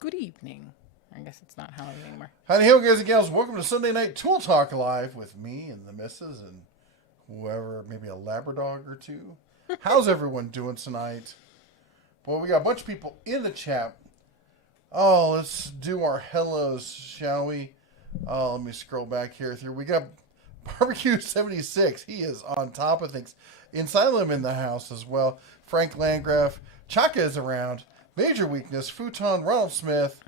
Good evening. I guess it's not Halloween anymore. Howdy ho, guys and gals. Welcome to Sunday Night Tool Talk Live with me and the missus and whoever, maybe a Labrador or two. How's everyone doing tonight? Boy, we got a bunch of people in the chat. Oh, let's do our hellos, shall we? Oh, let me scroll back here. We got Barbecue 76. He is on top of things. Asylum in the house as well. Frank Landgraf. Chaka is around. Major Weakness. Futon. Ronald Smith.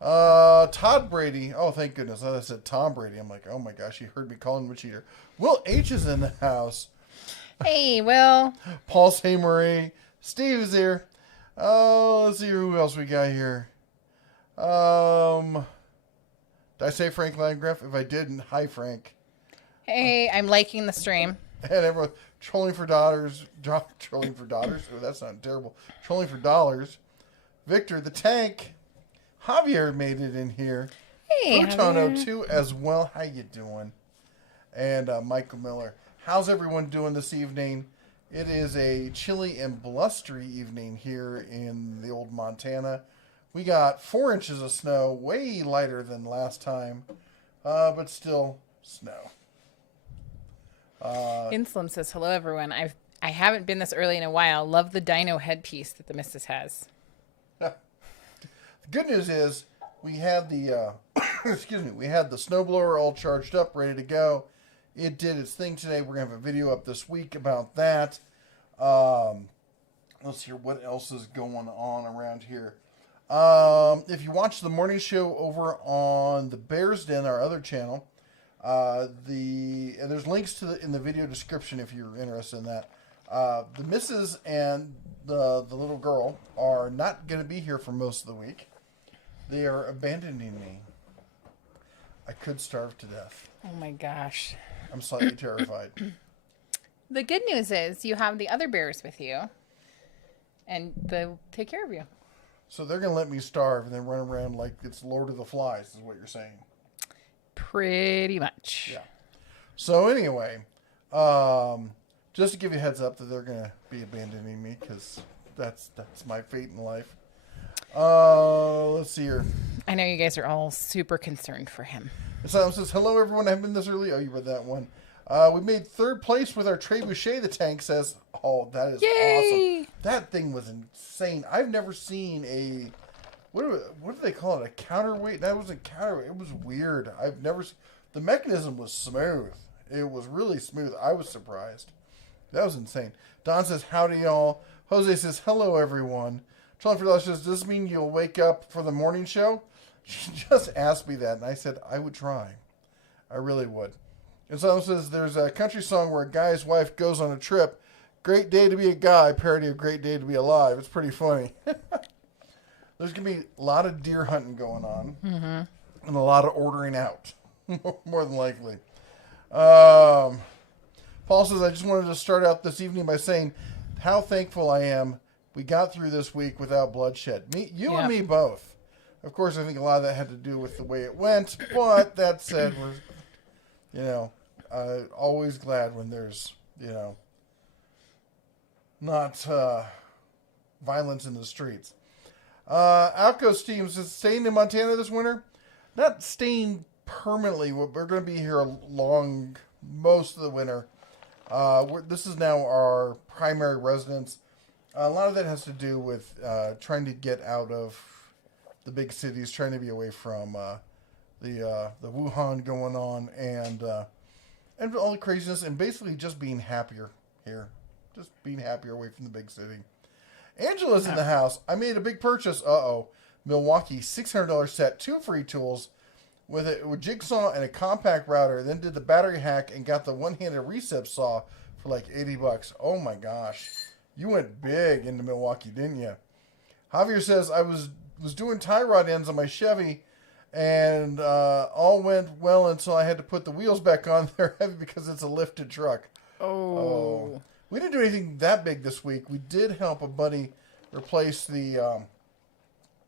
Todd Brady. Oh, thank goodness. I said Tom Brady. I'm like, oh my gosh, he heard me calling him a cheater. Will H is in the house. Hey, Will. Paul St. Marie. Steve is here. Oh, let's see who else we got here. Did I say Frank Landgraf? If I didn't, hi Frank. Hey, I'm liking the stream. And everyone trolling for dollars. Trolling for dollars? Oh, that's not terrible. Trolling for dollars. Victor the Tank. Javier made it in here. Hey, Futon 02 as well. How you doing? And Michael Miller. How's everyone doing this evening? It is a chilly and blustery evening here in the old Montana. We got 4 inches of snow, way lighter than last time, but still snow. Insulin says, hello, everyone. I haven't been this early in a while. Love the dino headpiece that the missus has. The good news is we had the we had the snowblower all charged up, ready to go. It did its thing today. We're gonna have a video up this week about that. Let's hear what else is going on around here. If you watch the morning show over on the Bears Den, our other channel, and there's links to in the video description if you're interested in that. The missus and the little girl are not going to be here for most of the week. They are abandoning me. I could starve to death. Oh, my gosh. I'm slightly terrified. The good news is you have the other bears with you, and they'll take care of you. So they're going to let me starve and then run around like it's Lord of the Flies, is what you're saying. Pretty much. Yeah. So anyway, just to give you a heads up that they're going to be abandoning me because that's my fate in life. Let's see here. I know you guys are all super concerned for him. Someone says, hello everyone, I haven't been this early. Oh, you read that one. We made 3rd place with our trebuchet, the tank says. Oh, that is Yay! awesome. That thing was insane. I've never seen a, what do they call it, a counterweight? That wasn't counterweight. It was weird. I've never seen, the mechanism was smooth. It was really smooth. I was surprised. That was insane. Don says, howdy y'all. Jose says, hello everyone. Trolling for Dollars says, does this mean you'll wake up for the morning show? She just asked me that, and I said, I would try. I really would. And someone says, there's a country song where a guy's wife goes on a trip. Great day to be a guy, parody of Great Day to be Alive. It's pretty funny. There's going to be a lot of deer hunting going on, and a lot of ordering out, more than likely. Paul says, I just wanted to start out this evening by saying how thankful I am we got through this week without bloodshed. You and me both. Of course, I think a lot of that had to do with the way it went, but that said, we're, always glad when there's, not violence in the streets. Alco Steam says, staying in Montana this winter? Not staying permanently. We're going to be here most of the winter. This is now our primary residence. A lot of that has to do with trying to get out of the big cities, trying to be away from the Wuhan going on and all the craziness, and basically just being happier here. Just being happier away from the big city. Angela's in the house. I made a big purchase. Milwaukee $600 set, 2 free tools with a jigsaw and a compact router. Then did the battery hack and got the one-handed recip saw for like $80. Oh my gosh. You went big into Milwaukee, didn't you? Javier says, I was doing tie rod ends on my Chevy, and all went well until I had to put the wheels back on. They're heavy because it's a lifted truck. Oh. We didn't do anything that big this week. We did help a buddy replace the,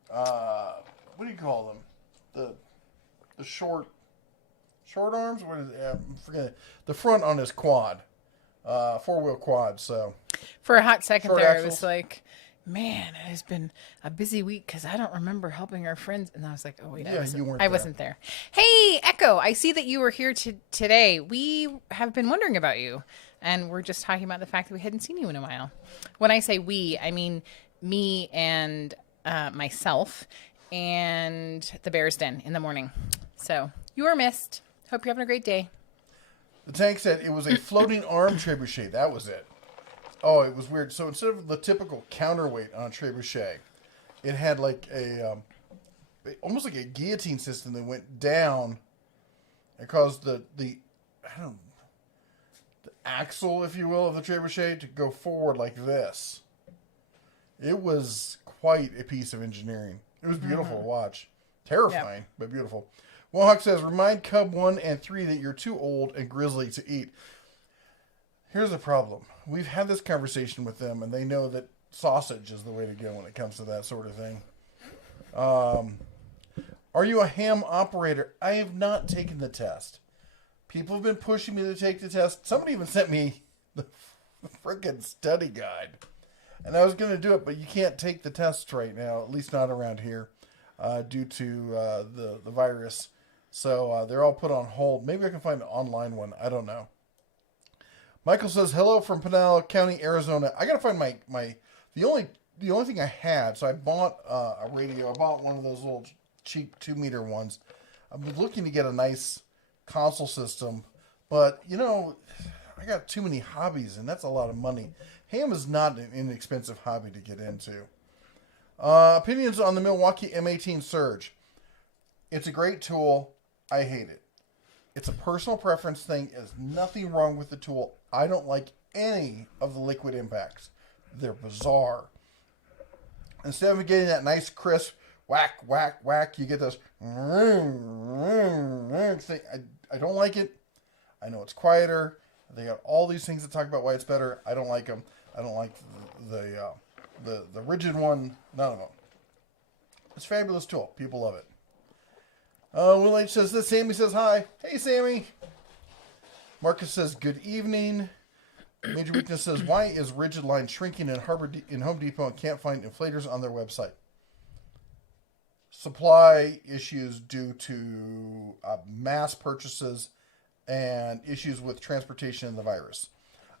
what do you call them? The short arms? What is it? I'm forgetting. The front on his quad. 4-wheel quad, so. For a hot second Short there, axles. it was like, man, it has been a busy week because I don't remember helping our friends. And I was like, oh, wait, Yeah, you weren't I there. wasn't there. Hey, Echo, I see that you were here today. We have been wondering about you. And we're just talking about the fact that we hadn't seen you in a while. When I say we, I mean me and myself and the Bear's Den in the morning. So you were missed. Hope you're having a great day. The tank said it was a floating arm trebuchet. That was it. Oh, it was weird. So instead of the typical counterweight on a trebuchet, it had like almost like a guillotine system that went down and caused the axle, if you will, of the trebuchet to go forward like this. It was quite a piece of engineering. It was beautiful to watch. Terrifying, but beautiful. Mohawk says, remind Cub 1 and 3 that you're too old and grizzly to eat. Here's the problem. We've had this conversation with them, and they know that sausage is the way to go when it comes to that sort of thing. Are you a ham operator? I have not taken the test. People have been pushing me to take the test. Somebody even sent me the freaking study guide. And I was going to do it, but you can't take the test right now, at least not around here, due to the virus. So they're all put on hold. Maybe I can find an online one. I don't know. Michael says, hello from Pinal County, Arizona. I got to find the only thing I had. So I bought a radio. I bought one of those little cheap 2-meter ones. I'm looking to get a nice console system. But, I got too many hobbies, and that's a lot of money. Ham is not an inexpensive hobby to get into. Opinions on the Milwaukee M18 Surge. It's a great tool. I hate it. It's a personal preference thing. There's nothing wrong with the tool. I don't like any of the liquid impacts. They're bizarre. Instead of getting that nice crisp whack, whack, whack, you get this thing. I don't like it. I know it's quieter. They got all these things to talk about why it's better. I don't like them. I don't like the rigid one. None of them. It's a fabulous tool. People love it. Will H says this. Sammy says hi. Hey, Sammy. Marcus says good evening. Major Weakness says, why is rigid line shrinking in Home Depot and can't find inflators on their website? Supply issues due to mass purchases and issues with transportation and the virus.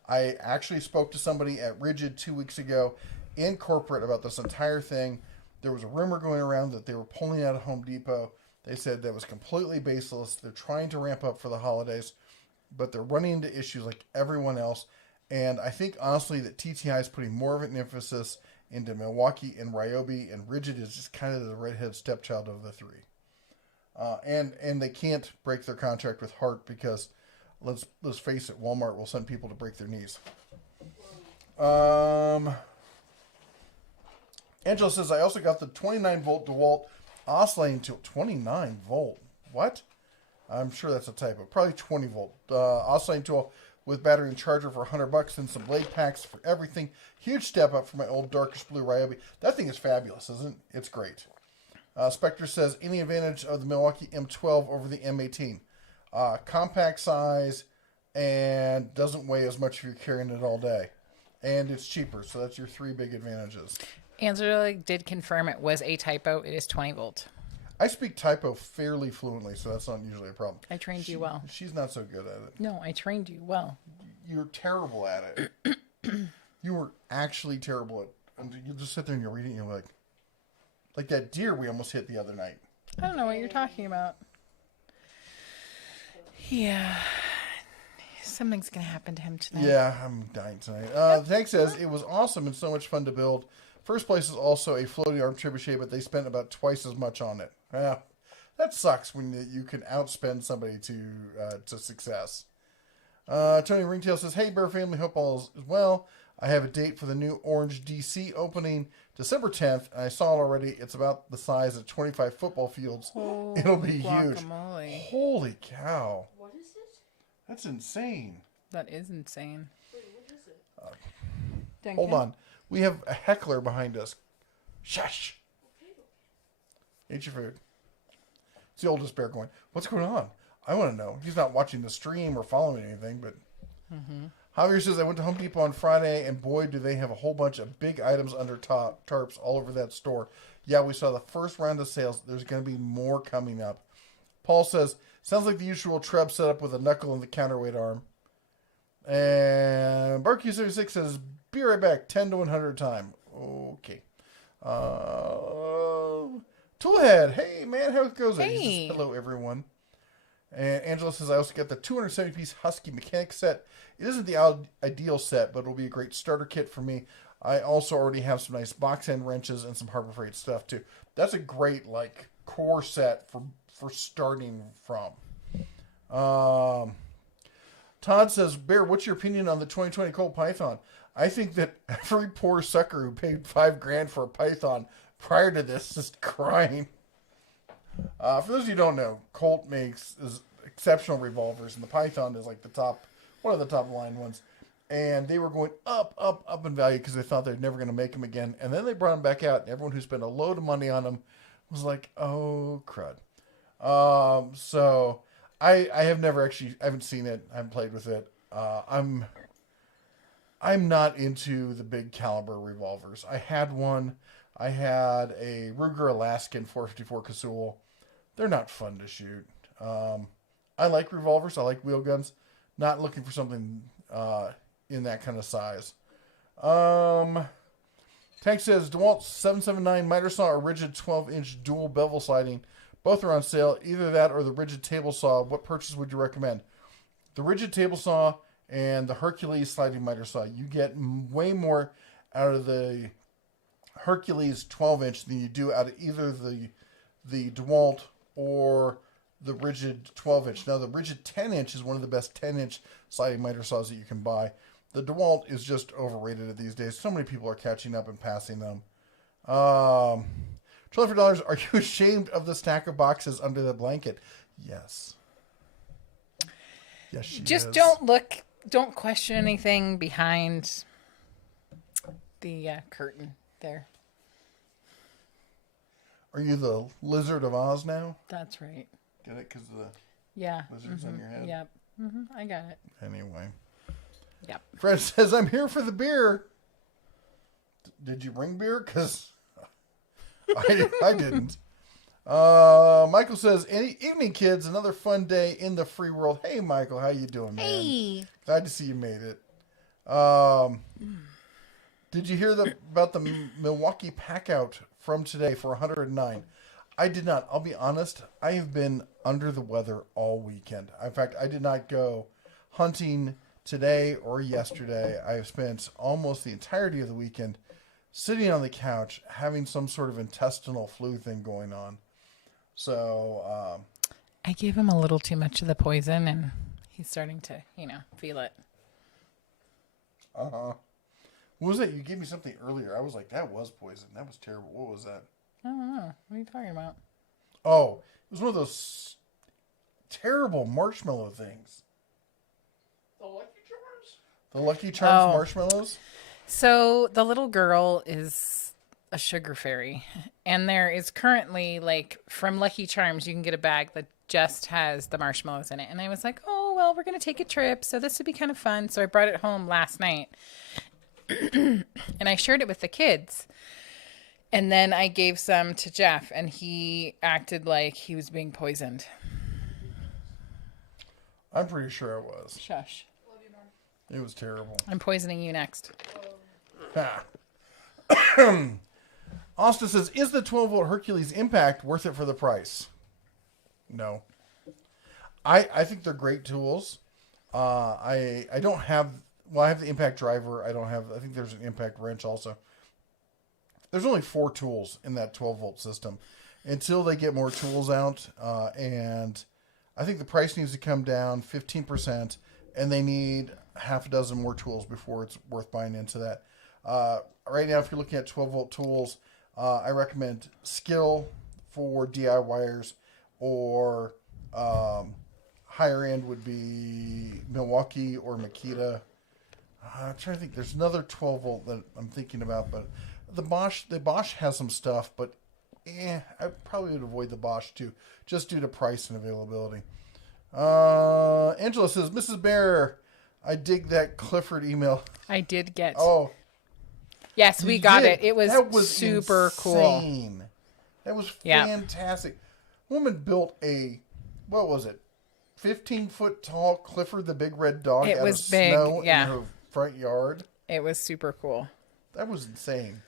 I actually spoke to somebody at Rigid 2 weeks ago in corporate about this entire thing. There was a rumor going around that they were pulling out of Home Depot. They said that was completely baseless. They're trying to ramp up for the holidays, but they're running into issues like everyone else. And I think, honestly, that TTI is putting more of an emphasis into Milwaukee and Ryobi, and Rigid is just kind of the redhead stepchild of the three. And they can't break their contract with Hart because, let's face it, Walmart will send people to break their knees. Angela says, I also got the 29-volt DeWalt oscillating to 29 volt. What? I'm sure that's a typo. Probably 20 volt. Oscillating tool with battery and charger for $100 and some blade packs for everything. Huge step up for my old darkish blue Ryobi. That thing is fabulous, isn't it? It's great. Spectre says, any advantage of the Milwaukee M12 over the M18? Compact size and doesn't weigh as much if you're carrying it all day. And it's cheaper, so that's your 3 big advantages. Angela did confirm it was a typo. It is 20 volt. I speak typo fairly fluently, so that's not usually a problem. I trained you well. She's not so good at it. No, I trained you well. You're terrible at it. You were actually terrible at it. You just sit there and you're reading and you're like that deer we almost hit the other night. I don't know what you're talking about. Yeah. Something's going to happen to him tonight. Yeah, I'm dying tonight. Tank says, it was awesome and so much fun to build. First place is also a floating arm trebuchet, but they spent about twice as much on it. That sucks when you can outspend somebody to success. Tony Ringtail says, hey, Bear Family, hope all is well. I have a date for the new Orange DC opening December 10th, and I saw it already. It's about the size of 25 football fields. Oh, it'll be guacamole. Huge. Holy cow. What is it? That's insane. That is insane. Wait, what is it? Hold on. We have a heckler behind us. Shush. Okay. Eat your food. It's the oldest bear going, what's going on? I want to know. He's not watching the stream or following anything, but... Javier says, I went to Home Depot on Friday, and boy, do they have a whole bunch of big items under tarps all over that store. Yeah, we saw the first round of sales. There's going to be more coming up. Paul says, sounds like the usual Treb setup with a knuckle in the counterweight arm. And BarQ76 says, be right back, 10 to 100 time. Okay. Toolhead, hey man, how it goes? Hey. He says, hello everyone. And Angela says, I also got the 270-piece Husky mechanic set. It isn't the ideal set, but it'll be a great starter kit for me. I also already have some nice box end wrenches and some Harbor Freight stuff too. That's a great like core set for starting from. Todd says, Bear, what's your opinion on the 2020 Colt Python? I think that every poor sucker who paid $5,000 for a Python prior to this is crying. For those of you who don't know, Colt makes exceptional revolvers, and the Python is like one of the top line ones. And they were going up in value because they thought they're never going to make them again. And then they brought them back out, and everyone who spent a load of money on them was like, oh, crud. So I have never actually, I haven't seen it. I haven't played with it. I'm not into the big caliber revolvers. I had one. I had a Ruger Alaskan 454 Casull. They're not fun to shoot. I like revolvers. I like wheel guns. Not looking for something in that kind of size. Tank says, DeWalt 779 miter saw or rigid 12-inch dual bevel sliding. Both are on sale. Either that or the rigid table saw. What purchase would you recommend? The rigid table saw and the Hercules sliding miter saw. You get way more out of the Hercules 12-inch than you do out of either the DeWalt or the rigid 12-inch. Now, the rigid 10-inch is one of the best 10-inch sliding miter saws that you can buy. The DeWalt is just overrated these days. So many people are catching up and passing them. $12, are you ashamed of the stack of boxes under the blanket? Yes. Yes, she Just is. don't question anything behind the curtain there. Are you the Lizard of Oz now? That's right. Get it? Because the Yeah. lizard's on your head? Yep. I got it. Anyway. Yep. Fred says, I'm here for the beer. Did you bring beer? Because I didn't. Michael says, evening, kids. Another fun day in the free world. Hey, Michael. How you doing, man? Hey. Glad to see you made it. Did you hear about the Milwaukee pack-out from today for 109? I did not. I'll be honest. I have been under the weather all weekend. In fact, I did not go hunting today or yesterday. I have spent almost the entirety of the weekend sitting on the couch having some sort of intestinal flu thing going on. So, I gave him a little too much of the poison, and he's starting to, feel it. what was that? You gave me something earlier. I was like, that was poison. That was terrible. What was that? I don't know. What are you talking about? Oh, it was one of those terrible marshmallow things. The Lucky Charms? The Lucky Charms Oh. marshmallows? So the little girl is a sugar fairy, and there is currently, from Lucky Charms, you can get a bag that just has the marshmallows in it. And I was like, oh, well, we're going to take a trip, so this would be kind of fun. So I brought it home last night, and I shared it with the kids. And then I gave some to Jeff, and he acted like he was being poisoned. I'm pretty sure it was. Shush. It was terrible. I'm poisoning you next. Austin says, is the 12-volt Hercules Impact worth it for the price? No. I think they're great tools. I don't have... Well, I have the Impact driver. I think there's an Impact wrench also. There's only 4 tools in that 12-volt system. Until they get more tools out, and I think the price needs to come down 15%, and they need half a dozen more tools before it's worth buying into that. Right now, if you're looking at 12-volt tools, I recommend Skill for DIYers, or higher end would be Milwaukee or Makita. I'm trying to think. There's another 12-volt that I'm thinking about, but the Bosch has some stuff, but I probably would avoid the Bosch too, just due to price and availability. Angela says, Mrs. Bear, I dig that Clifford email. I did get. Oh. Yes, we got it. It was super insane. cool. That was fantastic. Woman built what was it? 15-foot tall Clifford the Big Red Dog out of snow in her front yard. It was super cool. That was insane.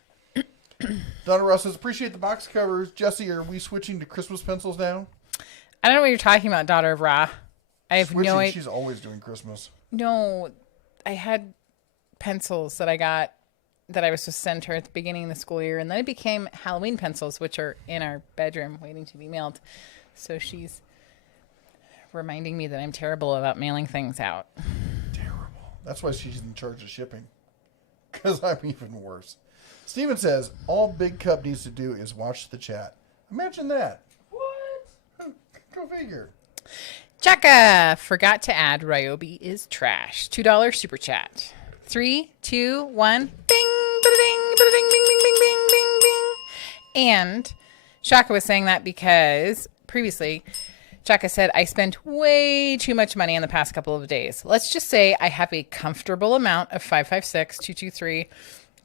Donna Ross says, appreciate the box covers. Jesse, are we switching to Christmas pencils now? I don't know what you're talking about, daughter of Ra. I have no idea. She's always doing Christmas. No, I had pencils that I got that I was supposed to send her at the beginning of the school year, and then it became Halloween pencils, which are in our bedroom waiting to be mailed. So she's reminding me that I'm terrible about mailing things out. Terrible. That's why she's in charge of shipping. Because I'm even worse. Steven says, all Big Cub needs to do is watch the chat. Imagine that. What? Go figure. Chaka forgot to add Ryobi is trash. $2 super chat. 3, 2, 1. Bing, ba-da-ding, ba-da-ding, bing, bing, bing, bing, bing, bing. And Shaka was saying that because previously Chaka said, I spent way too much money in the past couple of days. Let's just say I have a comfortable amount of 5.56, 223,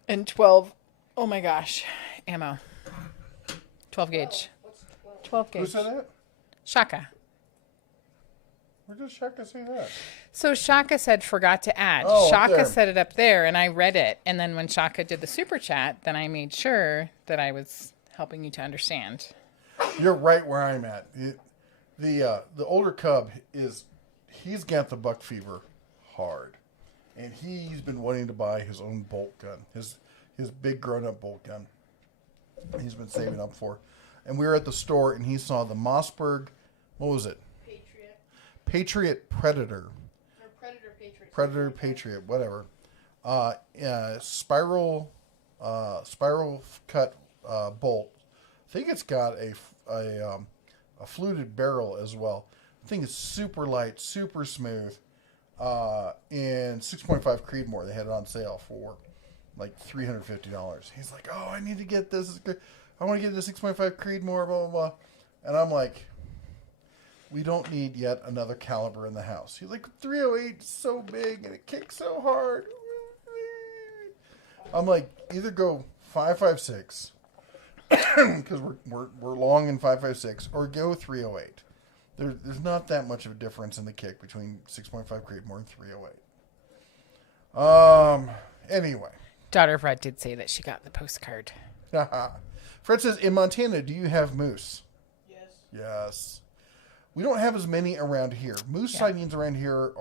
and 12. Oh my gosh. Ammo. 12 gauge. 12 gauge. Who said that? Shaka. Where did Shaka say that? So Shaka said forgot to add. Oh, Shaka said it up there, and I read it. And then when Shaka did the super chat, then I made sure that I was helping you to understand. You're right where I'm at. The older cub he's got the buck fever hard, and he's been wanting to buy his own bolt gun, his big grown up bolt gun. He's been saving up for, and we were at the store, and he saw the Mossberg. What was it? Patriot Predator. Or Predator Patriot. Predator Patriot, whatever. Spiral cut bolt. I think it's got a fluted barrel as well. The thing is super light, super smooth, and 6.5 Creedmoor. They had it on sale for like $350. He's like, "Oh, I need to get this. I want to get the 6.5 Creedmoor, blah blah blah." And I'm like, "We don't need yet another caliber in the house." He's like, "308 is so big and it kicks so hard." I'm like, either go 5.56 because we're long in 5.56, or go 308. There's not that much of a difference in the kick between 6.5 Creedmoor and 308. Anyway. Daughter of Red did say that she got the postcard. Fred says, in Montana, do you have moose? Yes. Yes. We don't have as many around here. Moose sightings around here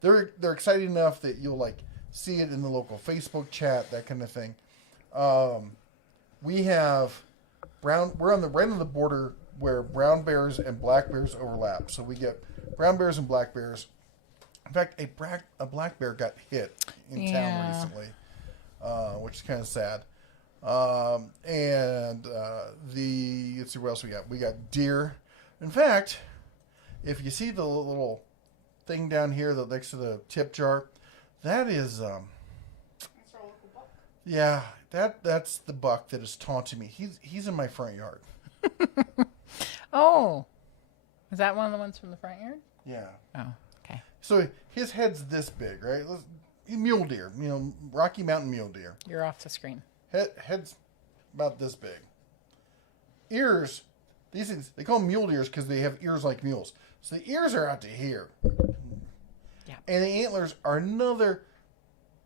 they're exciting enough that you'll like see it in the local Facebook chat, that kind of thing. We have we're right on the border where brown bears and black bears overlap. So we get brown bears and black bears. In fact, a black bear got hit in town recently, which is kind of sad. Let's see what else we got. We got deer. In fact, if you see the little thing down here next to the tip jar, that is That's our local buck. yeah, that's the buck that is taunting me. He's in my front yard. Oh. Is that one of the ones from the front yard? Yeah. Oh, okay. So his head's this big, right? Mule deer, Rocky Mountain mule deer. You're off the screen. Head's about this big. Ears, these things, they call them mule deers because they have ears like mules. So the ears are out to here. Yeah. And the antlers are another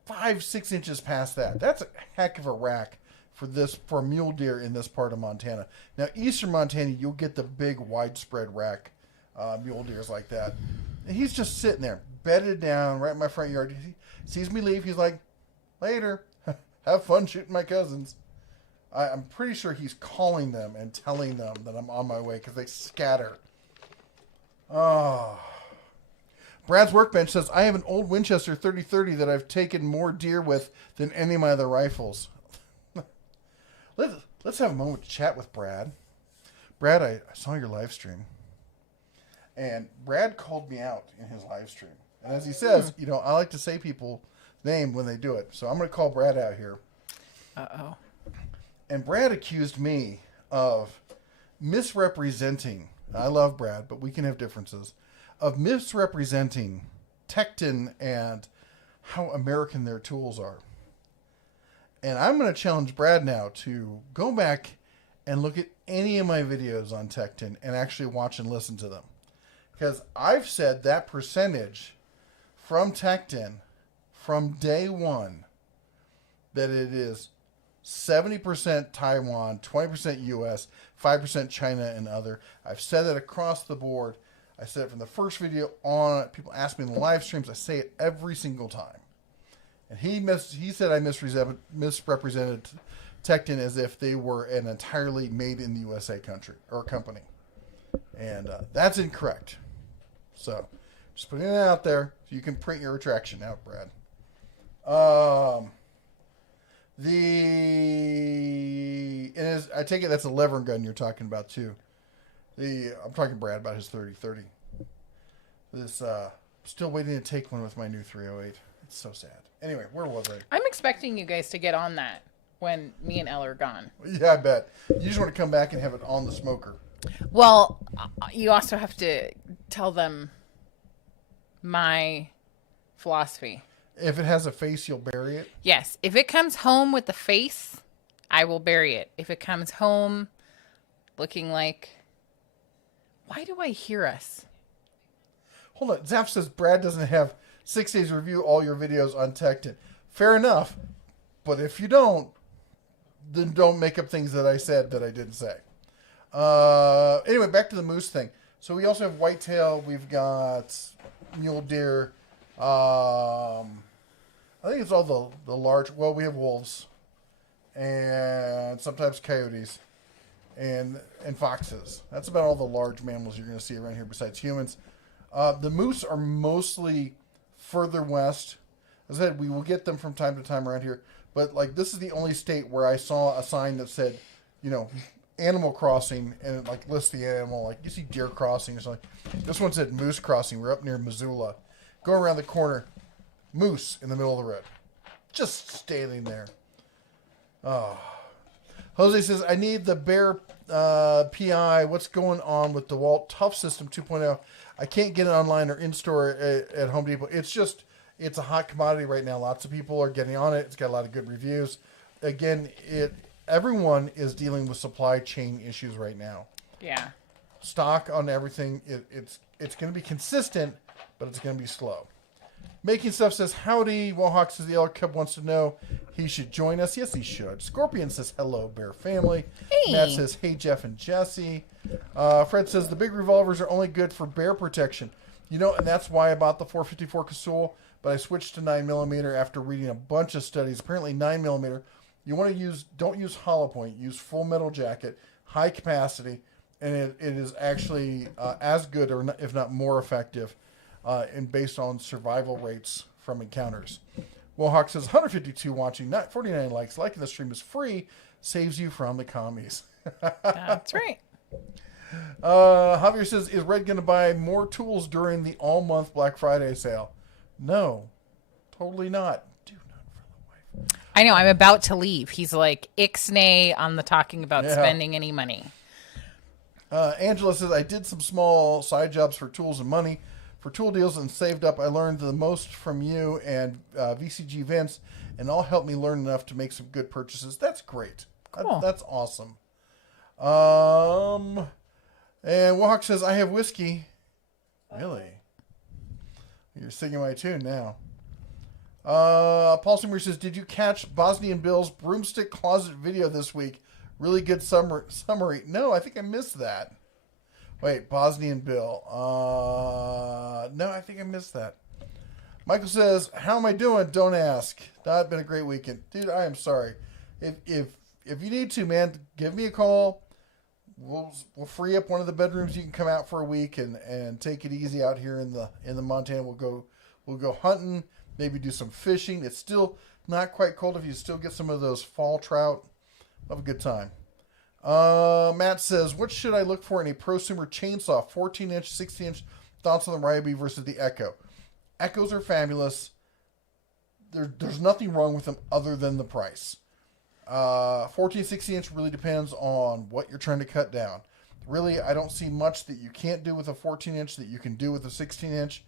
5-6 inches past that. That's a heck of a rack for mule deer in this part of Montana. Now, eastern Montana, you'll get the big widespread rack mule deers like that. And he's just sitting there, bedded down right in my front yard. He sees me leave. He's like, later. Have fun shooting my cousins. I'm pretty sure he's calling them and telling them that I'm on my way because they scatter. Oh. Brad's Workbench says, I have an old Winchester 30-30 that I've taken more deer with than any of my other rifles. Let's have a moment to chat with Brad. Brad, I saw your live stream. And Brad called me out in his live stream. And as he says, I like to say people's name when they do it. So I'm going to call Brad out here. Uh-oh. And Brad accused me of misrepresenting. I love Brad, but we can have differences. Of misrepresenting Tekton and how American their tools are. And I'm going to challenge Brad now to go back and look at any of my videos on Tekton and actually watch and listen to them. Because I've said that percentage from Tekton from day one that it is 70% Taiwan, 20% US, 5% China and other. I've said it across the board. I said it from the first video on. People ask me in the live streams. I say it every single time. And he said I misrepresented Tekton as if they were an entirely made in the USA country or company. And that's incorrect. So just putting it out there so you can print your retraction out, Brad. I take it that's a lever gun you're talking about too. I'm talking Brad about his 30-30. Still waiting to take one with my new 308. It's so sad. Anyway, where was I? I'm expecting you guys to get on that when me and Elle are gone. Yeah, I bet. You just want to come back and have it on the smoker. Well, you also have to tell them my philosophy. If it has a face, you'll bury it? Yes. If it comes home with the face, I will bury it. If it comes home looking like... Why do I hear us? Hold on. Zap says Brad doesn't have 6 days review all your videos on Tekton. Fair enough. But if you don't, then don't make up things that I said that I didn't say. Anyway, back to the moose thing. So we also have whitetail. We've got mule deer. I think it's all the large... Well, we have wolves. And sometimes coyotes. And foxes. That's about all the large mammals you're going to see around here besides humans. The moose are mostly further west. As I said, we will get them from time to time around here. But like this is the only state where I saw a sign that said, Animal Crossing, and it like lists the animal. Like you see deer crossing or something. This one said moose crossing. We're up near Missoula. Go around the corner, moose in the middle of the road, just standing there. Oh. Jose says, I need the Bear PI. What's going on with the DeWalt Tough System 2.0? I can't get it online or in-store at Home Depot. It's a hot commodity right now. Lots of people are getting on it. It's got a lot of good reviews. Again, everyone is dealing with supply chain issues right now. Yeah. Stock on everything. It's going to be consistent, but it's going to be slow. Making Stuff says, howdy. Wallhawk says the Elk Cub wants to know he should join us. Yes, he should. Scorpion says, hello, Bear family. Hey. Matt says, hey, Jeff and Jesse. Fred says, the big revolvers are only good for bear protection. And that's why I bought the 454 Casull, but I switched to 9mm after reading a bunch of studies. Apparently 9mm, you want to don't use hollow point. Use full metal jacket, high capacity, and it is actually as good, or not, if not more effective, and based on survival rates from encounters. Wallhawk says 152 watching, not 49 likes. Liking the stream is free, saves you from the commies. That's right. Javier says, is Red going to buy more tools during the all-month Black Friday sale? No, totally not. Do not for the wife. I know. I'm about to leave. He's like, ixnay on the talking about spending any money. Angela says, I did some small side jobs for tools and money. For tool deals and saved up, I learned the most from you and VCG Vince, and all helped me learn enough to make some good purchases. That's great. Cool. That's awesome. And Wahawk says, I have whiskey. Really? You're singing my tune now. Paul Simmer says, did you catch Bosnian Bill's broomstick closet video this week? Really good summary. No, I think I missed that. Wait, Bosnian Bill. No, I think I missed that. Michael says, how am I doing? Don't ask. Not been a great weekend. Dude, I am sorry. If you need to, man, give me a call. We'll free up one of the bedrooms. You can come out for a week and take it easy out here in the Montana. We'll go hunting, maybe do some fishing. It's still not quite cold. If you still get some of those fall trout, have a good time. Matt says, what should I look for in a prosumer chainsaw? 14-inch, 16-inch. Thoughts on the Ryobi versus the Echo? Echoes are fabulous. There's nothing wrong with them other than the price. 14, 16-inch really depends on what you're trying to cut down. Really, I don't see much that you can't do with a 14-inch that you can do with a 16-inch.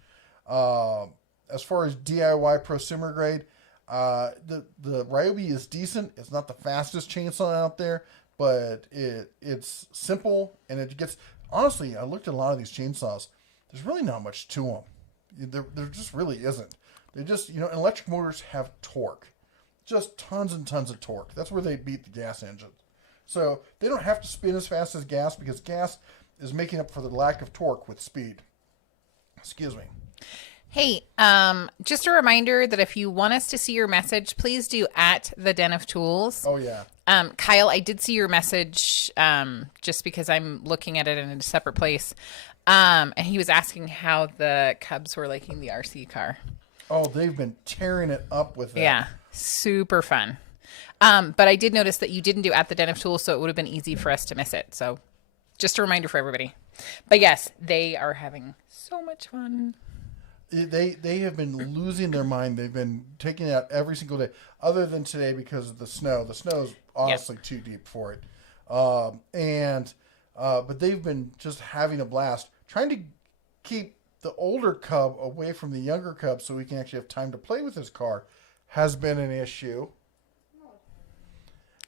as far as DIY prosumer grade, the Ryobi is decent. It's not the fastest chainsaw out there, but it's simple and it gets. Honestly, I looked at a lot of these chainsaws. There's really not much to them. There just really isn't. They just, electric motors have torque. Just tons and tons of torque. That's where they beat the gas engine. So they don't have to spin as fast as gas because gas is making up for the lack of torque with speed. Excuse me. Hey, just a reminder that if you want us to see your message, please do at the Den of Tools. Oh, yeah. Kyle, I did see your message just because I'm looking at it in a separate place. And he was asking how the Cubs were liking the RC car. Oh, they've been tearing it up with that. Yeah, super fun. But I did notice that you didn't do at the Den of Tools, so it would have been easy for us to miss it. So just a reminder for everybody. But yes, they are having so much fun. They have been losing their mind. They've been taking it out every single day, other than today because of the snow. The snow is honestly too deep for it. But they've been just having a blast, trying to keep the older cub away from the younger cub so we can actually have time to play with his car has been an issue.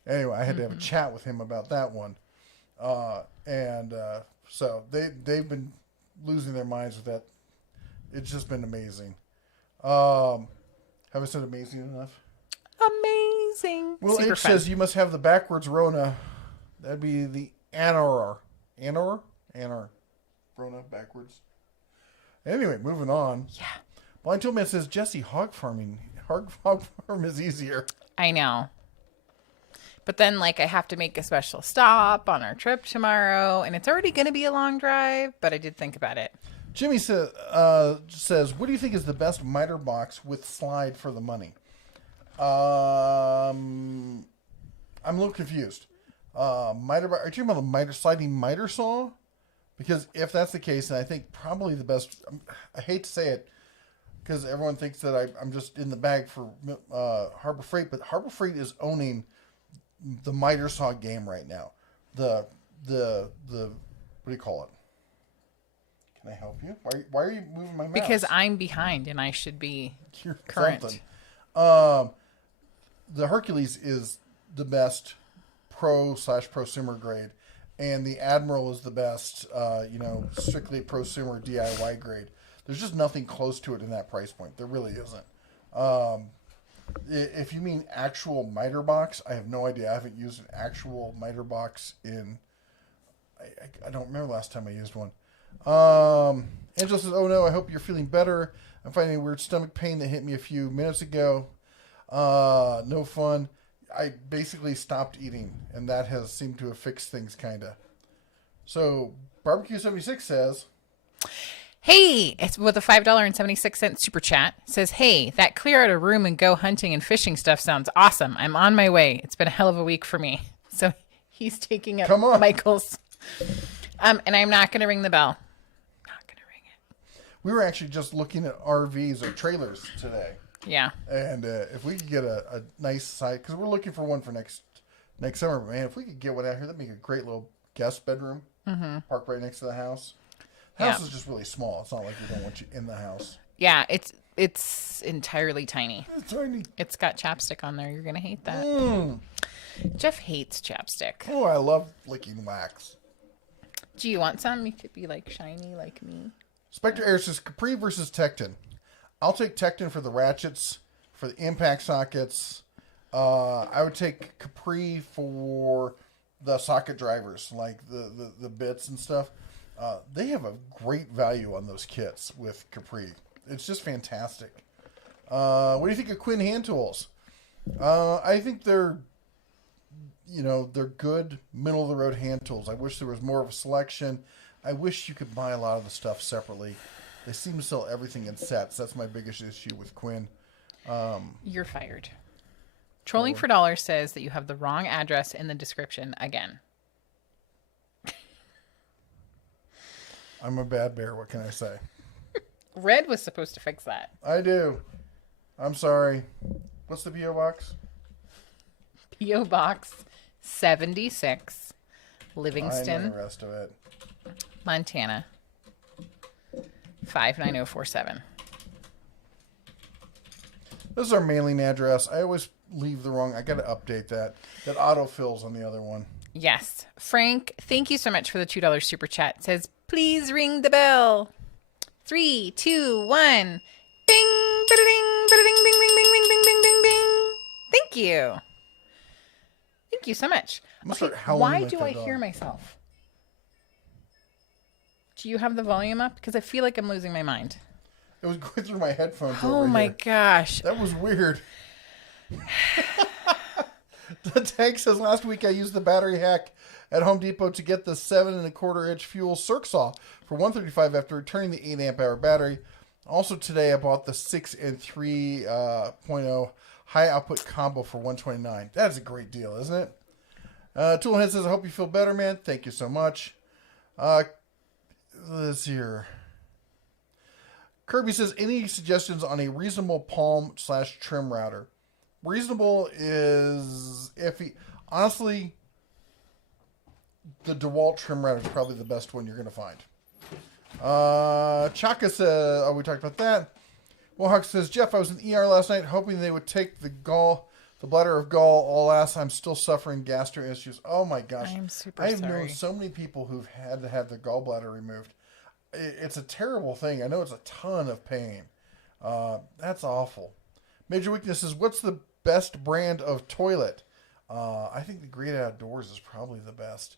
Anyway, I had to have a chat with him about that one. So they've been losing their minds with that. It's just been amazing. Have I said amazing enough? Amazing. Well, super H fun. says you must have the backwards Rona. That'd be the Anor. Rona backwards. Anyway, moving on. Yeah. Blind Toolman says, Jesse, hog farm is easier. I know. But then, I have to make a special stop on our trip tomorrow, and it's already going to be a long drive, but I did think about it. Jimmy says, what do you think is the best miter box with slide for the money? I'm a little confused. Are you talking about the sliding miter saw? Because if that's the case, then I think probably the best, I hate to say it, because everyone thinks that I'm just in the bag for Harbor Freight, but Harbor Freight is owning the miter saw game right now. The what do you call it? Can I help you? Why are you moving my mouse? Because I'm behind and I should be current. Something. The Hercules is the best pro/prosumer grade, and the Admiral is the best, strictly prosumer DIY grade. There's just nothing close to it in that price point. There really isn't. If you mean actual miter box, I have no idea. I haven't used an actual miter box in. I don't remember last time I used one. Angela says, "Oh no, I hope you're feeling better. I'm finding a weird stomach pain that hit me a few minutes ago. No fun. I basically stopped eating, and that has seemed to have fixed things, kinda." So Barbecue 76 says, Hey, it's with a $5.76 super chat. Says, hey, that clear out a room and go hunting and fishing stuff sounds awesome. I'm on my way. It's been a hell of a week for me. So he's taking up Michael's. And I'm not going to ring the bell. Not going to ring it. We were actually just looking at RVs or trailers today. Yeah. And if we could get a nice site, because we're looking for one for next summer, man, if we could get one out here, that'd make a great little guest bedroom. Mm-hmm. Park right next to the house. The house is just really small. It's not like we don't want you in the house. Yeah, it's entirely tiny. It's tiny. It's got chapstick on there. You're going to hate that. Jeff hates chapstick. Oh, I love licking wax. Do you want some? You could be shiny like me. Spectre Air says Capri versus Tecton. I'll take Tecton for the ratchets, for the impact sockets. I would take Capri for the socket drivers, like the bits and stuff. They have a great value on those kits with Capri. It's just fantastic. What do you think of Quinn hand tools? I think they're good middle of the road hand tools. I wish there was more of a selection. I wish you could buy a lot of the stuff separately. They seem to sell everything in sets. That's my biggest issue with Quinn. You're fired. Trolling for Dollars says that you have the wrong address in the description again. I'm a bad bear. What can I say? Red was supposed to fix that. I do. I'm sorry. What's the P.O. box? P.O. Box 76, Livingston, I know the rest of it. Montana, 59047. This is our mailing address. I always leave the wrong. I got to update that. That autofills on the other one. Yes. Frank, thank you so much for the $2 super chat. It says, please ring the bell. 3, 2, 1. Bing, ba-da-ding, ba-da-ding, bing, bing, bing, bing, bing, bing, bing, bing. Thank you. Thank you so much. Okay, why do I hear myself? Do you have the volume up? Because I feel like I'm losing my mind. It was going through my headphones. Oh my gosh. That was weird. The tank says, last week I used the battery hack at Home Depot to get the 7.25-inch fuel circ saw for $135 after returning the 8 amp hour battery. Also today I bought the 6 and 3.0 high output combo for $129. That's a great deal, isn't it? Toolhead says, I hope you feel better, man. Thank you so much. Let's see here. Kirby says, any suggestions on a reasonable palm/trim router? Reasonable is iffy. Honestly, the DeWalt trim router is probably the best one you're going to find. Chaka says, oh, we talked about that. Mohawk says, Jeff, I was in ER last night hoping they would take the bladder of gall, alas, I'm still suffering gastro issues. Oh my gosh. I'm super sorry. I've known so many people who've had to have their gallbladder removed. It's a terrible thing. I know it's a ton of pain. That's awful. Major weakness is, what's the best brand of toilet? I think the Great Outdoors is probably the best.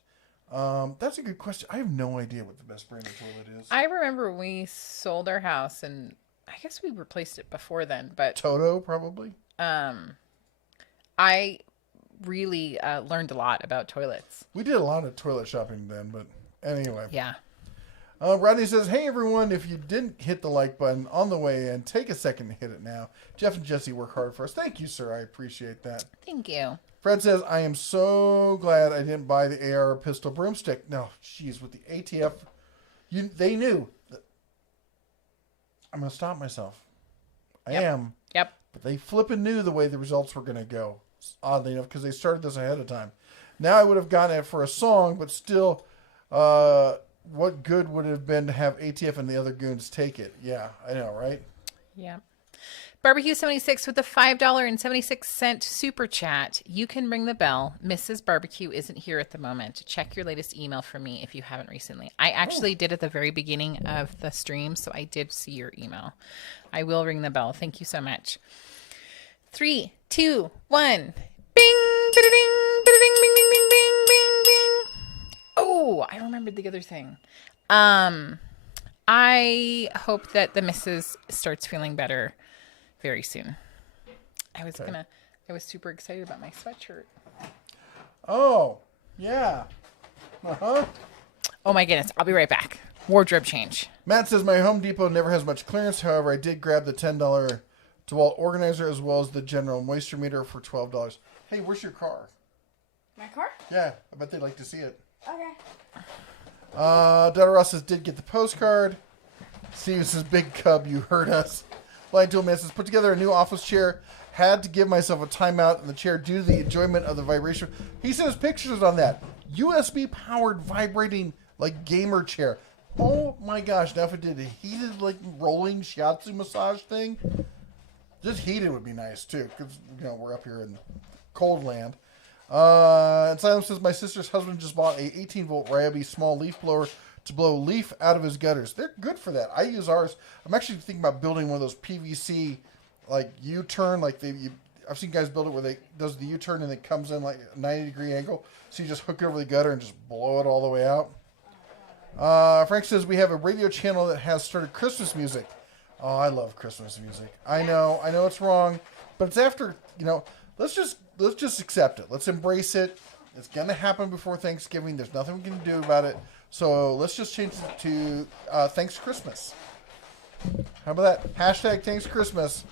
That's a good question. I have no idea what the best brand of toilet is. I remember we sold our house, and I guess we replaced it before then, but Toto, probably. I really learned a lot about toilets. We did a lot of toilet shopping then, but anyway. Yeah. Rodney says, hey everyone, if you didn't hit the like button on the way in, take a second to hit it now. Jeff and Jesse work hard for us. Thank you, sir. I appreciate that. Thank you. Fred says, I am so glad I didn't buy the AR pistol broomstick. No, jeez, with the ATF, they knew. I'm going to stop myself. I am. Yep. But they flipping knew the way the results were going to go, oddly enough, because they started this ahead of time. Now I would have gotten it for a song, but still, what good would it have been to have ATF and the other goons take it? Yeah, I know, right? Yeah. Barbecue 76 with the $5.76 super chat. You can ring the bell. Mrs. Barbecue isn't here at the moment. Check your latest email for me if you haven't recently. I actually did at the very beginning of the stream, so I did see your email. I will ring the bell. Thank you so much. 3, 2, 1. Bing, ba-da-ding, ba-da-ding, bing, bing, bing, bing, bing, bing. Oh, I remembered the other thing. I hope that the missus starts feeling better very soon. I was super excited about my sweatshirt. Oh, yeah. Uh-huh. Oh my goodness. I'll be right back. Wardrobe change. Matt says, my Home Depot never has much clearance. However, I did grab the $10 DeWalt organizer as well as the general moisture meter for $12. Hey, where's your car? My car? Yeah, I bet they'd like to see it. Okay. Dada Ross says, did get the postcard. Steve says, big cub, you heard us. Lion Toolman says, put together a new office chair. Had to give myself a timeout in the chair due to the enjoyment of the vibration. He sends pictures on that. USB powered vibrating like gamer chair. Oh my gosh. Now if it did a heated like rolling shiatsu massage thing, just heated would be nice too. Because we're up here in cold land. And Silence says, my sister's husband just bought a 18-volt Ryobi small leaf blower to blow leaf out of his gutters. They're good for that. I use ours. I'm actually thinking about building one of those PVC like U-turn. Like I've seen guys build it where they does the U-turn and it comes in like a 90-degree angle. So you just hook it over the gutter and just blow it all the way out. Frank says, we have a radio channel that has started Christmas music. Oh, I love Christmas music. I know it's wrong, but it's after, let's just accept it. Let's embrace it. It's going to happen before Thanksgiving. There's nothing we can do about it. So let's just change it to Thanks Christmas. How about that? Hashtag Thanks Christmas.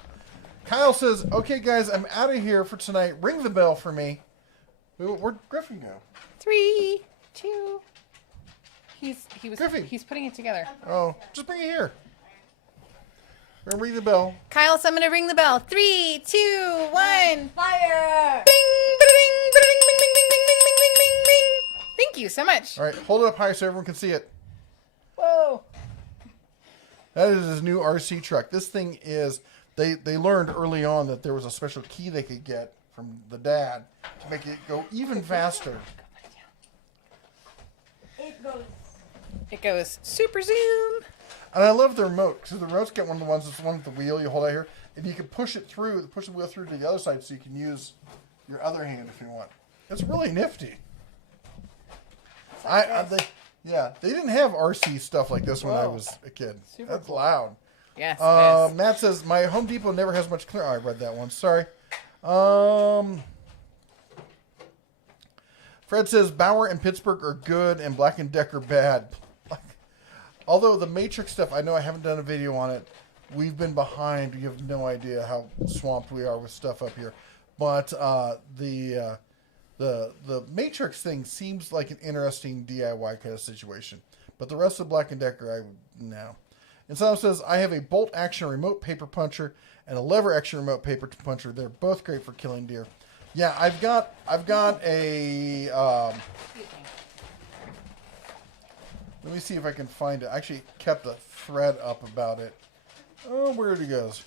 Kyle says, okay, guys, I'm out of here for tonight. Ring the bell for me. Where'd Griffin go? 3, 2. Griffin. He's putting it together. Oh, just bring it here. We're going to ring the bell. Kyle, so I'm going to ring the bell. 3, 2, 1. Fire! Bing, ba-da-ding, ba-da-ding, bing, bing, bing, bing, bing, bing, bing, bing, bing. Thank you so much. All right, hold it up high so everyone can see it. Whoa. That is his new RC truck. This thing is they learned early on that there was a special key they could get from the dad to make it go even faster. It goes. It goes super zoom. And I love the remote, because the remote's got one of the ones that's the one with the wheel you hold out here, and you can push the wheel through to the other side so you can use your other hand if you want. It's really nifty. They didn't have RC stuff like this when I was a kid. Super That's cool. loud. Yes, it is. Matt says, my Home Depot never has much clear. Oh, I read that one. Sorry. Fred says, Bauer and Pittsburgh are good and Black & Decker bad. Although the Matrix stuff, I know I haven't done a video on it. We've been behind. You have no idea how swamped we are with stuff up here. But the Matrix thing seems like an interesting DIY kind of situation. But the rest of Black & Decker, no. And someone says, I have a bolt action remote paper puncher and a lever action remote paper puncher. They're both great for killing deer. Yeah, I've got a let me see if I can find it. I actually kept a thread up about it. Oh, where it goes.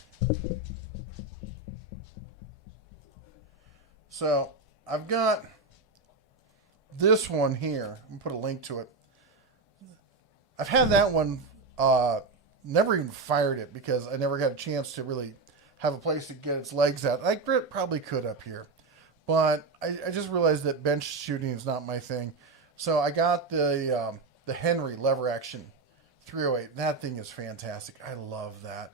So I've got this one here. I'm gonna put a link to it. I've had that one. Never even fired it because I never got a chance to really have a place to get its legs out. I probably could up here, but I just realized that bench shooting is not my thing. So I got the Henry lever action 308. That thing is fantastic. I love that.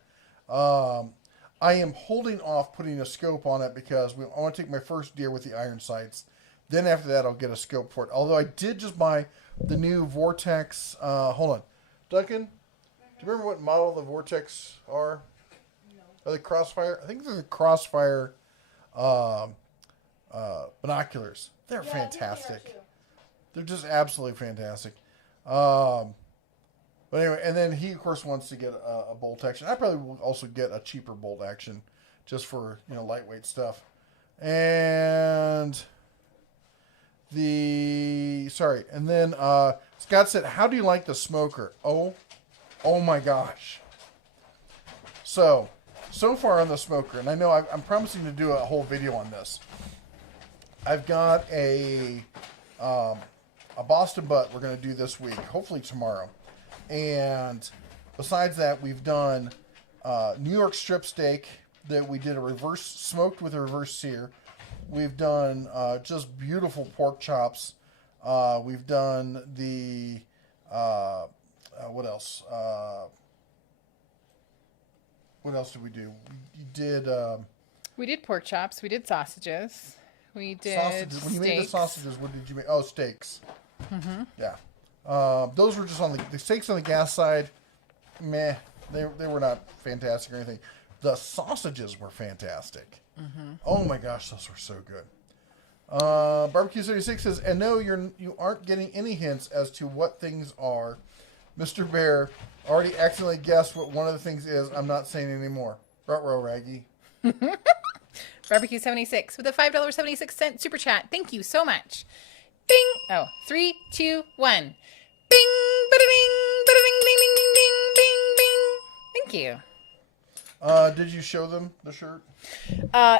I am holding off putting a scope on it because I want to take my first deer with the iron sights. Then after that, I'll get a scope for it. Although I did just buy the new Vortex. Hold on. Duncan, do you remember what model the Vortex are? No. Are they Crossfire? I think they're the Crossfire binoculars. They're fantastic. They're just absolutely fantastic. But anyway, and then he, of course, wants to get a bolt action. I probably will also get a cheaper bolt action just for, lightweight stuff. And then Scott said, how do you like the smoker? Oh my gosh. So far on the smoker, and I know I'm promising to do a whole video on this. I've got a Boston butt we're going to do this week, hopefully tomorrow. And besides that, we've done New York strip steak that we did a reverse smoked with a reverse sear. We've done just beautiful pork chops. We've done the what else? What else did we do? We did pork chops. We did sausages. We did sausages. When you made the sausages, what did you make? Oh, steaks. Mm-hmm. Yeah. Those were just on the steaks on the gas side. Meh. They were not fantastic or anything. The sausages were fantastic. Mm-hmm. Oh my gosh, those were so good. Barbecue 76 says, and no, you aren't getting any hints as to what things are. Mr. Bear already accidentally guessed what one of the things is. I'm not saying anymore. Ruh-roh, Raggy. Barbecue 76 with a $5.76 super chat. Thank you so much. Bing. Oh, 3, 2, 1. Bing. Ba-da-ding. Ba-da-ding. Ding, ding, ding, ding, bing, bing. Thank you. Did you show them the shirt?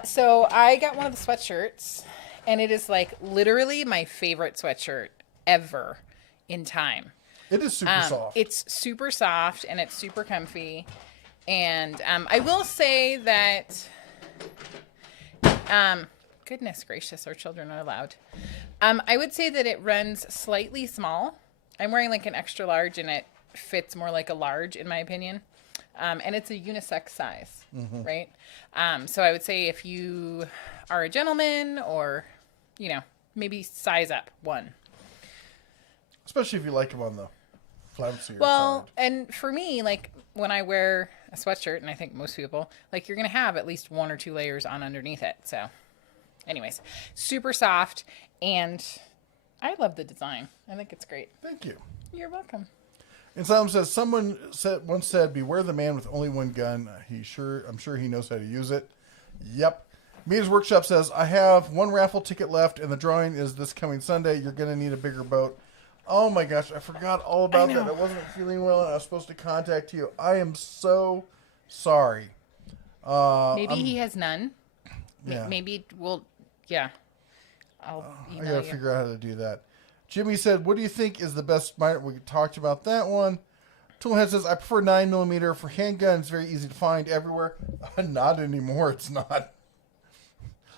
So I got one of the sweatshirts, and it is like literally my favorite sweatshirt ever in time. It is super soft. It's super soft and it's super comfy. And I will say that, goodness gracious, our children are loud. I would say that it runs slightly small. I'm wearing like an extra large and it fits more like a large in my opinion. And it's a unisex size, right? So I would say if you are a gentleman or, maybe size up one. Especially if you like them on the flouncier Well, side. and for me, like when I wear a sweatshirt, and I think most people, like you're going to have at least 1 or 2 layers on underneath it. So anyways, super soft. And I love the design. I think it's great. Thank you. You're welcome. And someone once said, beware the man with only one gun. I'm sure he knows how to use it. Yep. Mita's Workshop says, I have 1 raffle ticket left and the drawing is this coming Sunday. You're going to need a bigger boat. Oh my gosh, I forgot all about that. I wasn't feeling well and I was supposed to contact you. I am so sorry. Maybe he has none. Yeah. Maybe we'll, yeah. I'll I email gotta you. figure out how to do that. Jimmy said, "What do you think is the best miter?" We talked about that one. Toolhead says, "I prefer 9mm for handguns. Very easy to find everywhere." Not anymore. It's not.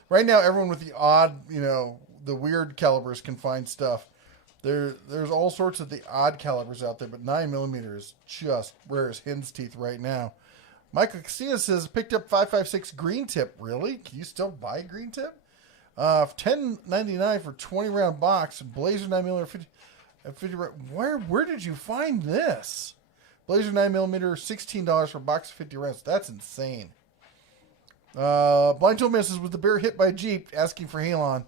Right now, everyone with the odd, the weird calibers can find stuff. There's all sorts of the odd calibers out there, but 9mm is just rare as hen's teeth right now. Michael Casino says, "Picked up 5.56 green tip." Really? Can you still buy green tip? $10.99 for 20-round box. Blazer 9mm 50 Where did you find this? Blazer 9mm $16 for a box of 50 rounds. That's insane. Blind Tool Man says, "Was the bear hit by a Jeep?" Asking for Halon.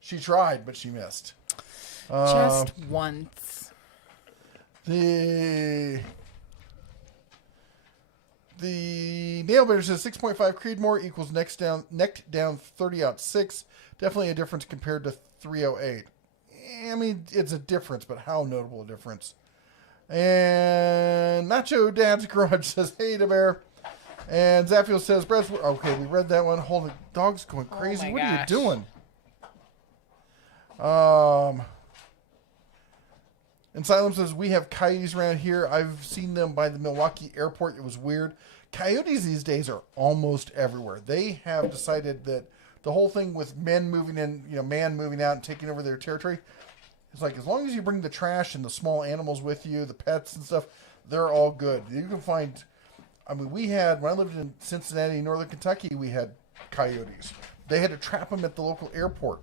She tried, but she missed. Just once. The Nailbiter says 6.5 Creedmoor equals neck down 30-06. Definitely a difference compared to 308. I mean, it's a difference, but how notable a difference. And Nacho Dad's Garage says, "Hey, the bear." And Zapfiel says, "Brett's." Okay, we read that one. Hold it. Dog's going crazy. my What are you gosh. doing? And Silem says, "We have coyotes around here. I've seen them by the Milwaukee airport. It was weird." Coyotes these days are almost everywhere. They have decided that the whole thing with men moving in, man moving out and taking over their territory, it's like as long as you bring the trash and the small animals with you, the pets and stuff, they're all good. You can find, when I lived in Cincinnati, northern Kentucky, we had coyotes. They had to trap them at the local airport.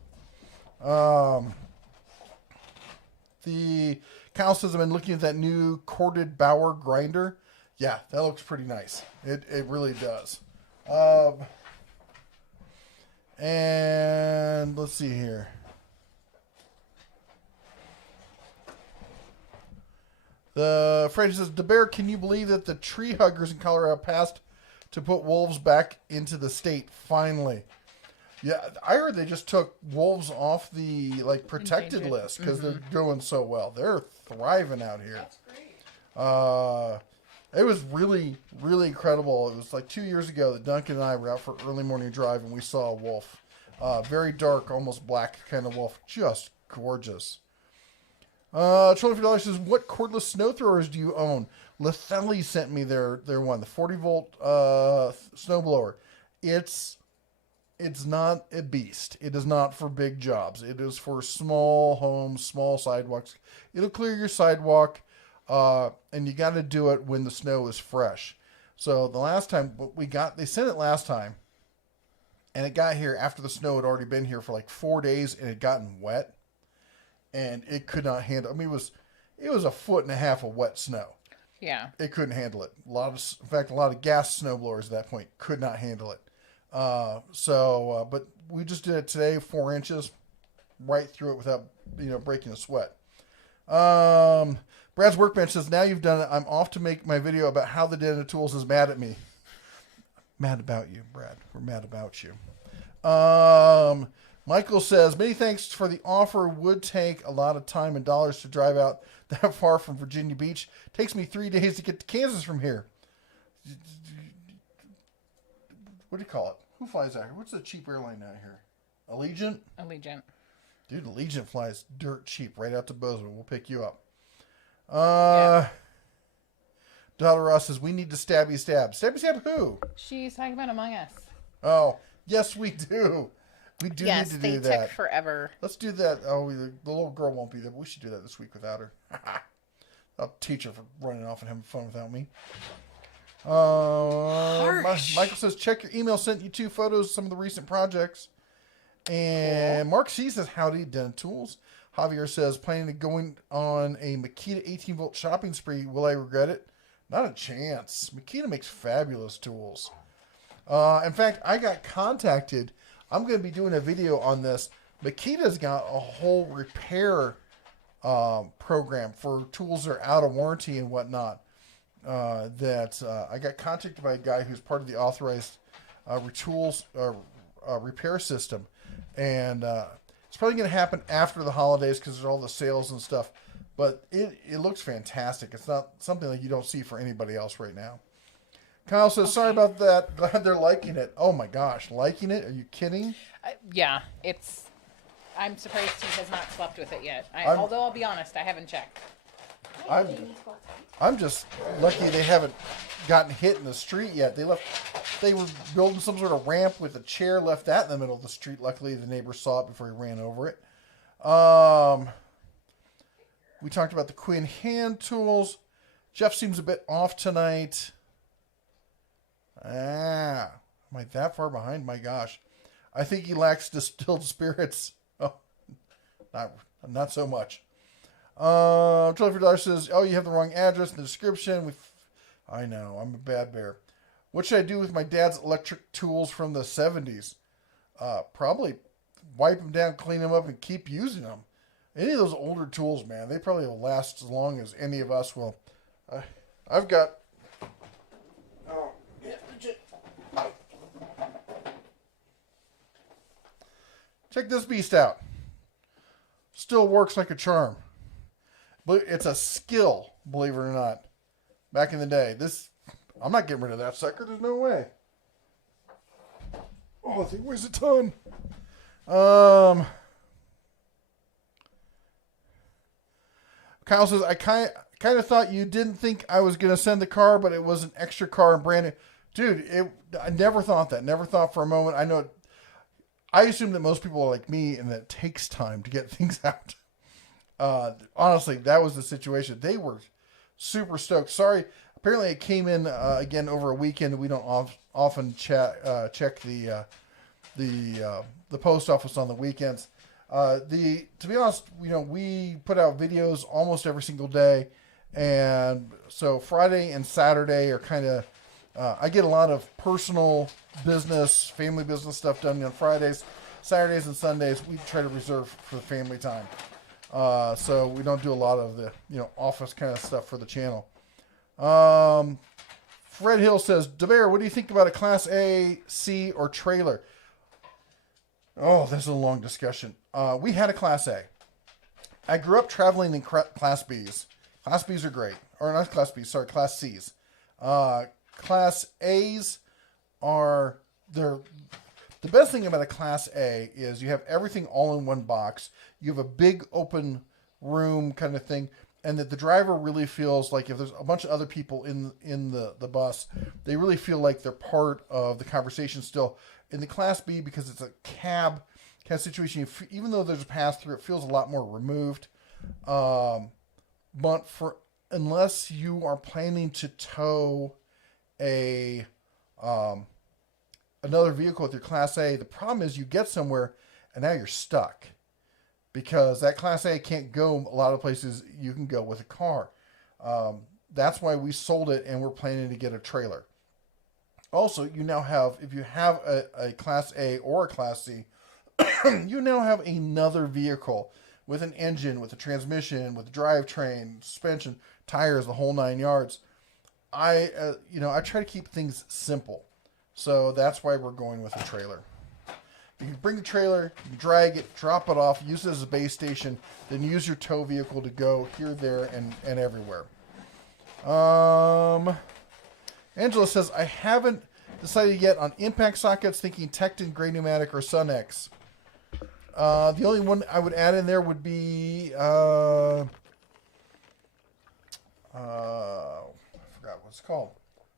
The Kyle says, "I've been looking at that new corded Bauer grinder." Yeah, that looks pretty nice. It really does. And let's see here. The Fred says, "The bear, can you believe that the tree huggers in Colorado passed to put wolves back into the state finally?" Yeah, I heard they just took wolves off the protected Endangered. list because they're doing so well. They're thriving out here. That's great. It was really, really incredible. It was like 2 years ago that Duncan and I were out for early morning drive and we saw a wolf. Very dark, almost black kind of wolf. Just gorgeous. $24 says, "What cordless snow throwers do you own?" Lethelli sent me their one, the 40-volt snowblower. It's not a beast. It is not for big jobs. It is for small homes, small sidewalks. It'll clear your sidewalk, and you got to do it when the snow is fresh. So the last time they sent it last time, and it got here after the snow had already been here for like 4 days, and it had gotten wet, and it could not handle. I mean, it was a foot and a half of wet snow. Yeah. It couldn't handle it. In fact, a lot of gas snowblowers at that point could not handle it. But we just did it today, 4 inches, right through it without, breaking a sweat. Brad's Workbench says, "Now you've done it, I'm off to make my video about how the Den of Tools is mad at me." Mad about you, Brad. We're mad about you. Michael says, "Many thanks for the offer. Would take a lot of time and dollars to drive out that far from Virginia Beach. Takes me 3 days to get to Kansas from here." What do you call it? Who flies out here? What's the cheap airline out here? Allegiant? Dude, Allegiant flies dirt cheap right out to Bozeman. We'll pick you up. Dollar Ross says, "We need to stabby stab." Stabby stab who? She's talking about Among Us. Oh, yes, we do. We do Yes, need to they do that. took forever. Let's do that. Oh, the little girl won't be there, but we should do that this week without her. I'll teach her for running off and having fun without me. Michael says, "Check your email. Sent you 2 photos of some of the recent projects." And Mark C says, "Howdy, Den of Tools." Javier says, "Planning to going on a Makita 18-volt shopping spree. Will I regret it?" Not a chance. Makita makes fabulous tools. In fact, I got contacted. I'm going to be doing a video on this. Makita's got a whole repair program for tools that are out of warranty and whatnot. I got contacted by a guy who's part of the authorized retools repair system, and it's probably going to happen after the holidays because there's all the sales and stuff. But it looks fantastic. It's not something that you don't see for anybody else right now. Kyle says, sorry about that. Glad they're liking it. Oh my gosh, liking it? Are you kidding? Yeah, I'm surprised he has not slept with it yet. Although I'll be honest, I haven't checked. I'm just lucky they haven't gotten hit in the street yet. They were building some sort of ramp with a chair, left that in the middle of the street. Luckily, the neighbor saw it before he ran over it. We talked about the Quinn hand tools. Jeff seems a bit off tonight. Am I that far behind? My gosh. I think he lacks distilled spirits. Oh, not so much. $12 says, oh, you have the wrong address in the description. I know, I'm a bad bear. What should I do with my dad's electric tools from the 70s? Probably wipe them down, clean them up, and keep using them. Any of those older tools, man, they probably will last as long as any of us will. I've got... Oh, yeah, check this beast out. Still works like a charm. But it's a skill, believe it or not. Back in the day. I'm not getting rid of that sucker. There's no way. Oh, I think it weighs a ton. Kyle says, I kind of thought you didn't think I was going to send the car, but it was an extra car and brand new. Dude, I never thought that. Never thought for a moment. I assume that most people are like me and that it takes time to get things out. Honestly, that was the situation. They were super stoked. Sorry. Apparently it came in, again, over a weekend. We don't often check the post office on the weekends. To be honest, we put out videos almost every single day. And so Friday and Saturday are kind of, I get a lot of personal business, family business stuff done on Fridays. Saturdays and Sundays, we try to reserve for the family time. So we don't do a lot of the, office kind of stuff for the channel. Fred Hill says, DeBear, what do you think about a Class A, C, or trailer? Oh, this is a long discussion. We had a Class A. I grew up traveling in Class Bs. Class Bs are great. Or not Class Bs, sorry, Class Cs. Class A's are, the best thing about a Class A is you have everything all in one box. You have a big open room kind of thing, and that the driver really feels like if there's a bunch of other people in the bus, they really feel like they're part of the conversation still. In the Class B, because it's a cab kind of situation, even though there's a pass-through, it feels a lot more removed. But unless you are planning to tow another vehicle with your Class A, the problem is you get somewhere and now you're stuck because that Class A can't go a lot of places you can go with a car. That's why we sold it and we're planning to get a trailer. Also, you now have, if you have a Class A or a Class C, you now have another vehicle with an engine, with a transmission, with a drivetrain, suspension, tires, the whole 9 yards. I try to keep things simple. So that's why we're going with a trailer. You can bring the trailer, you can drag it, drop it off, use it as a base station, then use your tow vehicle to go here, there, and everywhere. Angela says, I haven't decided yet on impact sockets, thinking Tecton, Gray Pneumatic, or Sun-X. The only one I would add in there would be, I forgot what it's called.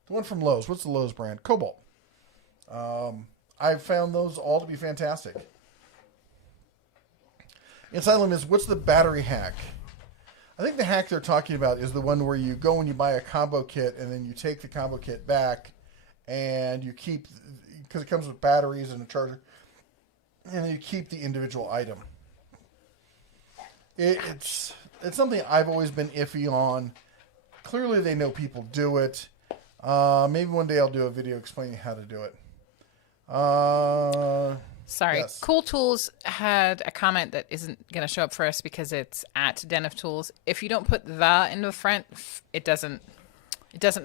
The one from Lowe's. What's the Lowe's brand? Cobalt. I've found those all to be fantastic. Inside Limb is, what's the battery hack? I think the hack they're talking about is the one where you go and you buy a combo kit and then you take the combo kit back and you keep, because it comes with batteries and a charger, and then you keep the individual item. It's something I've always been iffy on. Clearly they know people do it. Maybe one day I'll do a video explaining how to do it. Sorry. Yes. Cool Tools had a comment that isn't going to show up for us because it's at Den of Tools. If you don't put the in the front, it doesn't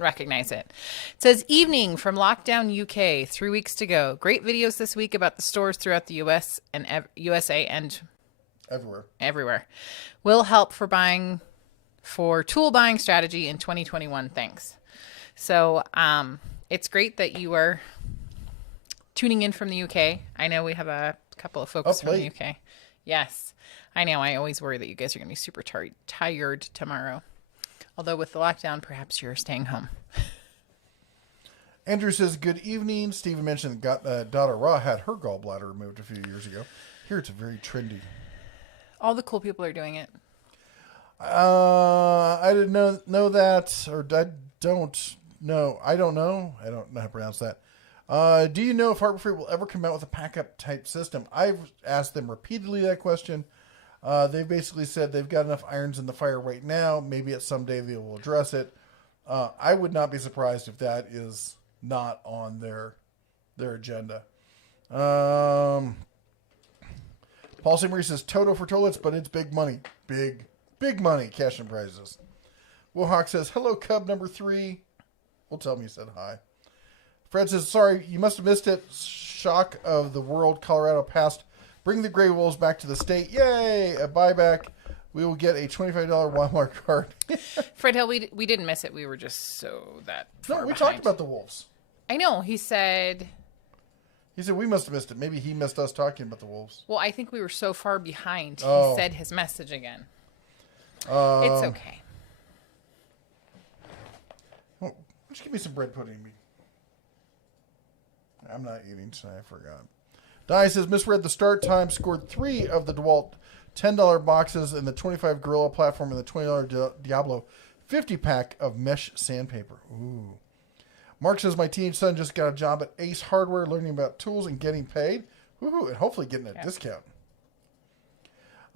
recognize it. It says, evening from Lockdown UK, 3 weeks to go. Great videos this week about the stores throughout the US and USA and everywhere. Will help for tool buying strategy in 2021. Thanks. So, It's great that you are tuning in from the UK. I know we have a couple of folks from the UK. Yes. I know. I always worry that you guys are going to be super tired tomorrow. Although with the lockdown, perhaps you're staying home. Andrew says, good evening. Stephen mentioned daughter Ra had her gallbladder removed a few years ago. Here it's very trendy. All the cool people are doing it. I didn't know that, or I don't know. I don't know how to pronounce that. Do you know if Harbor Freight will ever come out with a pack-up type system? I've asked them repeatedly that question. They basically said they've got enough irons in the fire right now. Maybe at some day they will address it. I would not be surprised if that is not on their agenda. Paul St. Marie says Toto for toilets, but it's big money. Big money, cash and prizes. Will Hawk says, hello, Cub number 3. Well, tell me you said hi. Fred says, sorry, you must have missed it. Shock of the world, Colorado passed. Bring the Gray Wolves back to the state. Yay! A buyback. We will get a $25 Walmart card. Fred Hill, we didn't miss it. We were just that far No, we behind. talked about the Wolves. I know. He said we must have missed it. Maybe he missed us talking about the Wolves. Well, I think we were so far behind. Oh. He said his message again. It's okay. Well, just give me some bread pudding. I'm not eating tonight. I forgot. Di says, misread the start time. Scored 3 of the DeWalt $10 boxes and the 25 Gorilla platform and the $20 Diablo 50-pack of mesh sandpaper. Ooh. Mark says, my teenage son just got a job at Ace Hardware learning about tools and getting paid. Ooh, and hopefully getting a discount.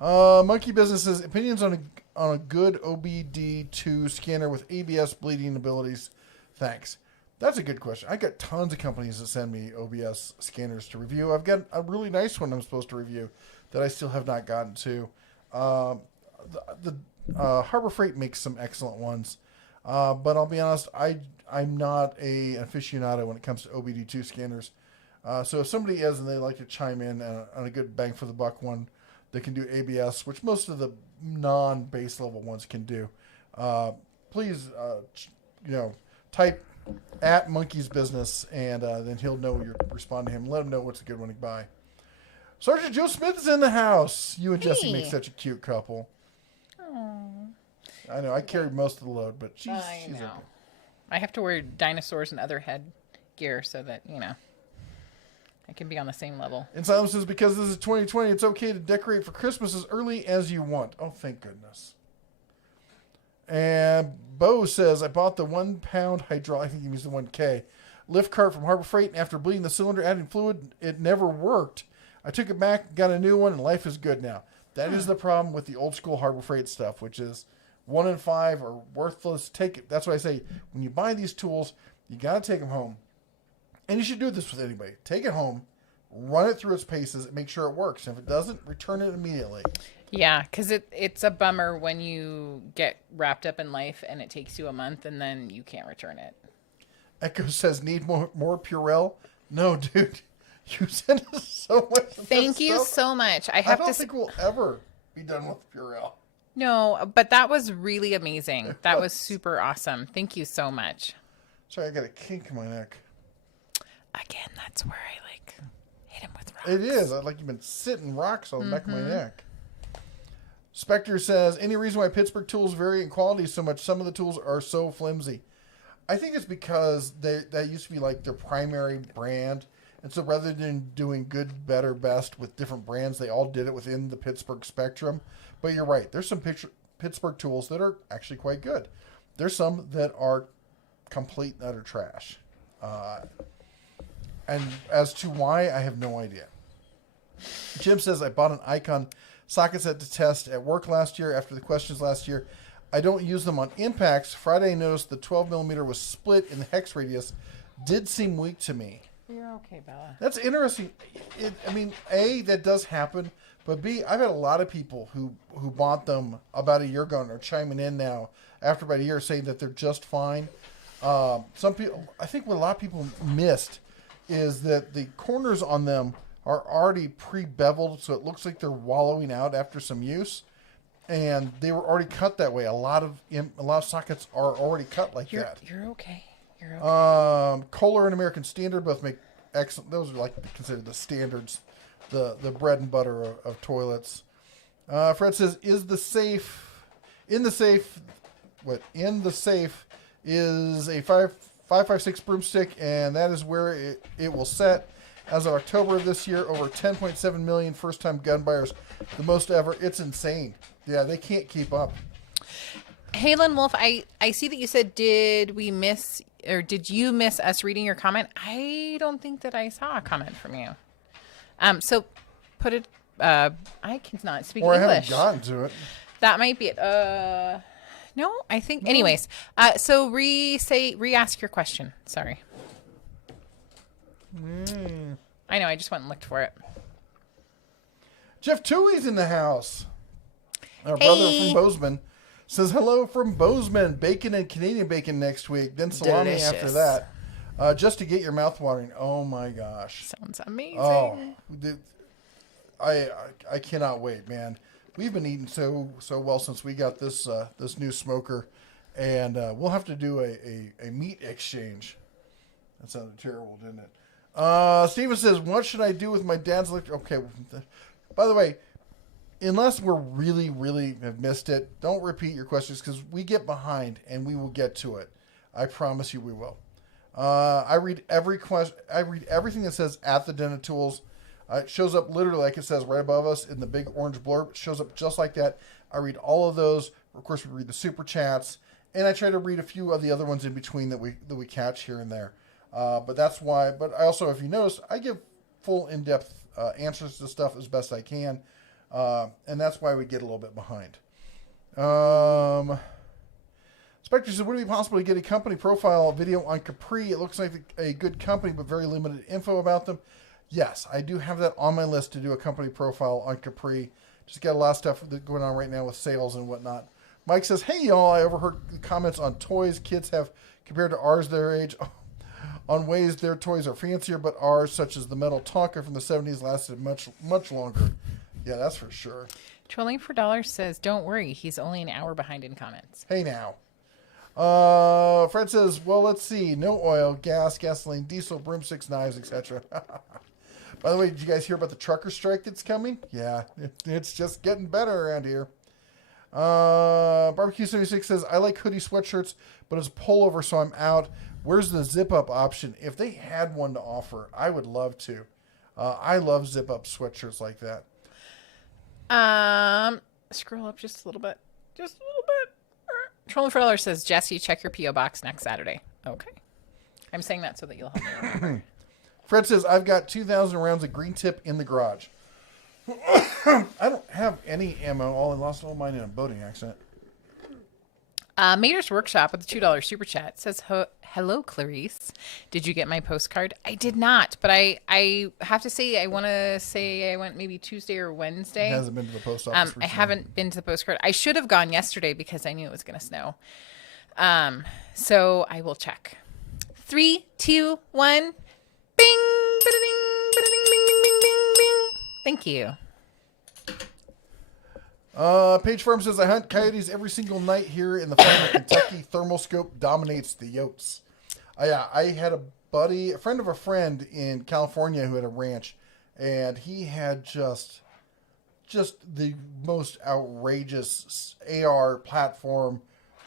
Monkey Business says, opinions on a good OBD2 scanner with ABS bleeding abilities. Thanks. That's a good question. I got tons of companies that send me OBS scanners to review. I've got a really nice one I'm supposed to review that I still have not gotten to. Harbor Freight makes some excellent ones. But I'll be honest, I'm not an aficionado when it comes to OBD2 scanners. So if somebody is and they'd like to chime in on a good bang for the buck one that can do ABS, which most of the non-base level ones can do, please, type at Monkey's Business, and then he'll know you're responding to him. Let him know what's a good one to buy. Sergeant Joe Smith is in the house. You and Jesse make such a cute couple. Aww. I know. I carry most of the load, but she's I know. okay. I have to wear dinosaurs and other head gear so that, I can be on the same level. And Silence says, because this is 2020, it's okay to decorate for Christmas as early as you want. Oh, thank goodness. And Bo says, I bought the 1 pound hydraulic, I think he means the 1K, lift cart from Harbor Freight, and after bleeding the cylinder, adding fluid, it never worked. I took it back, got a new one, and life is good now. That is the problem with the old school Harbor Freight stuff, which is 1 in 5 are worthless. Take it. That's why I say, when you buy these tools, you got to take them home. And you should do this with anybody. Take it home, run it through its paces, and make sure it works. And if it doesn't, return it immediately. Yeah, because it's a bummer when you get wrapped up in life and it takes you a month and then you can't return it. Echo says, need more Purell? No, dude. You sent us so much. Thank you so much. I don't think we'll ever be done with Purell. No, but that was really amazing. That was super awesome. Thank you so much. Sorry, I got a kink in my neck. Again, that's where I hit him with rocks. It is. You've been sitting rocks on the back of my neck. Spectre says, any reason why Pittsburgh tools vary in quality so much? Some of the tools are so flimsy. I think it's because that used to be their primary brand. And so rather than doing good, better, best with different brands, they all did it within the Pittsburgh spectrum. But you're right. There's some Pittsburgh tools that are actually quite good. There's some that are complete and utter trash. And as to why, I have no idea. Jim says, I bought an Icon socket set to test at work last year after the questions last year. I don't use them on impacts. Friday I noticed the 12 millimeter was split in the hex radius. Did seem weak to me. You're okay, Bella. That's interesting. A, that does happen. But B, I've had a lot of people who bought them about a year ago and are chiming in now after about a year saying that they're just fine. Some people, I think what a lot of people missed is that the corners on them are already pre-beveled, so it looks like they're wallowing out after some use, and they were already cut that way. A lot of sockets are already cut like that. You're okay. You're okay. Kohler and American Standard both make excellent. Those are like considered the standards, the bread and butter of toilets. Fred says, in the safe is a 556 broomstick, and that is where it will set. As of October of this year, over 10.7 million first-time gun buyers, the most ever. It's insane. Yeah, they can't keep up. Halen Wolf, I see that you said, did you miss us reading your comment? I don't think that I saw a comment from you. So put it. I cannot speak English. Or I haven't gotten to it. That might be it. No, I think. No. Anyways, so re-ask your question. Sorry. I know. I just went and looked for it. Jeff Toohey's in the house. Our brother from Bozeman says hello from Bozeman. Bacon and Canadian bacon next week. Then salami after that. Just to get your mouth watering. Oh my gosh. Sounds amazing. Oh, I cannot wait, man. We've been eating so well since we got this new smoker, and we'll have to do a meat exchange. That sounded terrible, didn't it? Steven says, what should I do with my dad's electric? Okay. By the way, unless we're really have missed it, don't repeat your questions because we get behind and we will get to it. I promise you we will. I read every question. I read everything that says at the Den of Tools. It shows up literally like it says right above us in the big orange blurb. It shows up just like that. I read all of those. Of course, we read the super chats, and I try to read a few of the other ones in between that we catch here and there. But that's why. But I also, if you notice, I give full in-depth answers to stuff as best I can, and that's why we get a little bit behind. Spectre says, would it be possible to get a company profile video on Capri? It looks like a good company, but very limited info about them. Yes, I do have that on my list to do a company profile on Capri. Just got a lot of stuff going on right now with sales and whatnot. Mike says, hey, y'all, I overheard comments on toys kids have compared to ours their age. On ways their toys are fancier, but ours, such as the metal Tonka from the 70s, lasted much longer. Yeah, that's for sure. Trolling for Dollars says, don't worry, he's only an hour behind in comments. Hey, now. Fred says, well, let's see. No oil, gas, gasoline, diesel, broomsticks, knives, etc. By the way, did you guys hear about the trucker strike that's coming? Yeah, it's just getting better around here. Barbecue 76 says, I like hoodie sweatshirts, but it's a pullover, so I'm out. Where's the zip-up option? If they had one to offer, I would love to. I love zip-up sweatshirts like that. Scroll up just a little bit. Just a little bit. Trolling for Dollar says, Jesse, check your P.O. box next Saturday. Okay. I'm saying that so that you'll help me remember. Fred says, I've got 2,000 rounds of green tip in the garage. I don't have any ammo. I lost all mine in a boating accident. Mater's Workshop with the $2 super chat says, hello, Clarice. Did you get my postcard? I did not, but I have to say, I want to say I went maybe Tuesday or Wednesday. He hasn't been to the post office recently. I haven't been to the postcard. I should have gone yesterday because I knew it was going to snow. So I will check. 3, 2, 1. Bing! Ba-da-ding, ba-da-ding, bing, bing, bing, bing, bing. Thank you. Page Farm says, I hunt coyotes every single night here in the farm of Kentucky. Thermal scope dominates the yotes. Yeah, I had a friend of a friend in California who had a ranch, and he had just the most outrageous AR platform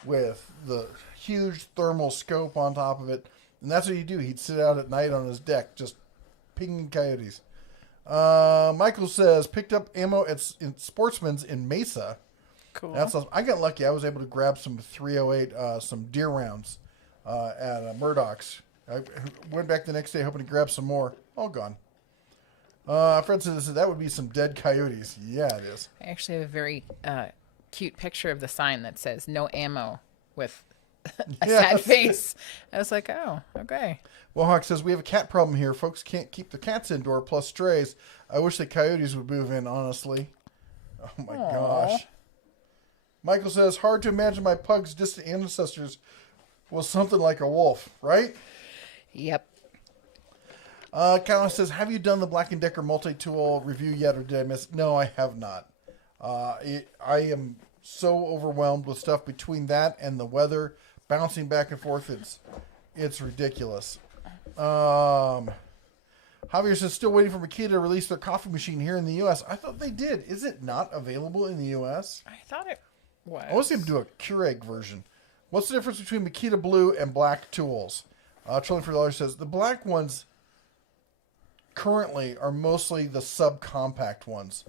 with the huge thermal scope on top of it. And that's what he'd do. He'd sit out at night on his deck, just pinging coyotes. Michael says, picked up ammo in Sportsman's in Mesa. Cool. That's awesome. I got lucky. I was able to grab some 308, some deer rounds at Murdoch's. I went back the next day hoping to grab some more. All gone. Fred says that would be some dead coyotes. Yeah, it is. I actually have a very cute picture of the sign that says no ammo with a sad face. I was like, oh, okay. Well, Hawk says, we have a cat problem here. Folks can't keep the cats indoor, plus strays. I wish the coyotes would move in, honestly. Oh, my gosh. Michael says, hard to imagine my pug's distant ancestors was something like a wolf, right? Yep. Kyle says, have you done the Black & Decker multi-tool review yet, or did I miss? No, I have not. I am so overwhelmed with stuff between that and the weather bouncing back and forth. It's ridiculous. Javier says, still waiting for Makita to release their coffee machine here in the U.S. I thought they did. Is it not available in the U.S.? I thought it was. I want to see them do a Keurig version. What's the difference between Makita Blue and black tools? Trillion for $1 says, the black ones currently are mostly the subcompact ones.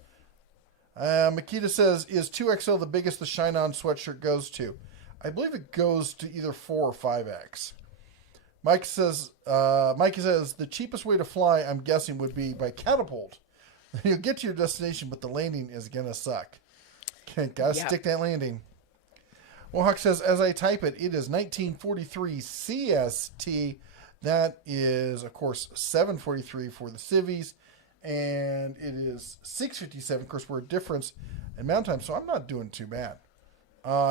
Makita says, is 2XL the biggest the Shine-On sweatshirt goes to? I believe it goes to either 4 or 5X. Mike says, the cheapest way to fly, I'm guessing, would be by catapult. You'll get to your destination, but the landing is going to suck. Gotta stick that landing. Mohawk says, as I type it, it is 1943 CST. That is, of course, 743 for the civvies. And it is 657. Of course, we're a difference in mount time, so I'm not doing too bad.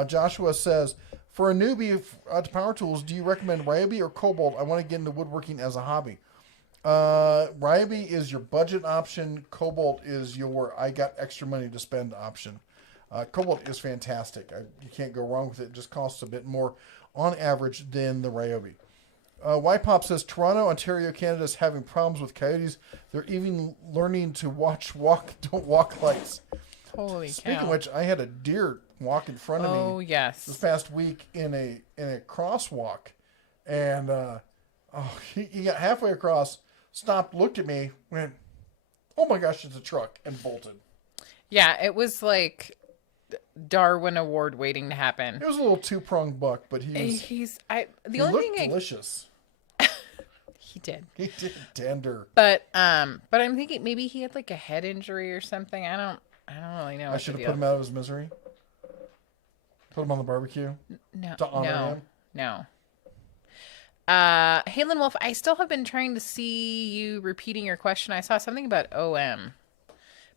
Joshua says, for a newbie to power tools, do you recommend Ryobi or Cobalt? I want to get into woodworking as a hobby. Ryobi is your budget option. Cobalt is your I got extra money to spend option. Cobalt is fantastic. You can't go wrong with it. It just costs a bit more on average than the Ryobi. YPop says, Toronto, Ontario, Canada is having problems with coyotes. They're even learning to don't walk lights. Holy cow. Speaking of which, I had a deer walk in front of me. Oh, yes. This past week in a crosswalk. And he got halfway across, stopped, looked at me, went, oh my gosh, it's a truck, and bolted. Yeah, it was like Darwin Award waiting to happen. It was a little two-pronged buck, but he looked delicious. He did. He did tender. But I'm thinking maybe he had like a head injury or something. I don't really know. I should have put him out of his misery. Put him on the barbecue. No. To honor him. No. Halen Wolf, I still have been trying to see you repeating your question. I saw something about OM.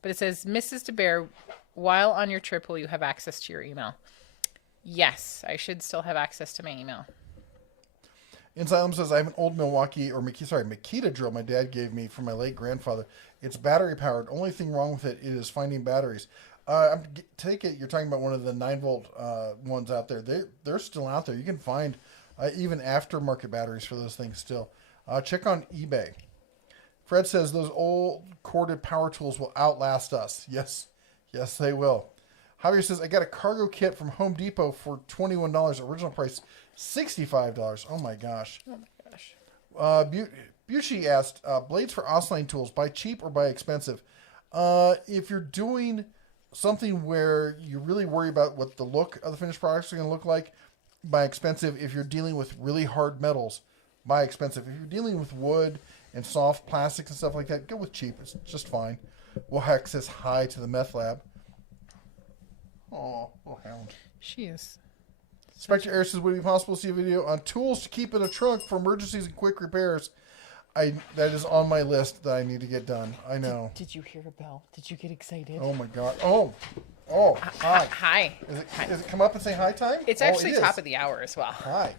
But it says, Mrs. DeBear, while on your trip, will you have access to your email? Yes, I should still have access to my email. Insylum says, I have an old Milwaukee, Makita drill my dad gave me from my late grandfather. It's battery powered. Only thing wrong with it is finding batteries. Take it, you're talking about one of the 9-volt ones out there. They're still out there. You can find even aftermarket batteries for those things still. Check on eBay. Fred says, those old corded power tools will outlast us. Yes, they will. Javier says, I got a cargo kit from Home Depot for $21. Original price, $65. Oh my gosh. Bucci asked, blades for oscillating tools, buy cheap or buy expensive? If you're doing something where you really worry about what the look of the finished products are going to look like, buy expensive. If you're dealing with really hard metals, buy expensive. If you're dealing with wood and soft plastics and stuff like that, go with cheap. It's just fine. Wohack says hi to the meth lab. Oh, little hound. She is. Spectre Air says, would it be possible to see a video on tools to keep in a trunk for emergencies and quick repairs? That is on my list that I need to get done. I know. Did you hear a bell? Did you get excited? Oh my god. Oh, hi. Hi. Is it come up and say hi time? It's actually top of the hour as well. Hi.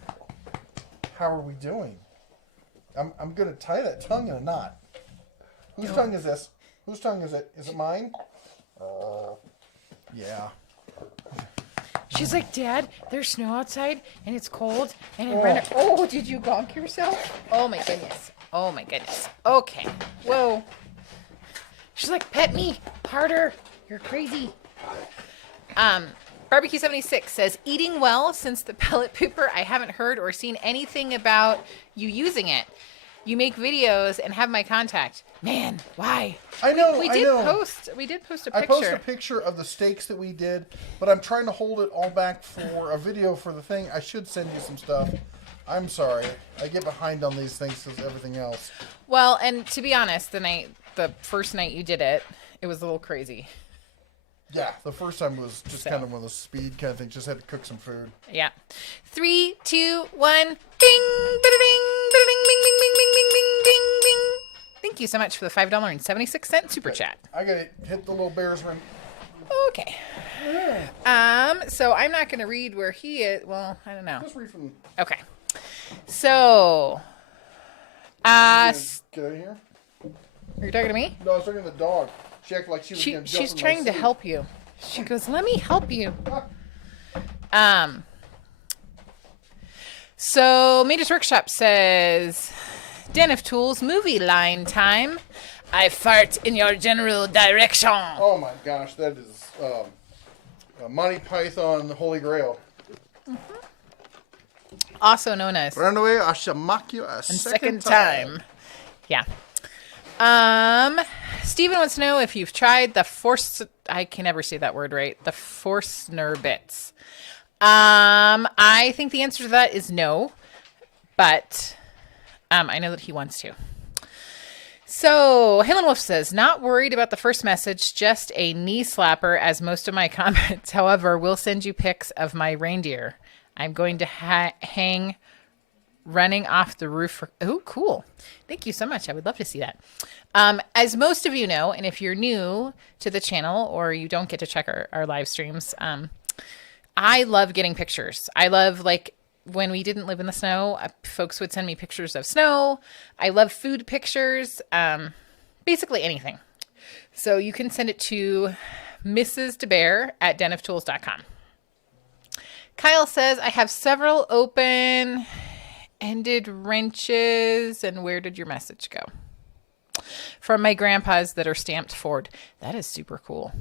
How are we doing? I'm going to tie that tongue in a knot. Whose tongue is this? Whose tongue is it? Is it mine? Yeah. She's like, Dad, there's snow outside, and it's cold, and it ran. Oh, did you gonk yourself? Oh, my goodness. Oh, my goodness. Okay. Whoa. She's like, pet me harder. You're crazy. Barbecue 76 says, eating well since the pellet pooper. I haven't heard or seen anything about you using it. You make videos and have my contact. Man, why? I know. We did post a picture. I posted a picture of the steaks that we did, but I'm trying to hold it all back for a video for the thing. I should send you some stuff. I'm sorry. I get behind on these things because everything else. Well, and to be honest, the first night you did it, it was a little crazy. Yeah, the first time was just kind of one of those speed kind of things. Just had to cook some food. Yeah. 3, 2, 1. Ding! Ba-da-ding! Ba-da-ding! Bing! Bing! Bing! Bing! Bing! Bing! Bing! Bing! Thank you so much for the $5.76 super chat. I gotta hit the little bear's ring. Okay. So I'm not going to read where he is. Well, I don't know. Just read from. Okay. So. Get out of here. Are you talking to me? No, I was talking to the dog. She acted like she was going to jump She's in my trying to seat. help you. She goes, let me help you. So, Mada's Workshop says, Den of Tools movie line time. I fart in your general direction. Oh my gosh, that is Monty Python, the Holy Grail. Also known as Run away, I shall mock you a second time. Yeah. Steven wants to know if you've tried the I can never say that word right. The Forstner bits. I think the answer to that is no, but I know that he wants to. So, Helen Wolf says, not worried about the first message, just a knee slapper as most of my comments. However, we'll send you pics of my reindeer. I'm going to hang running off the roof. Oh, cool. Thank you so much. I would love to see that. As most of you know, and if you're new to the channel or you don't get to check our live streams, I love getting pictures. I love, like, when we didn't live in the snow, folks would send me pictures of snow. I love food pictures, basically anything. So you can send it to Mrs. DeBear at denoftools.com. Kyle says, I have several open-ended wrenches. And where did your message go? From my grandpa's that are stamped Ford. That is super cool.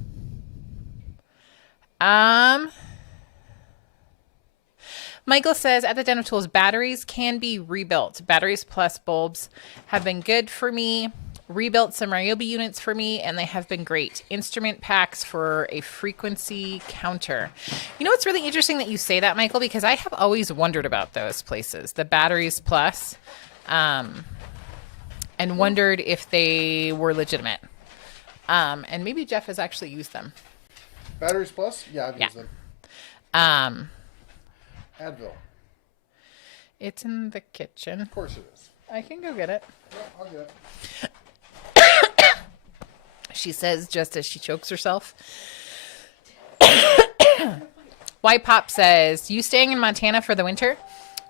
Michael says, at the Den of Tools, batteries can be rebuilt. Batteries plus bulbs have been good for me. Rebuilt some Ryobi units for me, and they have been great. Instrument packs for a frequency counter. You know, it's really interesting that you say that, Michael, because I have always wondered about those places, the batteries plus, and wondered if they were legitimate. And maybe Jeff has actually used them. Batteries plus? Yeah, I've used them. Advil. It's in the kitchen. Of course it is. I can go get it. Yeah, I'll get it. She says just as she chokes herself. White Pop says, you staying in Montana for the winter?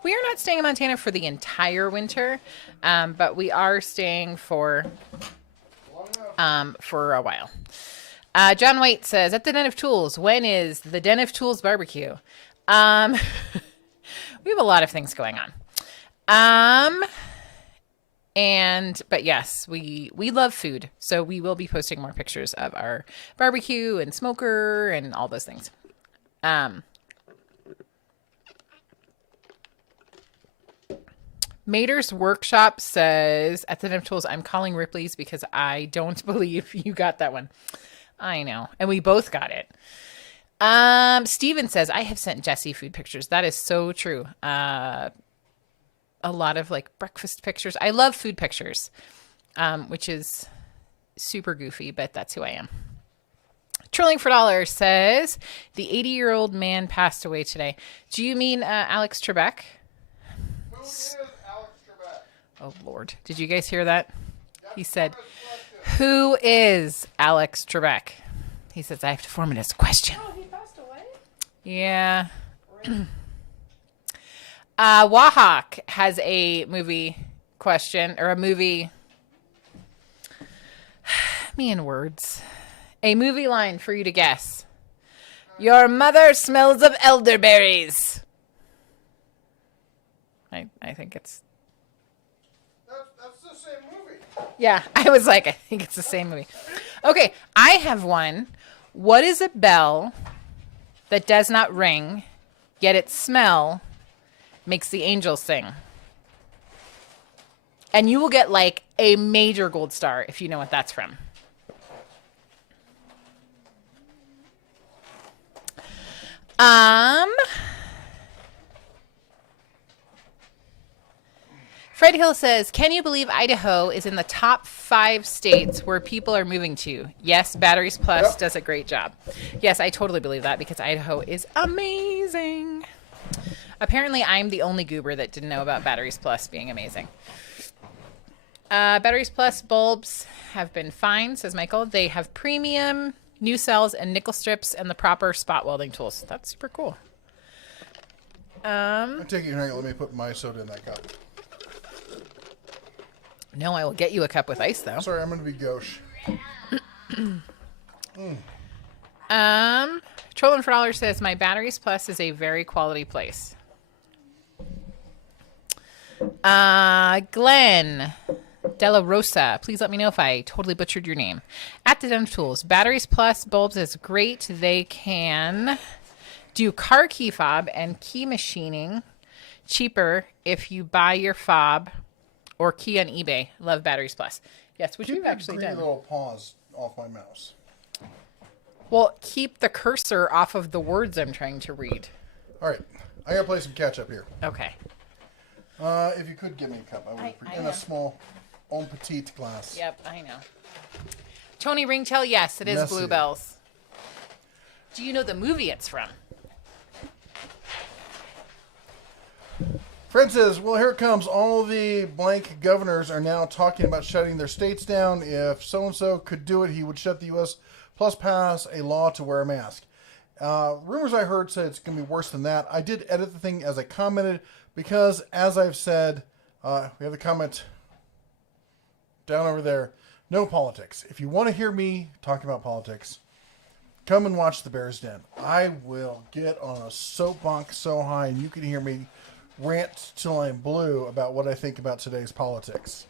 We are not staying in Montana for the entire winter, but we are staying for a while. John White says, at the Den of Tools, when is the Den of Tools barbecue? We have a lot of things going on. But yes, we love food. So we will be posting more pictures of our barbecue and smoker and all those things. Mater's Workshop says, at the Den of Tools, I'm calling Ripley's because I don't believe you got that one. I know. And we both got it. Steven says, I have sent Jesse food pictures. That is so true. A lot of like breakfast pictures. I love food pictures, which is super goofy, but that's who I am. Trilling for Dollar says, the 80-year-old man passed away today. Do you mean Alex Trebek? Who is Alex Trebek? Oh, Lord. Did you guys hear that? He said, who is Alex Trebek? He says, I have to form it as a question. Oh, he passed away? Yeah. Wahawk has a movie question, or a movie, me in words, a movie line for you to guess. Your mother smells of elderberries. I think it's... That's the same movie. Yeah, I was like, I think it's the same movie. Okay, I have one. What is a bell that does not ring, yet its smell makes the angels sing? And you will get like a major gold star if you know what that's from. Fred Hill says, can you believe Idaho is in the top 5 states where people are moving to? Yes, Batteries Plus does a great job. Yes, I totally believe that because Idaho is amazing. Apparently, I'm the only goober that didn't know about Batteries Plus being amazing. Batteries Plus bulbs have been fine, says Michael. They have premium, new cells, and nickel strips, and the proper spot welding tools. That's super cool. I take it, let me put my soda in that cup. No, I will get you a cup with ice, though. Sorry, I'm going to be gauche. Trollin for Dollar says, my Batteries Plus is a very quality place. Glenn Della Rosa, please let me know if I totally butchered your name. At the Dental Tools, batteries plus bulbs is great. They can do car key fob and key machining cheaper if you buy your fob or key on eBay. Love batteries plus. Yes, which we've actually done. Little paws off my mouse. Well, keep the cursor off of the words I'm trying to read. All right. I got to play some catch up here. Okay. If you could give me a cup, I would appreciate in a small, en petite glass. Yep, I know. Tony Ringtail, yes, it is Messy. Bluebells. Do you know the movie it's from? Fred says, well, here it comes. All the blank governors are now talking about shutting their states down. If so-and-so could do it, he would shut the U.S. plus pass a law to wear a mask. Rumors I heard said it's going to be worse than that. I did edit the thing as I commented because, as I've said, we have the comment down over there, no politics. If you want to hear me talking about politics, come and watch The Bear's Den. I will get on a soapbox so high and you can hear me rant till I'm blue about what I think about today's politics.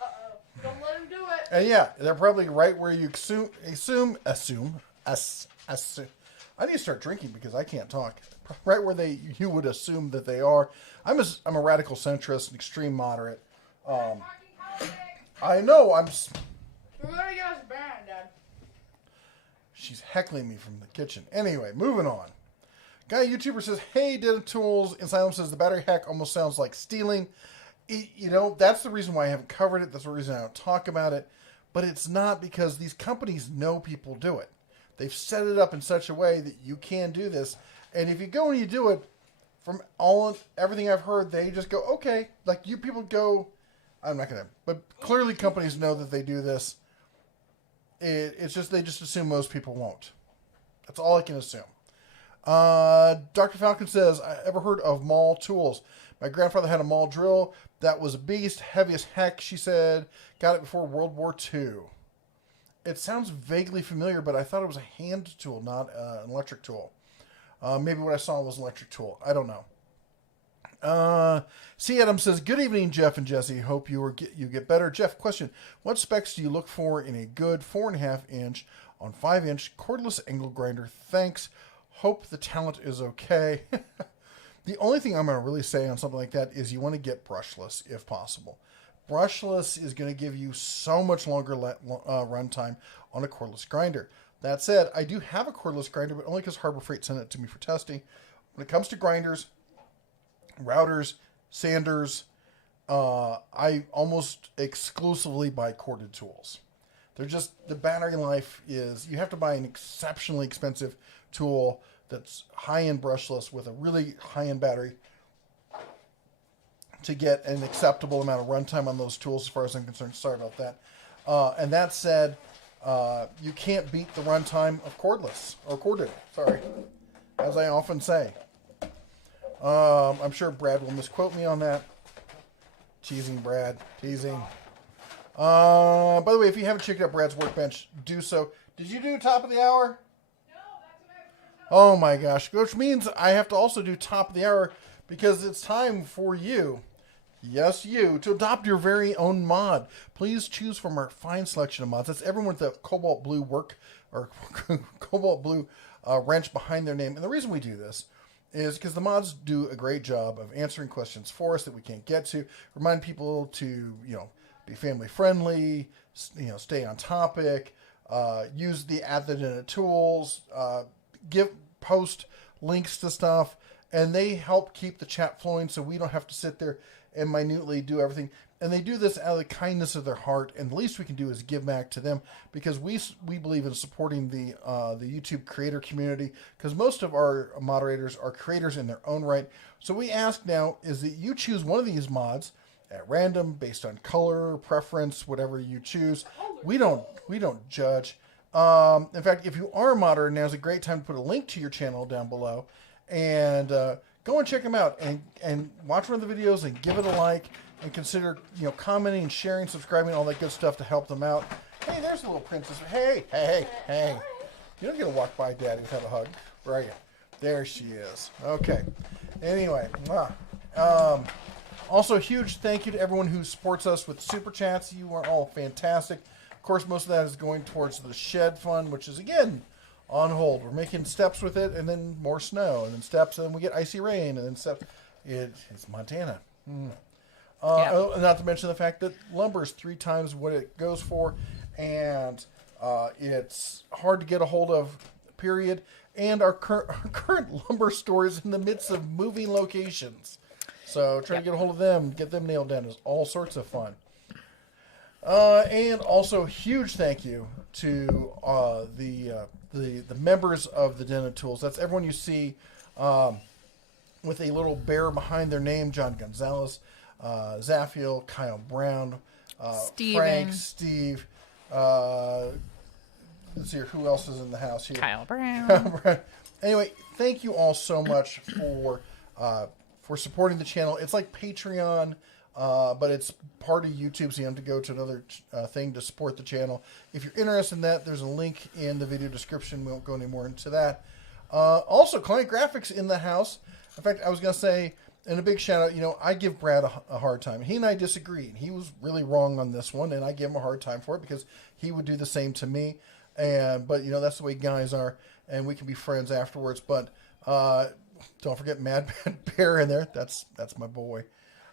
Uh-oh. Don't let him do it. And yeah, they're probably right where you assume. I need to start drinking because I can't talk. Right where you would assume that they are. I'm a radical centrist, an extreme moderate. I know I'm. We're gonna get us banned, Dad. She's heckling me from the kitchen. Anyway, moving on. Guy YouTuber says, "Hey, Dental Tools." And Silence says the battery hack almost sounds like stealing. That's the reason why I haven't covered it. That's the reason I don't talk about it. But it's not because these companies know people do it. They've set it up in such a way that you can do this. And if you go and you do it, from everything I've heard, they just go, okay. Like you people go, I'm not going to. But clearly companies know that they do this. It's just they just assume most people won't. That's all I can assume. Dr. Falcon says, I ever heard of Maul tools? My grandfather had a Maul drill. That was a beast. Heavy as heck, she said. Got it before World War II. It sounds vaguely familiar, but I thought it was a hand tool, not an electric tool. Maybe what I saw was an electric tool. I don't know. C. Adam says, good evening, Jeff and Jesse. Hope you get better. Jeff, question. What specs do you look for in a good 4.5 inch on 5 inch cordless angle grinder? Thanks. Hope the talent is okay. The only thing I'm going to really say on something like that is you want to get brushless if possible. Brushless is going to give you so much longer runtime on a cordless grinder. That said, I do have a cordless grinder, but only because Harbor Freight sent it to me for testing. When it comes to grinders, routers, sanders, I almost exclusively buy corded tools. They're just, the battery life is, you have to buy an exceptionally expensive tool that's high-end brushless with a really high-end battery to get an acceptable amount of runtime on those tools as far as I'm concerned. Sorry about that. And that said, you can't beat the runtime of cordless, or corded, sorry, as I often say. I'm sure Brad will misquote me on that. Teasing, Brad. Teasing. By the way, if you haven't checked out Brad's workbench, do so. Did you do top of the hour? Oh my gosh, which means I have to also do top of the hour because it's time for you, yes you, to adopt your very own mod. Please choose from our fine selection of mods. That's everyone with the cobalt blue cobalt blue wrench behind their name. And the reason we do this is because the mods do a great job of answering questions for us that we can't get to, remind people to, be family friendly, stay on topic, use the @the tools, post links to stuff, and they help keep the chat flowing so we don't have to sit there and minutely do everything. And they do this out of the kindness of their heart, and the least we can do is give back to them because we believe in supporting the YouTube creator community because most of our moderators are creators in their own right. So we ask now is that you choose one of these mods at random based on color, preference, whatever you choose. We don't judge. In fact, if you are a moderator, now's a great time to put a link to your channel down below and go and check them out and watch one of the videos and give it a like and consider, commenting and sharing, subscribing, all that good stuff to help them out. Hey, there's a little princess. Hey. You don't get to walk by Daddy without a hug, right? There she is. Okay. Anyway, Also, huge thank you to everyone who supports us with Super Chats. You are all fantastic. Of course, most of that is going towards the Shed Fund, which is, again, on hold. We're making steps with it, and then more snow, and then steps, and then we get icy rain, and then steps. It's Montana. Not to mention the fact that lumber is 3 times what it goes for, and it's hard to get a hold of, period. And our current lumber store is in the midst of moving locations. So trying to get a hold of them, get them nailed down is all sorts of fun. And also, huge thank you to the members of the Den of Tools. That's everyone you see with a little bear behind their name: John Gonzalez, Zaffiel, Kyle Brown, Frank, Steve. Let's see here, who else is in the house here? Kyle Brown. Anyway, thank you all so much for supporting the channel. It's like Patreon, but it's part of YouTube, so you have to go to another thing to support the channel. If you're interested in that, there's a link in the video description. We won't go any more into that. Also, Client Graphics in the house. In fact, I was going to say, and a big shout out, I give Brad a hard time. He and I disagree. He was really wrong on this one, and I give him a hard time for it because he would do the same to me. But that's the way guys are, and we can be friends afterwards. But don't forget Mad Bear in there. That's my boy.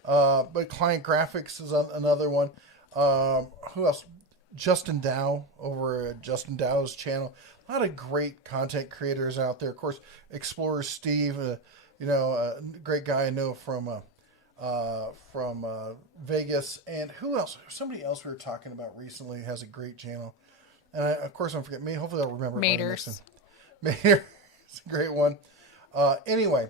But Client Graphics is another one. Who else? Justin Dow over at Justin Dow's channel. A lot of great content creators out there. Of course, Explorer Steve, a great guy I know from Vegas. And who else? Somebody else we were talking about recently has a great channel. And of course, don't forget me. Hopefully, I'll remember. Maters. Maters. It's a great one. Anyway,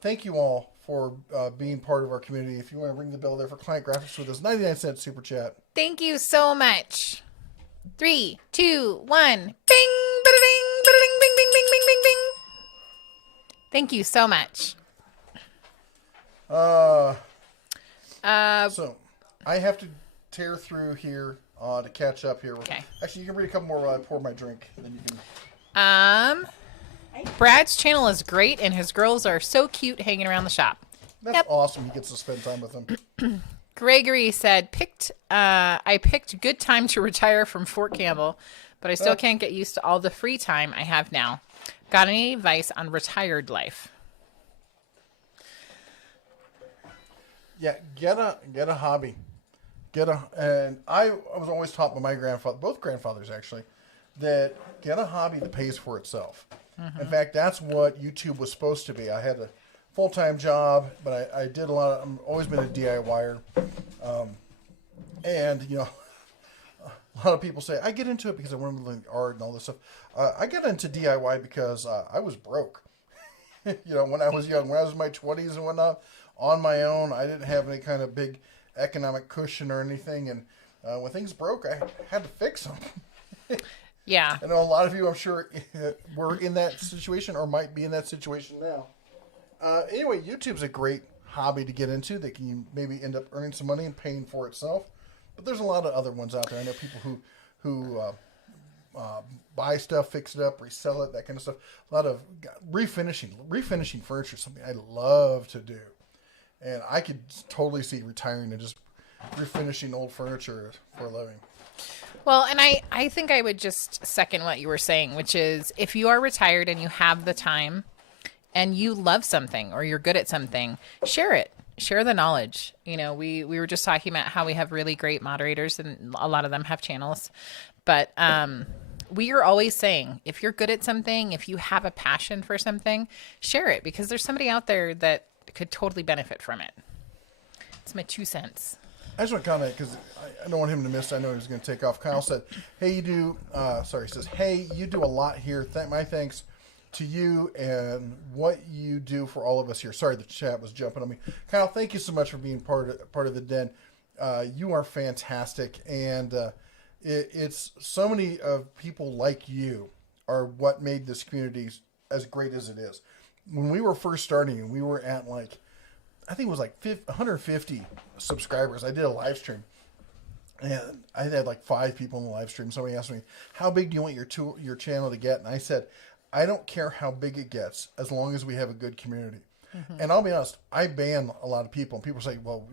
thank you all for being part of our community. If you want to ring the bell there for Client Graphics with us, 99-cent super chat. Thank you so much. 3, 2, 1. Bing, ba-da-ding, ba-da-ding, bing, bing, bing, bing, bing, bing. Thank you so much. So I have to tear through here to catch up here. Okay. Actually, you can read a couple more while I pour my drink. Then you can. Brad's channel is great, and his girls are so cute hanging around the shop. That's awesome. He gets to spend time with them. Gregory said, I picked good time to retire from Fort Campbell, but I still can't get used to all the free time I have now. Got any advice on retired life? Yeah, get a hobby. And I was always taught by my grandfather, both grandfathers actually, that get a hobby that pays for itself. Mm-hmm. In fact, that's what YouTube was supposed to be. I had a full-time job, but I did I've always been a DIYer. And, a lot of people say, I get into it because I wanted to learn art and all this stuff. I get into DIY because I was broke. When I was young, when I was in my 20s and whatnot, on my own, I didn't have any kind of big economic cushion or anything. And when things broke, I had to fix them. Yeah. I know a lot of you, I'm sure, were in that situation or might be in that situation now. Anyway, YouTube's a great hobby to get into that can maybe end up earning some money and paying for itself. But there's a lot of other ones out there. I know people who buy stuff, fix it up, resell it, that kind of stuff. A lot of refinishing furniture is something I love to do. And I could totally see retiring and just refinishing old furniture for a living. Well, and I think I would just second what you were saying, which is if you are retired and you have the time and you love something or you're good at something, share it. Share the knowledge. We were just talking about how we have really great moderators and a lot of them have channels. But we are always saying, if you're good at something, if you have a passion for something, share it because there's somebody out there that could totally benefit from it. It's my 2 cents. I just want to comment because I don't want him to miss. I know he was going to take off. Kyle said, hey, you do, he says, hey, you do a lot here. My thanks to you and what you do for all of us here. Sorry, the chat was jumping on me. Kyle, thank you so much for being part of the Den. You are fantastic. And it's so many of people like you are what made this community as great as it is. When we were first starting, we were at I think it was 150 subscribers. I did a live stream, and I had 5 people in the live stream. Somebody asked me, how big do you want your channel to get? And I said, I don't care how big it gets as long as we have a good community. And I'll be honest, I ban a lot of people. And people say, well,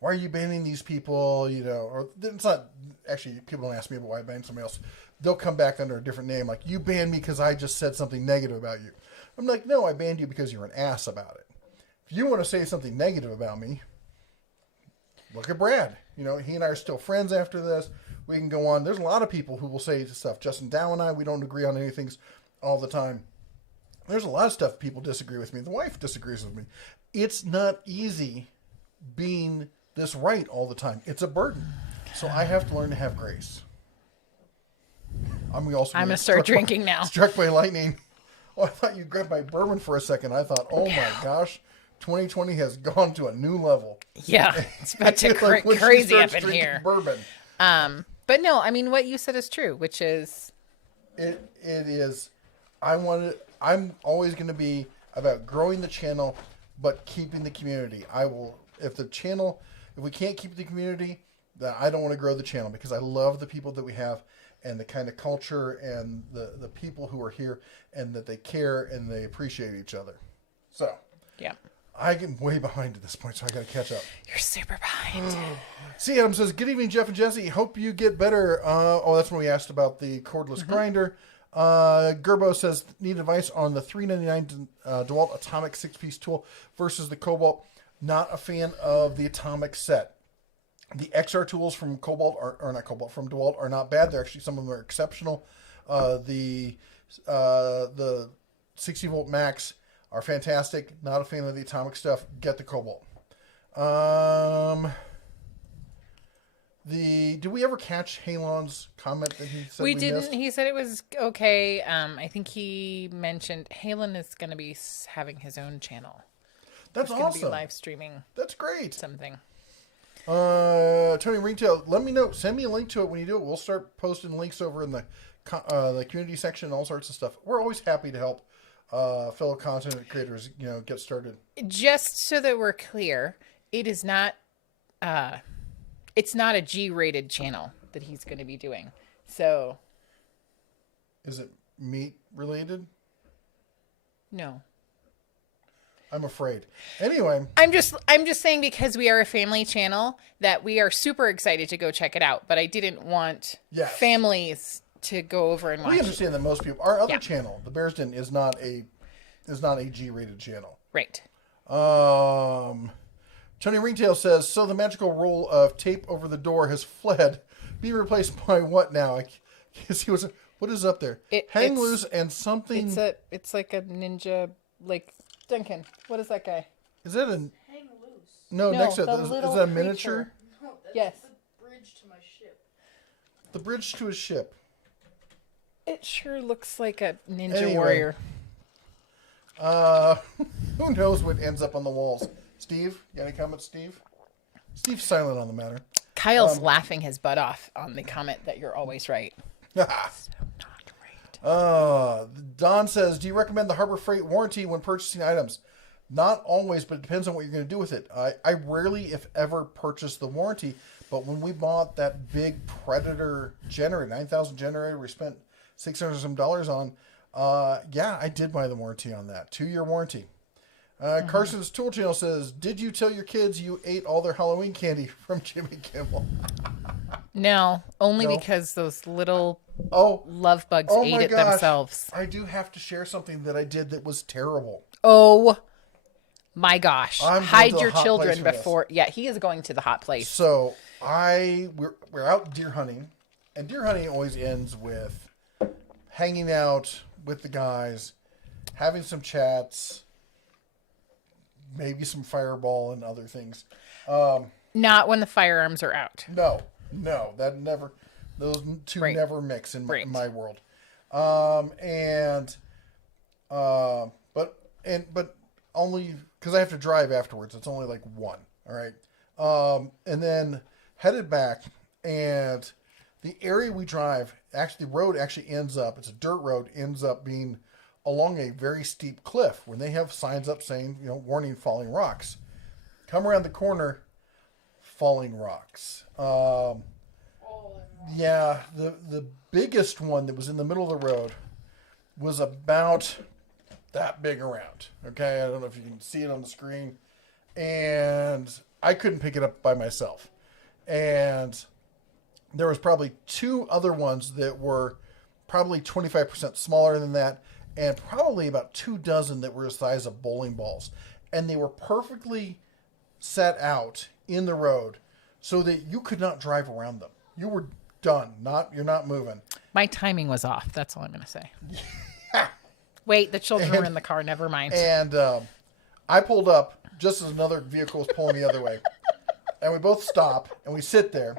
why are you banning these people? Or it's not actually, people don't ask me about why I banned somebody else. They'll come back under a different name. Like, you banned me because I just said something negative about you. I'm like, no, I banned you because you're an ass about it. If you want to say something negative about me, look at Brad. He and I are still friends after this. We can go on. There's a lot of people who will say stuff. Justin Dow and I, we don't agree on anything all the time. There's a lot of stuff people disagree with me. The wife disagrees with me. It's not easy being this right all the time. It's a burden. So I have to learn to have grace. I'm going to start drinking now. Struck by lightning. Oh, I thought you grabbed my bourbon for a second. I thought, oh my gosh, 2020 has gone to a new level. Yeah, it's about to crazy up in here. Bourbon. But no, I mean, what you said is true, which is... It is... I'm always going to be about growing the channel, but keeping the community. If we can't keep the community, then I don't want to grow the channel, because I love the people that we have and the kind of culture and the people who are here, and that they care and they appreciate each other. So, yeah. I get way behind at this point, so I got to catch up. You're super behind. C. Adam says, good evening, Jeff and Jesse. Hope you get better. That's when we asked about the cordless grinder. Gerbo says, need advice on the $399 DeWalt Atomic 6-piece tool versus the Cobalt. Not a fan of the Atomic set. The XR tools from from DeWalt are not bad. They're actually, some of them are exceptional. The 60 volt Max are fantastic. Not a fan of the Atomic stuff. Get the Cobalt. Did we ever catch Halon's comment that he said we didn't missed? He said it was okay. I think he mentioned Halon is going to be having his own channel. That's He's awesome. Going to be live streaming. That's great. Something. Tony Ringtail, let me know. Send me a link to it when you do it. We'll start posting links over in the community section and all sorts of stuff. We're always happy to help fellow content creators, get started. Just so that we're clear, it is not. It's not a G-rated channel that he's going to be doing. So, is it meat related? No. I'm afraid. Anyway, I'm just saying, because we are a family channel, that we are super excited to go check it out. But I didn't want families to go over and watch. We understand that most people. Our other channel, the Bears Den, is not a G-rated channel. Right. Tony Ringtail says, so the magical roll of tape over the door has fled, being replaced by what now? I guess he was. What is up there? Hang loose and something. It's like a ninja, like Duncan. What is that guy? Is that a? Hang loose. No, next to it. Is that a miniature? No, that's yes. the bridge to my ship. The bridge to his ship. It sure looks like a ninja warrior. Who knows what ends up on the walls? Steve, you got any comments, Steve? Steve's silent on the matter. Kyle's laughing his butt off on the comment that you're always right. So not right. Don says, do you recommend the Harbor Freight warranty when purchasing items? Not always, but it depends on what you're going to do with it. I rarely, if ever, purchase the warranty, but when we bought that big Predator generator, 9,000 generator, we spent $600 some on. I did buy the warranty on that. 2-year warranty. Carson's Tool Channel says, did you tell your kids you ate all their Halloween candy from Jimmy Kimmel? No, only because those little love bugs ate it themselves. I do have to share something that I did that was terrible. Oh my gosh. Hide your children before. Yeah, he is going to the hot place. So we're out deer hunting, and deer hunting always ends with hanging out with the guys, having some chats, maybe some fireball and other things. Not when the firearms are out. No, those two never mix in my world. But only because I have to drive afterwards. It's only like 1. All right. And then headed back, and the area we drive, actually the road actually ends up, it's a dirt road, ends up being along a very steep cliff when they have signs up saying, warning, falling rocks. Come around the corner, falling rocks. Yeah, the biggest one that was in the middle of the road was about that big around. Okay, I don't know if you can see it on the screen. And I couldn't pick it up by myself. And there was probably 2 other ones that were probably 25% smaller than that, and probably about 2 dozen that were the size of bowling balls. And they were perfectly set out in the road so that you could not drive around them. You were done. You're not moving. My timing was off. That's all I'm going to say. Wait, the children were in the car. Never mind. And I pulled up just as another vehicle was pulling the other way. And we both stop and we sit there.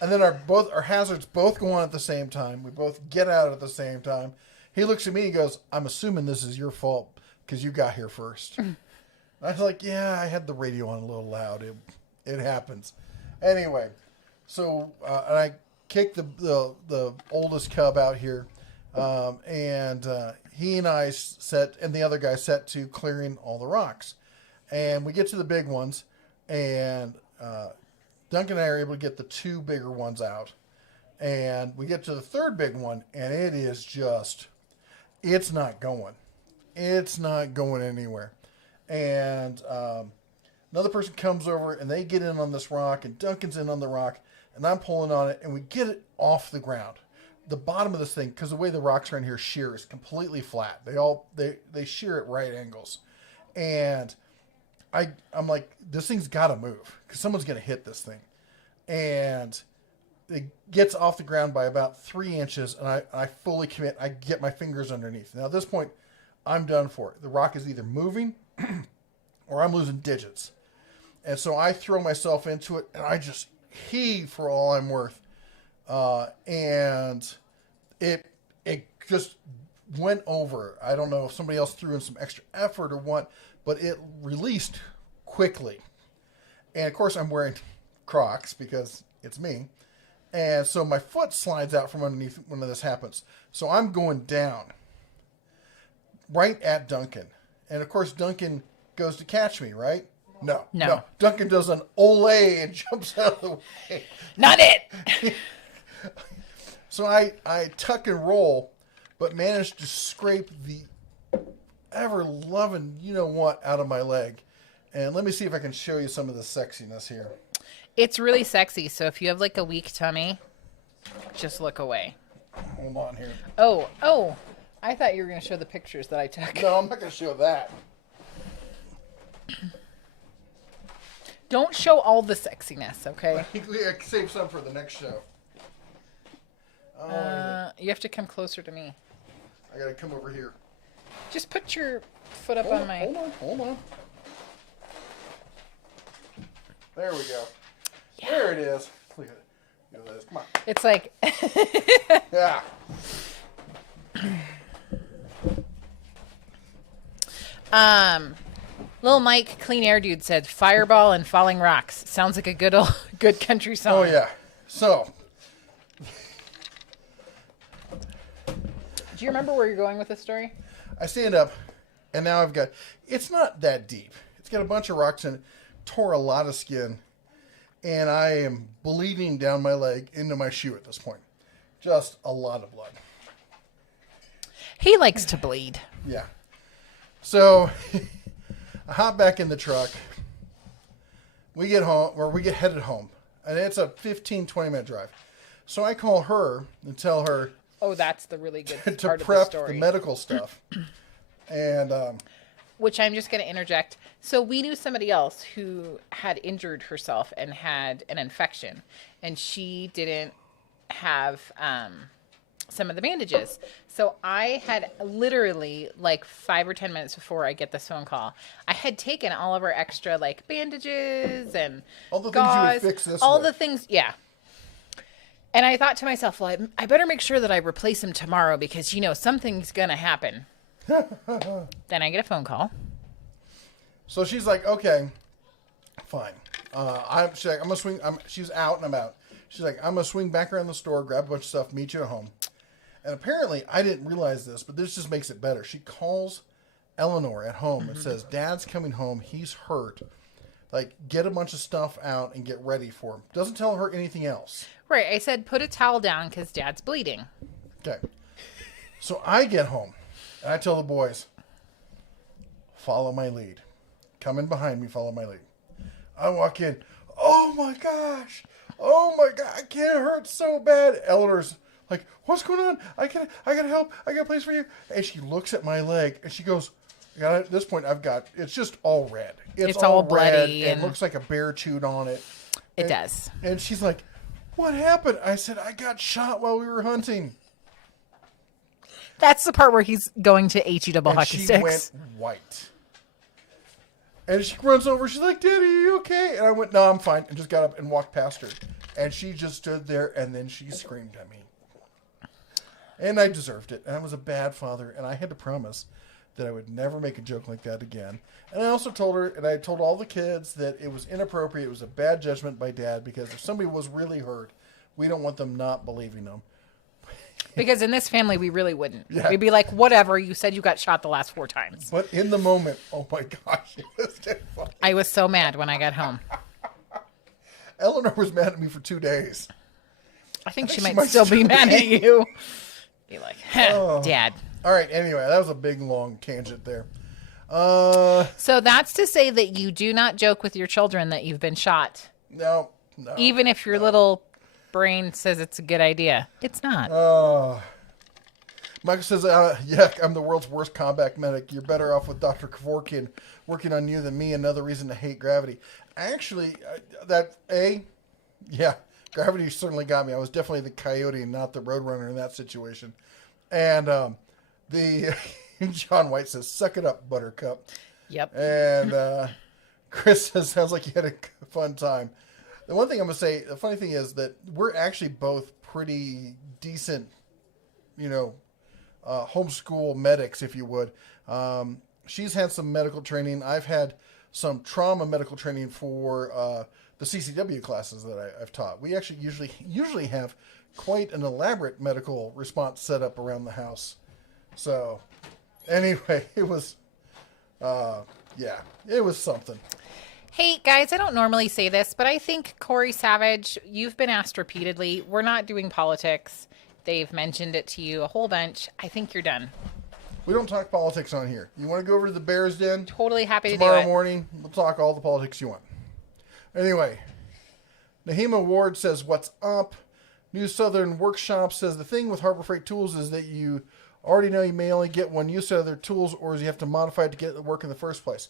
And then our hazards both go on at the same time. We both get out at the same time. He looks at me and goes, "I'm assuming this is your fault because you got here first." I was like, "Yeah, I had the radio on a little loud. It happens." Anyway, so and I kicked the oldest cub out here, and he and I and the other guy set to clearing all the rocks, and we get to the big ones, and Duncan and I are able to get the 2 bigger ones out, and we get to the 3rd big one, and it is just, it's not going anywhere. And another person comes over and they get in on this rock, and Duncan's in on the rock, and I'm pulling on it, and we get it off the ground. The bottom of this thing, because the way the rocks around here shear, is completely flat. They shear at right angles. And I'm like, this thing's got to move because someone's going to hit this thing. And it gets off the ground by about 3 inches, and I fully commit. I get my fingers underneath. Now, at this point, I'm done for it. The rock is either moving or I'm losing digits. And so I throw myself into it, and I just heave for all I'm worth. And it just went over. I don't know if somebody else threw in some extra effort or what, but it released quickly. And of course I'm wearing Crocs because it's me. And so my foot slides out from underneath when this happens. So I'm going down right at Duncan. And of course Duncan goes to catch me, right? No. Duncan does an Olay and jumps out of the way. Not it! So I tuck and roll, but managed to scrape the ever-loving you-know-what out of my leg. And let me see if I can show you some of the sexiness here. It's really sexy, so if you have like a weak tummy, just look away. Hold on here. Oh, I thought you were going to show the pictures that I took. No, I'm not going to show that. Don't show all the sexiness, okay? I can save some for the next show. You have to come closer to me. I got to come over here. Just put your foot up on my... Hold on. There we go. Yeah. There it is. Look at it. Look at this. Come on. It's like... Yeah. Little Mike, Clean Air Dude said, "Fireball and Falling Rocks." Sounds like a good country song. Oh, yeah. So... Do you remember where you're going with this story? I stand up, and now I've got... It's not that deep. It's got a bunch of rocks in it. Tore a lot of skin, and I am bleeding down my leg into my shoe at this point. Just a lot of blood. He likes to bleed. Yeah. So, I hop back in the truck. We get home, or we get headed home, and it's a 15, 20-minute drive. So I call her and tell her... Oh, that's the really good to part prep of the story. the medical stuff. And which I'm just going to interject. So we knew somebody else who had injured herself and had an infection, and she didn't have some of the bandages. So I had literally like 5 or 10 minutes before I get this phone call, I had taken all of our extra like bandages and all the gauze, things you would fix this all with. the things, yeah. And I thought to myself, well, I better make sure that I replace him tomorrow because, something's going to happen. Then I get a phone call. So she's like, okay, fine. She's like, I'm going to swing. She's out and I'm out. She's like, I'm going to swing back around the store, grab a bunch of stuff, meet you at home. And apparently, I didn't realize this, but this just makes it better. She calls Eleanor at home and says, Dad's coming home. He's hurt. Like, get a bunch of stuff out and get ready for him. Doesn't tell her anything else. Right. I said, put a towel down because Dad's bleeding. Okay. So I get home and I tell the boys, follow my lead. Come in behind me, follow my lead. I walk in. Oh my gosh. Oh my God. It hurts so bad. Eleanor's like, what's going on? I gotta help. I got a place for you. And she looks at my leg and she goes, at this point it's just all red. It's all bloody and looks like a bear chewed on it. It does. And she's like, what happened? I said, I got shot while we were hunting. That's the part where he's going to HE hockey sticks. She went white. And she runs over. She's like, Daddy, are you okay? And I went, no, I'm fine. And just got up and walked past her. And she just stood there, and then she screamed at me. And I deserved it. And I was a bad father. And I had to promise that I would never make a joke like that again. And I also told her, and I told all the kids, that it was inappropriate. It was a bad judgment by Dad, because if somebody was really hurt, we don't want them not believing them. Because in this family, we really wouldn't. Yeah. We'd be like, whatever, you said you got shot the last 4 times. But in the moment, oh my gosh, it was terrifying. I was so mad when I got home. Eleanor was mad at me for 2 days. I think she might still be mad at you. Be like, Dad. All right, anyway, that was a big, long tangent there. So that's to say that you do not joke with your children that you've been shot. No. Even if your little brain says it's a good idea. It's not. Michael says, yuck, I'm the world's worst combat medic. You're better off with Dr. Kevorkian working on you than me. Another reason to hate gravity. Actually, gravity certainly got me. I was definitely the Coyote and not the Roadrunner in that situation. And the John White says, suck it up, Buttercup. Yep. And Chris says, sounds like you had a fun time. The one thing I'm going to say, the funny thing is that we're actually both pretty decent, homeschool medics, if you would. She's had some medical training. I've had some trauma medical training for the CCW classes that I've taught. We actually usually have quite an elaborate medical response set up around the house. So, anyway, it was something. Hey, guys, I don't normally say this, but I think Corey Savage, you've been asked repeatedly. We're not doing politics. They've mentioned it to you a whole bunch. I think you're done. We don't talk politics on here. You want to go over to the Bears Den? Totally happy to do it. Tomorrow morning, we'll talk all the politics you want. Anyway, Nahima Ward says, what's up? New Southern Workshop says, the thing with Harbor Freight Tools is that you already know you may only get one use out of their tools, or you have to modify it to get it to work in the first place.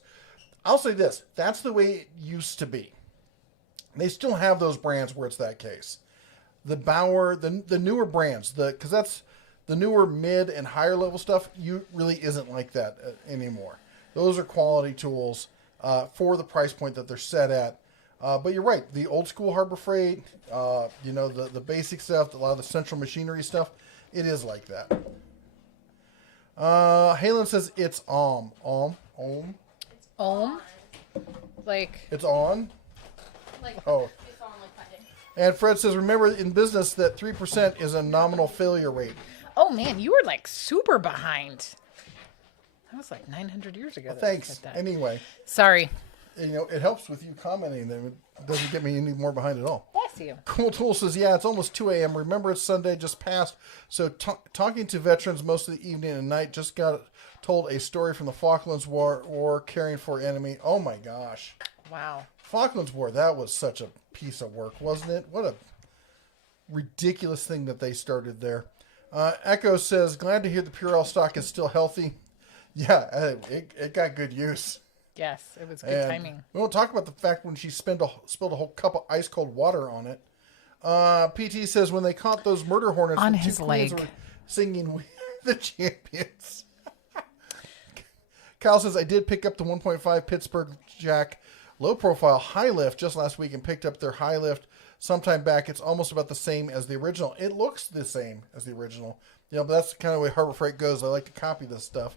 I'll say this. That's the way it used to be. They still have those brands where it's that case. The Bauer, the newer brands, because that's the newer mid and higher level stuff, really isn't like that anymore. Those are quality tools for the price point that they're set at. But you're right. The old school Harbor Freight, the basic stuff, a lot of the central machinery stuff, it is like that. Halen says it's Om. Like it's on. Like, Oh. it's on like Monday. And Fred says, remember in business that 3% is a nominal failure rate. oh man, you were like super behind. That was like 900 years ago. that I Thanks. said that. Anyway, Sorry. it helps with you commenting. Then it doesn't get me any more behind at all. Bless you. Cool Tool says, yeah, it's almost 2 a.m. Remember, it's Sunday just passed. So talking to veterans most of the evening and night, just got told a story from the Falklands War caring for enemy. Oh my gosh. Wow. Falklands War, that was such a piece of work, wasn't it? What a ridiculous thing that they started there. Echo says, glad to hear the Purell stock is still healthy. Yeah, it got good use. Yes, it was good And timing. we won't talk about the fact when she spilled a whole cup of ice cold water on it. PT says when they caught those murder hornets, On the his two queens leg. were singing "We Are the Champions." Kyle says I did pick up the 1.5 Pittsburgh Jack low profile high lift just last week and picked up their high lift sometime back. It's almost about the same as the original. It looks the same as the original. But that's the kind of way Harbor Freight goes. I like to copy this stuff.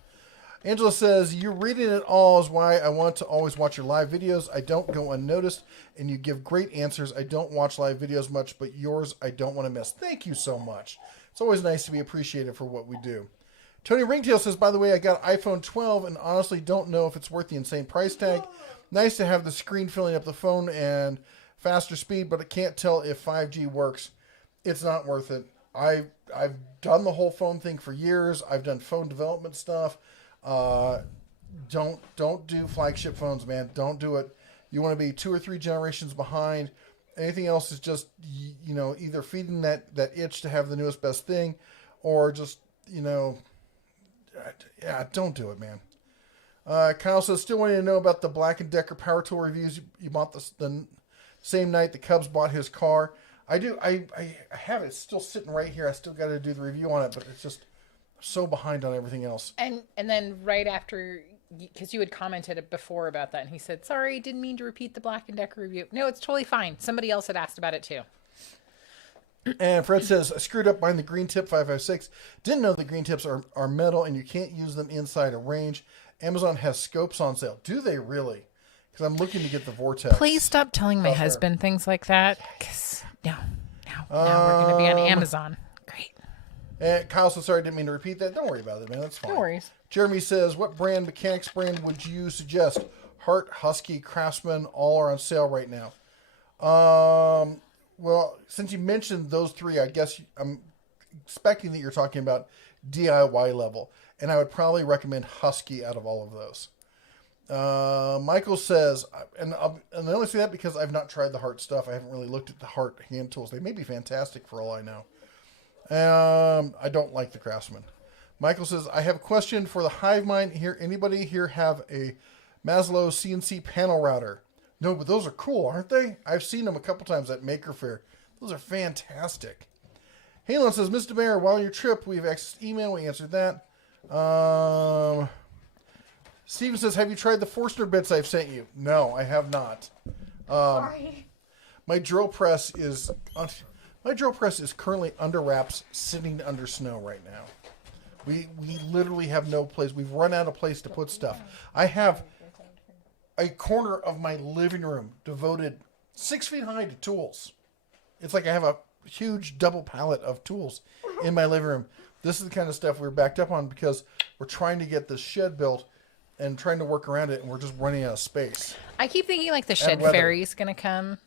Angela says, you reading it all is why I want to always watch your live videos. I don't go unnoticed, and you give great answers. I don't watch live videos much, but yours I don't want to miss. Thank you so much. It's always nice to be appreciated for what we do. Tony Ringtail says, by the way, I got iPhone 12 and honestly don't know if it's worth the insane price tag. Nice to have the screen filling up the phone and faster speed, but I can't tell if 5G works. It's not worth it. I've done the whole phone thing for years. I've done phone development stuff. Don't do flagship phones, man. Don't do it. You want to be 2 or 3 generations behind. Anything else is just, either feeding that itch to have the newest best thing, or just, don't do it, man. Kyle says, still wanting to know about the Black & Decker Power Tool reviews. You bought the same night the Cubs bought his car. I do. I have it still sitting right here. I still got to do the review on it, but it's just so behind on everything else. And then right after, because you had commented before about that, and he said, sorry, didn't mean to repeat the Black & Decker review. No, it's totally fine. Somebody else had asked about it too. And Fred says, I screwed up buying the green tip 556. Didn't know the green tips are metal and you can't use them inside a range. Amazon has scopes on sale. Do they really? Because I'm looking to get the Vortex. Please stop telling my husband things like that. Because now we're going to be on Amazon. Great. And Kyle says, sorry, didn't mean to repeat that. Don't worry about it, man. That's fine. No worries. Jeremy says, what mechanics brand would you suggest? Hart, Husky, Craftsman, all are on sale right now. Well, since you mentioned those 3, I guess I'm expecting that you're talking about DIY level. And I would probably recommend Husky out of all of those. Michael says, and I only say that because I've not tried the Hart stuff. I haven't really looked at the Hart hand tools. They may be fantastic for all I know. I don't like the Craftsman. Michael says, I have a question for the Hive Mind here. Anybody here have a Maslow CNC panel router? No, but those are cool, aren't they? I've seen them a couple times at Maker Faire. Those are fantastic. Halen says, Mr. Mayor, while on your trip, we have access to email. We answered that. Steven says, have you tried the Forstner bits I've sent you? No, I have not. Sorry. My drill press is currently under wraps, sitting under snow right now. We literally have no place. We've run out of place to put stuff. I have a corner of my living room devoted 6 feet high to tools. It's like I have a huge double pallet of tools in my living room. This is the kind of stuff we're backed up on because we're trying to get this shed built and trying to work around it, and we're just running out of space. I keep thinking like the shed fairy's going to come,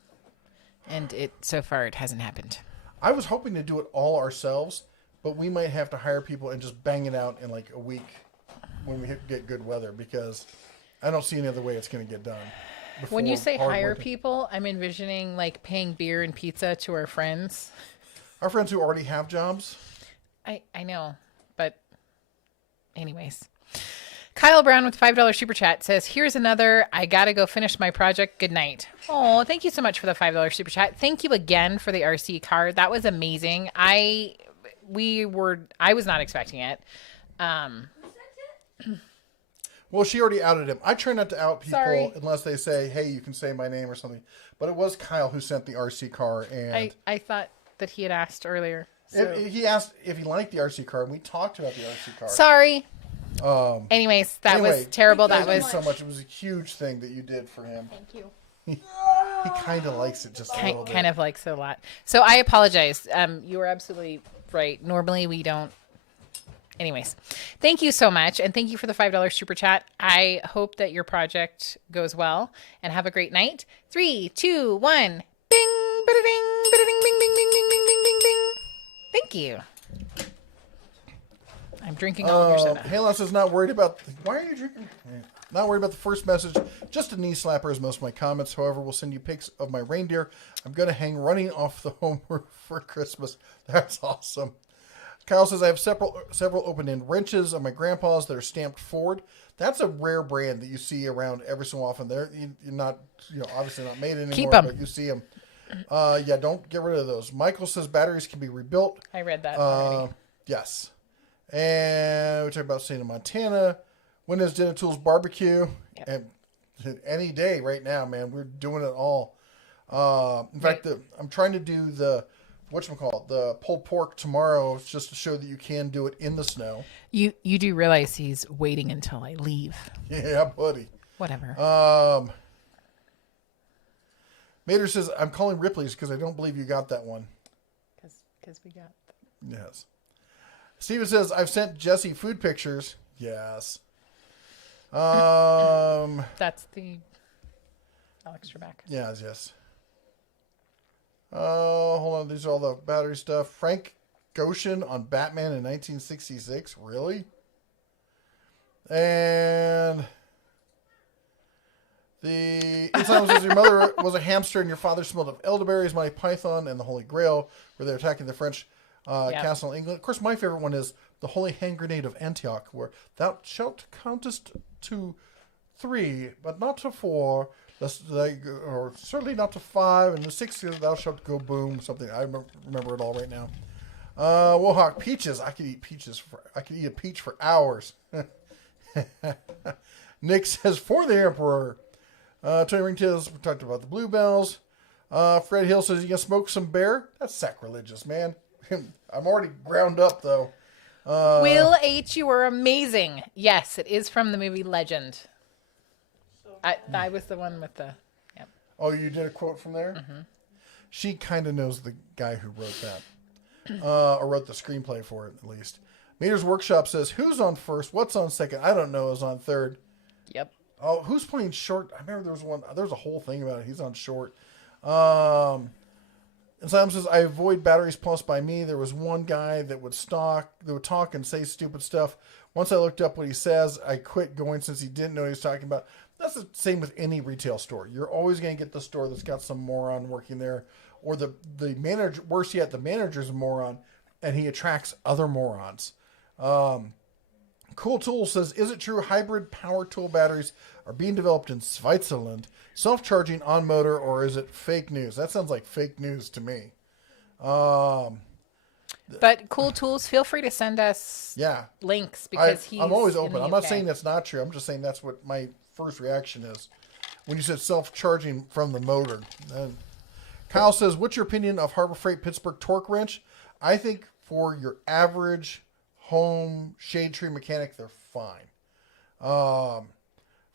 and so far it hasn't happened. I was hoping to do it all ourselves, but we might have to hire people and just bang it out in like a week when we get good weather, because I don't see any other way it's going to get done. When you say hire people, I'm envisioning like paying beer and pizza to our friends. Our friends who already have jobs. I know, but anyways. Kyle Brown with $5 super chat says, here's another, I gotta go finish my project. Good night. Oh, thank you so much for the $5 super chat. Thank you again for the RC car. That was amazing. I was not expecting it. Well, she already outed him. I try not to out people Sorry. unless they say, hey, you can say my name or something. But it was Kyle who sent the RC car. And I thought that he had asked earlier. So. He asked if he liked the RC car, and we talked about the RC car. Sorry. Anyways, that was terrible. That was so much. It was a huge thing that you did for him. Thank you. He kind of likes it just a little bit. Kind of likes it a lot. So I apologize. You were absolutely right. Normally we don't. Anyways, thank you so much. And thank you for the $5 super chat. I hope that your project goes well and have a great night. 3, 2, 1. Bing, ba-da-ding, ba-da-ding, bing, bing, bing, bing, bing, bing, bing, bing. Thank you. I'm drinking all of your soda. Halos is not worried about... Why are you drinking? Not worried about the first message. Just a knee slapper as most of my comments. However, we'll send you pics of my reindeer. I'm going to hang running off the home roof for Christmas. That's awesome. Kyle says, I have several open-end wrenches on my grandpa's that are stamped Ford. That's a rare brand that you see around every so often. You're not, obviously not made anymore. Keep them. But you see them. Yeah, don't get rid of those. Michael says batteries can be rebuilt. I read that already. Yes. And we talked about St. Montana. Windows Dinner Tools Barbecue. Yep. And any day right now, man, we're doing it all. In fact, I'm trying to do the pulled pork tomorrow, just to show that you can do it in the snow. You do realize he's waiting until I leave. Yeah, buddy. Whatever. Mater says, I'm calling Ripley's because I don't believe you got that one. Because we got them. Yes. Steven says, I've sent Jesse food pictures. Yes. That's the Alex Trebek. Yes. Hold on. These are all the battery stuff. Frank Goshen on Batman in 1966. Really? And The Islam says your mother was a hamster and your father smelled of elderberries, Monty Python, and the Holy Grail, where they're attacking the French castle in England. Of course, my favorite one is the Holy Hand Grenade of Antioch, where thou shalt countest to 3, but not to 4, or certainly not to 5, and the 6th thou shalt go boom. Something I remember it all right now. Wohawk, peaches. I could eat a peach for hours. Nick says for the Emperor. Tony Ringtails talked about the bluebells. Fred Hill says you can smoke some bear. That's sacrilegious, man. I'm already ground up though. Will H, you are amazing. Yes, it is from the movie Legend. I was the one with the. Yep. Oh, you did a quote from there? Mm-hmm. She kind of knows the guy who wrote that. Or wrote the screenplay for it, at least. Mater's Workshop says, who's on first? What's on second? I don't know. Is on third. Yep. Oh, who's playing short? I remember there was a whole thing about it. He's on short. And Simon says, I avoid Batteries Plus by me. There was one guy that would talk and say stupid stuff. Once I looked up what he says, I quit going since he didn't know what he was talking about. That's the same with any retail store. You're always going to get the store that's got some moron working there. Or the manager, worse yet, the manager's a moron, and he attracts other morons. Cool Tool says, is it true hybrid power tool batteries are being developed in Switzerland, self-charging on motor, or is it fake news? That sounds like fake news to me. But Cool Tools, feel free to send us links because I'm always open. I'm not saying that's not true. I'm just saying that's what my first reaction is. When you said self-charging from the motor. Kyle says, what's your opinion of Harbor Freight Pittsburgh torque wrench? I think for your average home shade tree mechanic, they're fine.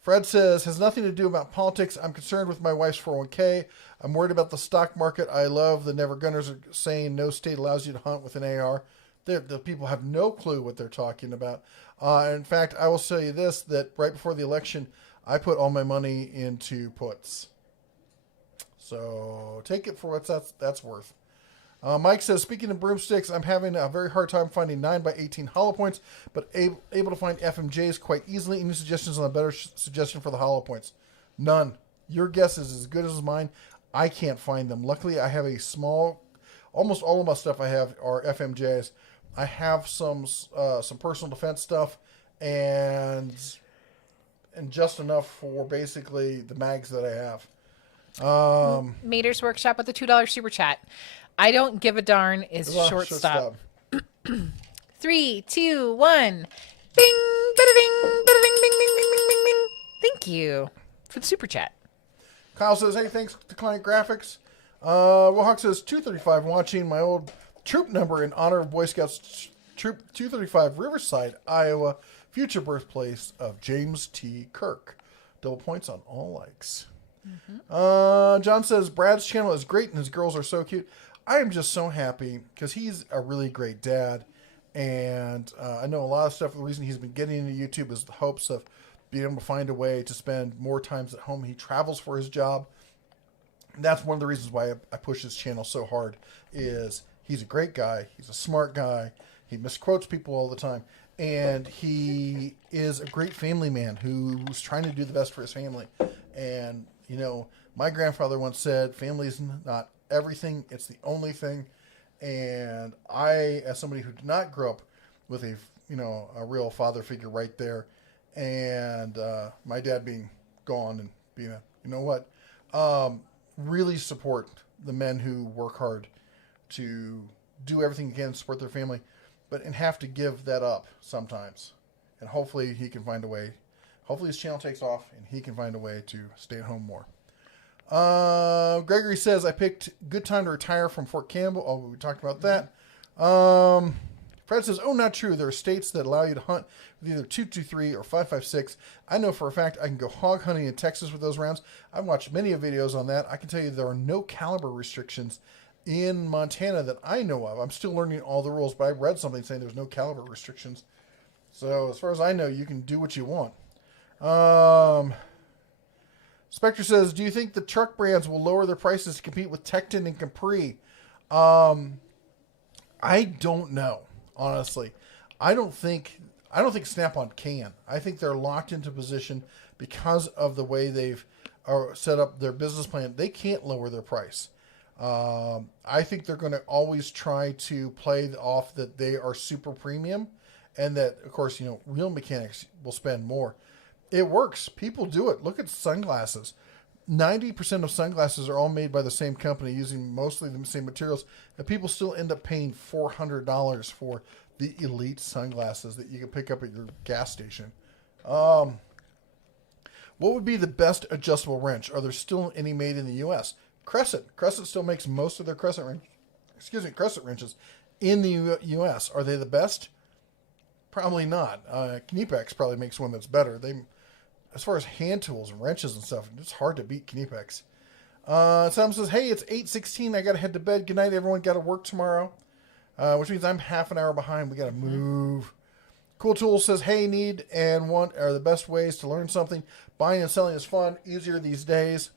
Fred says, has nothing to do about politics. I'm concerned with my wife's 401k. I'm worried about the stock market. I love the Never Gunners are saying no state allows you to hunt with an AR. The people have no clue what they're talking about. In fact, I will tell you this, that right before the election, I put all my money into puts. So take it for what that's worth. Mike says, speaking of broomsticks, I'm having a very hard time finding 9x18 hollow points, but able to find FMJs quite easily. Any suggestions on a better suggestion for the hollow points? None. Your guess is as good as mine. I can't find them. Luckily, I have a small, almost all of my stuff I have are FMJs. I have some personal defense stuff and just enough for basically the mags that I have. Mater's Workshop with the $2 super chat. I don't give a darn is shortstop. 3, 2, 1. Bing, bada ding, bada ding, bing, bing, bing, bing, bing, bing. Thank you for the super chat. Kyle says, hey, thanks to Client Graphics. Wohawk says, 235, watching my old troop number in honor of Boy Scouts Troop 235, Riverside, Iowa, future birthplace of James T. Kirk. Double points on all likes. Mm-hmm. John says, Brad's channel is great and his girls are so cute. I am just so happy because he's a really great dad. And I know a lot of stuff. The reason he's been getting into YouTube is the hopes of being able to find a way to spend more times at home. He travels for his job. And that's one of the reasons why I push his channel so hard is he's a great guy. He's a smart guy. He misquotes people all the time. And he is a great family man who's trying to do the best for his family. And, you know, my grandfather once said, family is not everything. It's the only thing. And I, as somebody who did not grow up with a real father figure right there, and my dad being gone and being really support the men who work hard to do everything they can to support their family, and have to give that up sometimes. And hopefully he can find a way. Hopefully his channel takes off and he can find a way to stay at home more. Gregory says, I picked good time to retire from Fort Campbell. Oh, we talked about that. Fred says, oh, not true. There are states that allow you to hunt with either 223 or 556. I know for a fact I can go hog hunting in Texas with those rounds. I've watched many videos on that. I can tell you there are no caliber restrictions in Montana that I know of. I'm still learning all the rules, but I read something saying there's no caliber restrictions. So as far as I know, you can do what you want. Spectre says, do you think the truck brands will lower their prices to compete with Tecton and Capri? I don't know, honestly. I don't think I don't think Snap-on can. I think they're locked into position because of the way they've set up their business plan. They can't lower their price. I think they're going to always try to play off that they are super premium, and that, of course, real mechanics will spend more. It works. People do it. Look at sunglasses. 90% of sunglasses are all made by the same company using mostly the same materials, and people still end up paying $400 for the elite sunglasses that you can pick up at your gas station. What would be the best adjustable wrench? Are there still any made in the U.S.? Crescent still makes most of their crescent wrenches in the U.S. Are they the best? Probably not. Kniepex probably makes one that's better. As far as hand tools and wrenches and stuff, it's hard to beat Kniepex. Someone says, hey, it's 8:16. I got to head to bed. Good night, everyone. Got to work tomorrow, which means I'm half an hour behind. We got to move. Cool Tool says, hey, need and want are the best ways to learn something. Buying and selling is fun, easier these days.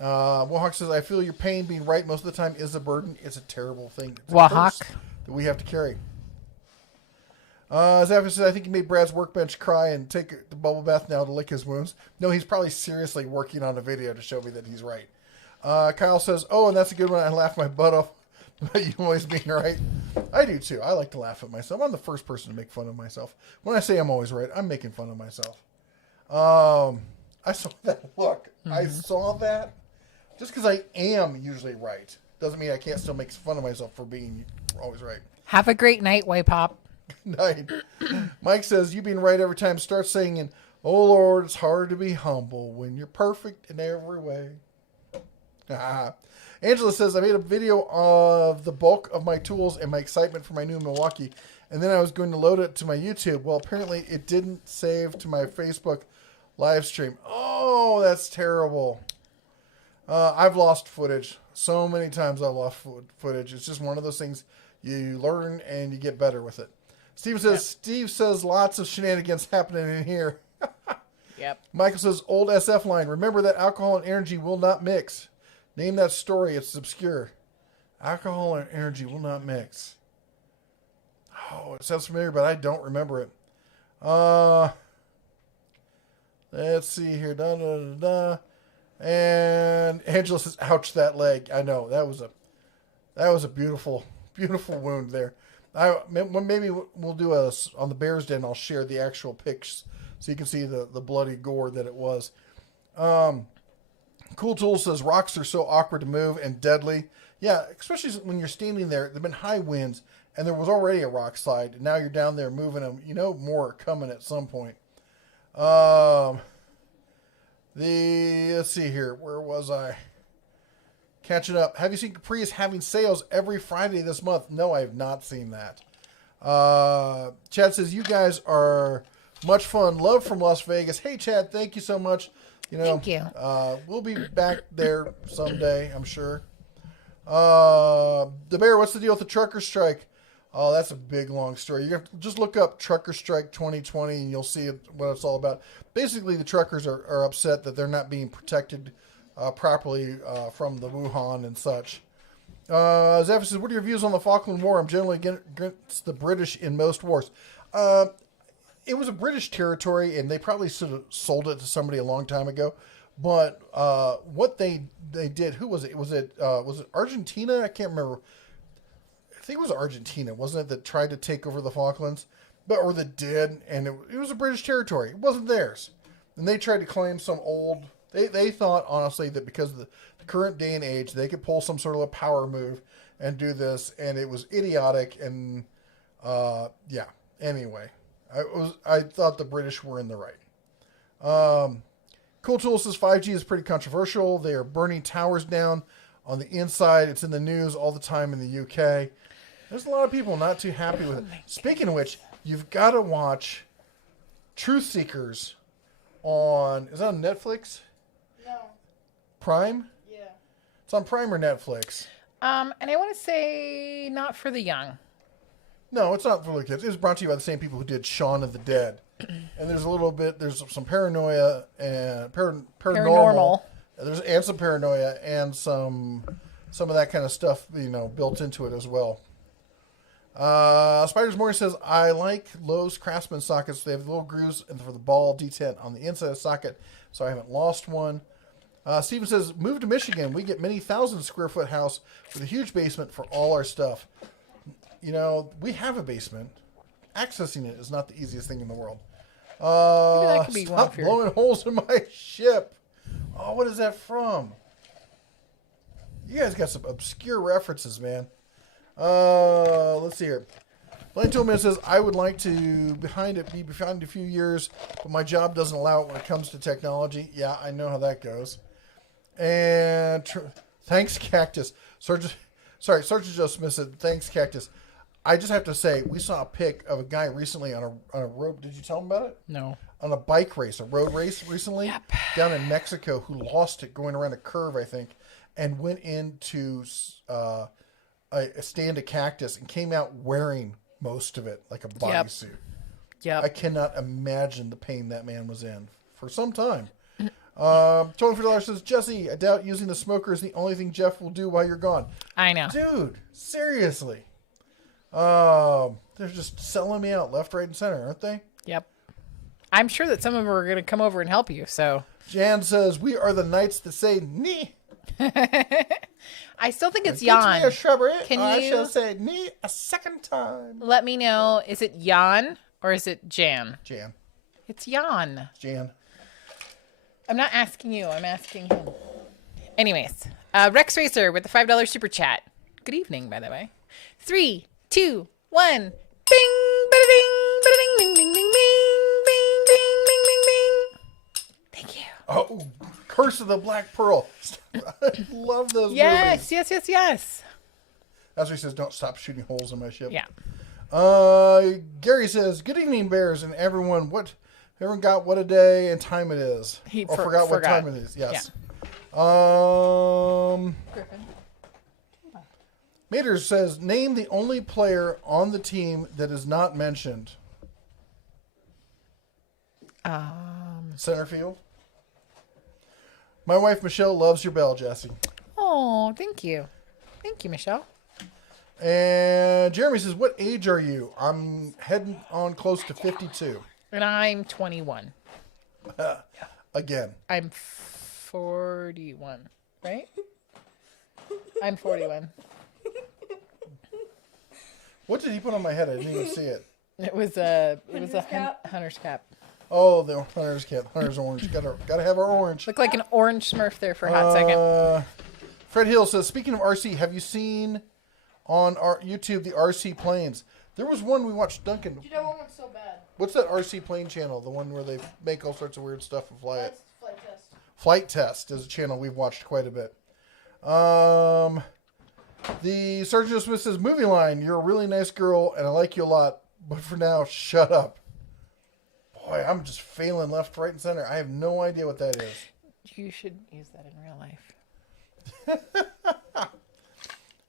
Wahawk says, I feel your pain. Being right most of the time is a burden. It's a terrible thing. It's a curse that we have to carry. Zephyr says, I think he made Brad's workbench cry and take the bubble bath now to lick his wounds. No, he's probably seriously working on a video to show me that he's right. Kyle says, oh, and that's a good one. I laughed my butt off about you always being right. I do too. I like to laugh at myself. I'm the first person to make fun of myself. When I say I'm always right, I'm making fun of myself. I saw that look. I saw that. Just because I am usually right doesn't mean I can't still make fun of myself for being always right. Have a great night, Way Pop. Night. Mike says, you being right every time. Start singing, oh Lord, it's hard to be humble when you're perfect in every way. Angela says, I made a video of the bulk of my tools and my excitement for my new Milwaukee, and then I was going to load it to my YouTube. Well, apparently it didn't save to my Facebook live stream. Oh, that's terrible. I've lost footage. So many times I've lost footage. It's just one of those things you learn and you get better with it. Steve says lots of shenanigans happening in here. Yep. Michael says, old SF line. Remember that alcohol and energy will not mix. Name that story. It's obscure. Alcohol and energy will not mix. Oh, it sounds familiar, but I don't remember it. Let's see here. Da, da, da, da. And Angela says, ouch, that leg. I know. That was a beautiful, beautiful wound there. Maybe we'll do on the Bears Den, I'll share the actual pics so you can see the bloody gore that it was. Cool Tool says, rocks are so awkward to move and deadly. Yeah, especially when you're standing there. There have been high winds, and there was already a rock slide, and now you're down there moving them. More are coming at some point. Let's see here. Where was I? Catching up. Have you seen Capri is having sales every Friday this month? No, I have not seen that. Chad says, you guys are much fun. Love from Las Vegas. Hey, Chad, thank you so much. Thank you. We'll be back there someday, I'm sure. The Bear, what's the deal with the trucker strike? Oh, that's a big, long story. You have to just look up Trucker Strike 2020 and you'll see what it's all about. Basically, the truckers are upset that they're not being protected properly from the Wuhan and such. Zephyr says, what are your views on the Falkland War? I'm generally against the British in most wars. It was a British territory, and they probably should have sold it to somebody a long time ago. But what they did, who was it? Was it Argentina? I can't remember. I think it was Argentina, wasn't it, that tried to take over the Falklands? Or that did, and it was a British territory. It wasn't theirs. And they tried to claim some old... They thought, honestly, that because of the current day and age, they could pull some sort of a power move and do this, and it was idiotic, and yeah. Anyway, I thought the British were in the right. Cool Tool says 5G is pretty controversial. They are burning towers down on the inside. It's in the news all the time in the UK. There's a lot of people not too happy with it. Speaking of which, you've got to watch Truth Seekers on... Is that on Netflix? No. Prime? Yeah. It's on Prime or Netflix? And I want to say not for the young. No, it's not for the kids. It was brought to you by the same people who did Shaun of the Dead. And there's some paranoia and paranormal. And some paranoia and some of that kind of stuff, built into it as well. Spiders Morning says, I like Lowe's Craftsman sockets. They have little grooves and for the ball detent on the inside of the socket, so I haven't lost one. Steven says, move to Michigan. We get many 1,000-square-foot house with a huge basement for all our stuff. You know, we have a basement. Accessing it is not the easiest thing in the world. Maybe that could be one Stop of your... blowing holes in my ship. Oh, what is that from? You guys got some obscure references, man. Let's see here. Blaine Tillman says, I would like to be behind a few years, but my job doesn't allow it when it comes to technology. Yeah, I know how that goes. And thanks, Cactus. Sergeant Joe Smith said, thanks, Cactus. I just have to say, we saw a pic of a guy recently on a road. Did you tell him about it? No. On a bike race, a road race recently, Yep. down in Mexico, who lost it going around a curve, I think, and went into a stand of cactus and came out wearing most of it like a bodysuit. Yep. I cannot imagine the pain that man was in for some time. $24 says, Jesse, I doubt using the smoker is the only thing Jeff will do while you're gone. I know. Dude, seriously. They're just selling me out left, right, and center, aren't they? Yep. I'm sure that some of them are going to come over and help you, so. Jan says, we are the knights that say, knee. I still think it's Get Jan. me a shrubbery. Can I you- shall say, knee a second time. Let me know, is it Jan or is it Jan? Jan. It's Jan. Jan. I'm not asking you, I'm asking him. Anyways, Rex Racer with the $5 super chat. Good evening, by the way. 3, 2, 1. Bing, bada ding, bada ding, ding, ding, ding, ding, bing, bing, bing, bing, bing. Thank you. Oh, Curse of the Black Pearl. I love those movies. Yes. That's what he says, don't stop shooting holes in my ship. Yeah. Gary says, good evening, Bears, and everyone. Everyone got what a day and time it is. He forgot what forgot. time it is. Yes. Griffin. Mater says, name the only player on the team that is not mentioned. Center field. My wife, Michelle, loves your bell, Jesse. Oh, thank you. Thank you, Michelle. And Jeremy says, what age are you? I'm heading on close to 52. And I'm 21. Again. I'm 41, right? I'm 41. What did he put on my head? I didn't even see it. It was a cap? hunter's cap. Oh, the hunter's cap. Hunter's orange. Gotta have our orange. Looked like an orange Smurf there for a hot second. Fred Hill says, speaking of RC, have you seen on our YouTube the RC planes? There was one we watched, Duncan. Dude, that one went so bad. What's that RC plane channel? The one where they make all sorts of weird stuff and fly it. That's flight test. Flight Test is a channel we've watched quite a bit. The Sergeant Smith says, movie line, you're a really nice girl and I like you a lot, but for now, shut up. Boy, I'm just failing left, right, and center. I have no idea what that is. You should use that in real life.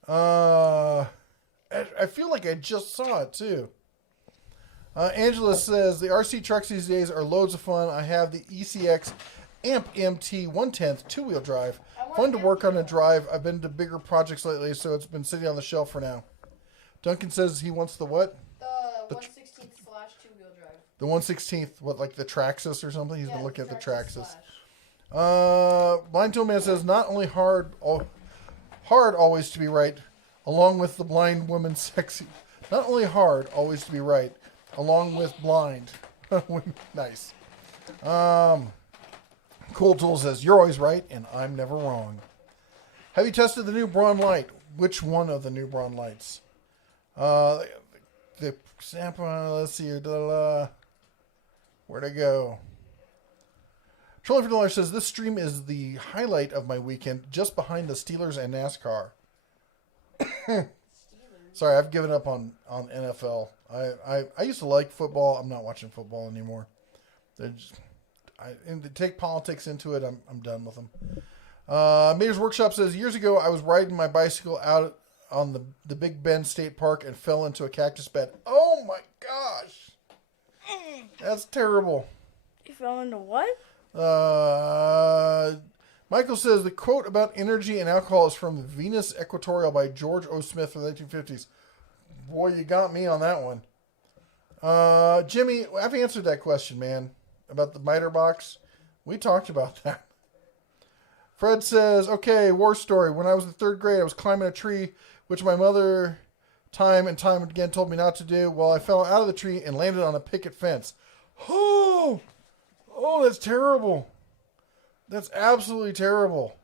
I feel like I just saw it too. Angela says, the RC trucks these days are loads of fun. I have the ECX AMP MT 1/10 two-wheel drive. Fun to work on and drive. I've been to bigger projects lately, so it's been sitting on the shelf for now. Duncan says he wants the what? The 1/16 slash two-wheel drive. The 1/16th, what, like the Traxxas or something? He's Yeah, been looking at the Traxxas. slash. Blind Tool Man says, not only hard always to be right, along with the blind woman sexy. Not only hard always to be right, along with blind. Nice. Cool Tool says, you're always right, and I'm never wrong. Have you tested the new Braun Light? Which one of the new Braun Lights? The sample, let's see here. Where'd I go? Trolling for $1 says, this stream is the highlight of my weekend, just behind the Steelers and NASCAR. Sorry, I've given up on NFL. I used to like football. I'm not watching football anymore. And to take politics into it, I'm done with them. Mayor's Workshop says, years ago, I was riding my bicycle out on the Big Bend State Park and fell into a cactus bed. Oh my gosh. That's terrible. You fell into what? Michael says, the quote about energy and alcohol is from Venus Equatorial by George O. Smith from the 1950s. Boy, you got me on that one. Jimmy, I've answered that question, man, about the miter box. We talked about that. Fred says, okay, war story. When I was in 3rd grade, I was climbing a tree, which my mother time and time again told me not to do. Well, I fell out of the tree and landed on a picket fence. Oh, that's terrible. That's absolutely terrible.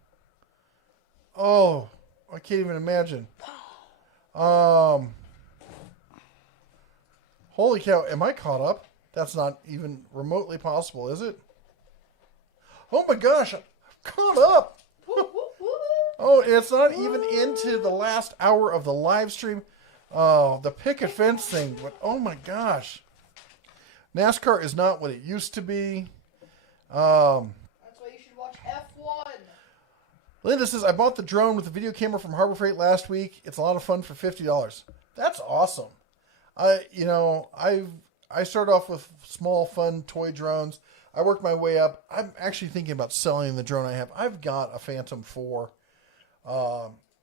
Oh, I can't even imagine. Holy cow, am I caught up? That's not even remotely possible, is it? Oh my gosh, I'm caught up. Oh, it's not even into the last hour of the live stream. Oh, the picket fence thing. But oh my gosh. NASCAR is not what it used to be. That's why you should watch F1. Linda says, I bought the drone with the video camera from Harbor Freight last week. It's a lot of fun for $50. That's awesome. I started off with small, fun toy drones. I worked my way up. I'm actually thinking about selling the drone I have. I've got a Phantom 4.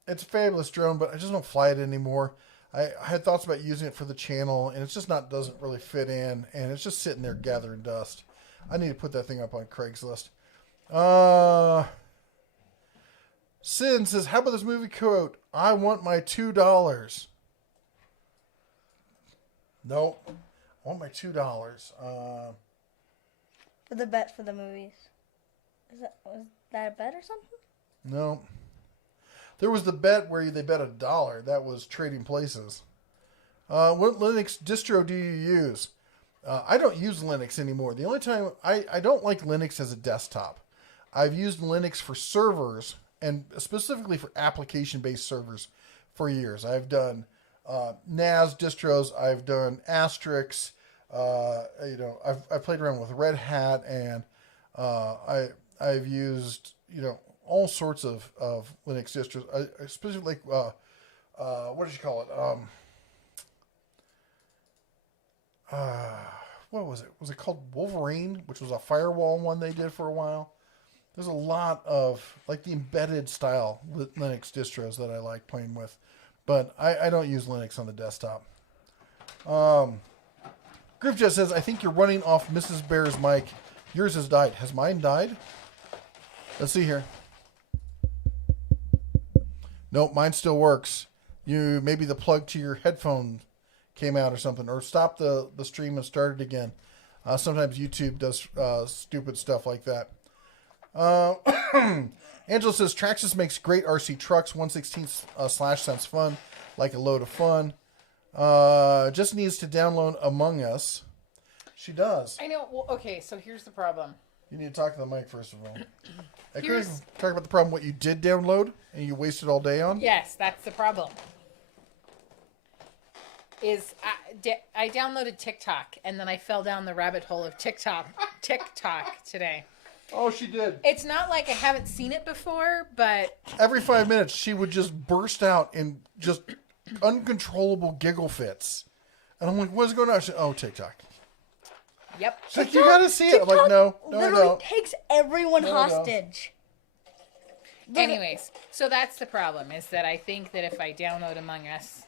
It's a fabulous drone, but I just don't fly it anymore. I had thoughts about using it for the channel, and it's just doesn't really fit in, and it's just sitting there gathering dust. I need to put that thing up on Craigslist. Sin says, how about this movie quote? I want my $2. Nope. I want my $2. For the bet for the movies. Was that a bet or something? No. There was the bet where they bet $1. That was Trading Places. What Linux distro do you use? I don't use Linux anymore. The only time I don't like Linux as a desktop. I've used Linux for servers and specifically for application-based servers for years. I've done NAS distros. I've done Asterix. I've played around with Red Hat, and I've used all sorts of Linux distros, especially like what did you call it? What was it? Was it called Wolverine, which was a firewall one they did for a while? There's a lot of like the embedded style Linux distros that I like playing with, but I don't use Linux on the desktop. Griffjet says, I think you're running off Mrs. Bear's mic. Yours has died. Has mine died? Let's see here. Nope, mine still works. Maybe the plug to your headphone came out or something, or stop the stream and start it again. Sometimes YouTube does stupid stuff like that. Angela says, Traxxas makes great RC trucks. 1/16 slash sounds fun, like a load of fun. Just needs to download Among Us. She does. I know. Well, okay, so here's the problem. You need to talk to the mic first of all. I couldn't talk about the problem, what you did download and you wasted all day on? Yes, that's the problem. I downloaded TikTok, and then I fell down the rabbit hole of TikTok today. Oh, she did. It's not like I haven't seen it before, but... Every 5 minutes, she would just burst out in just uncontrollable giggle fits. And I'm like, what's going on? She, TikTok. Yep. She's like, you gotta see it. I'm like, no. Literally takes everyone hostage. Anyways, so that's the problem, is that I think that if I download Among Us,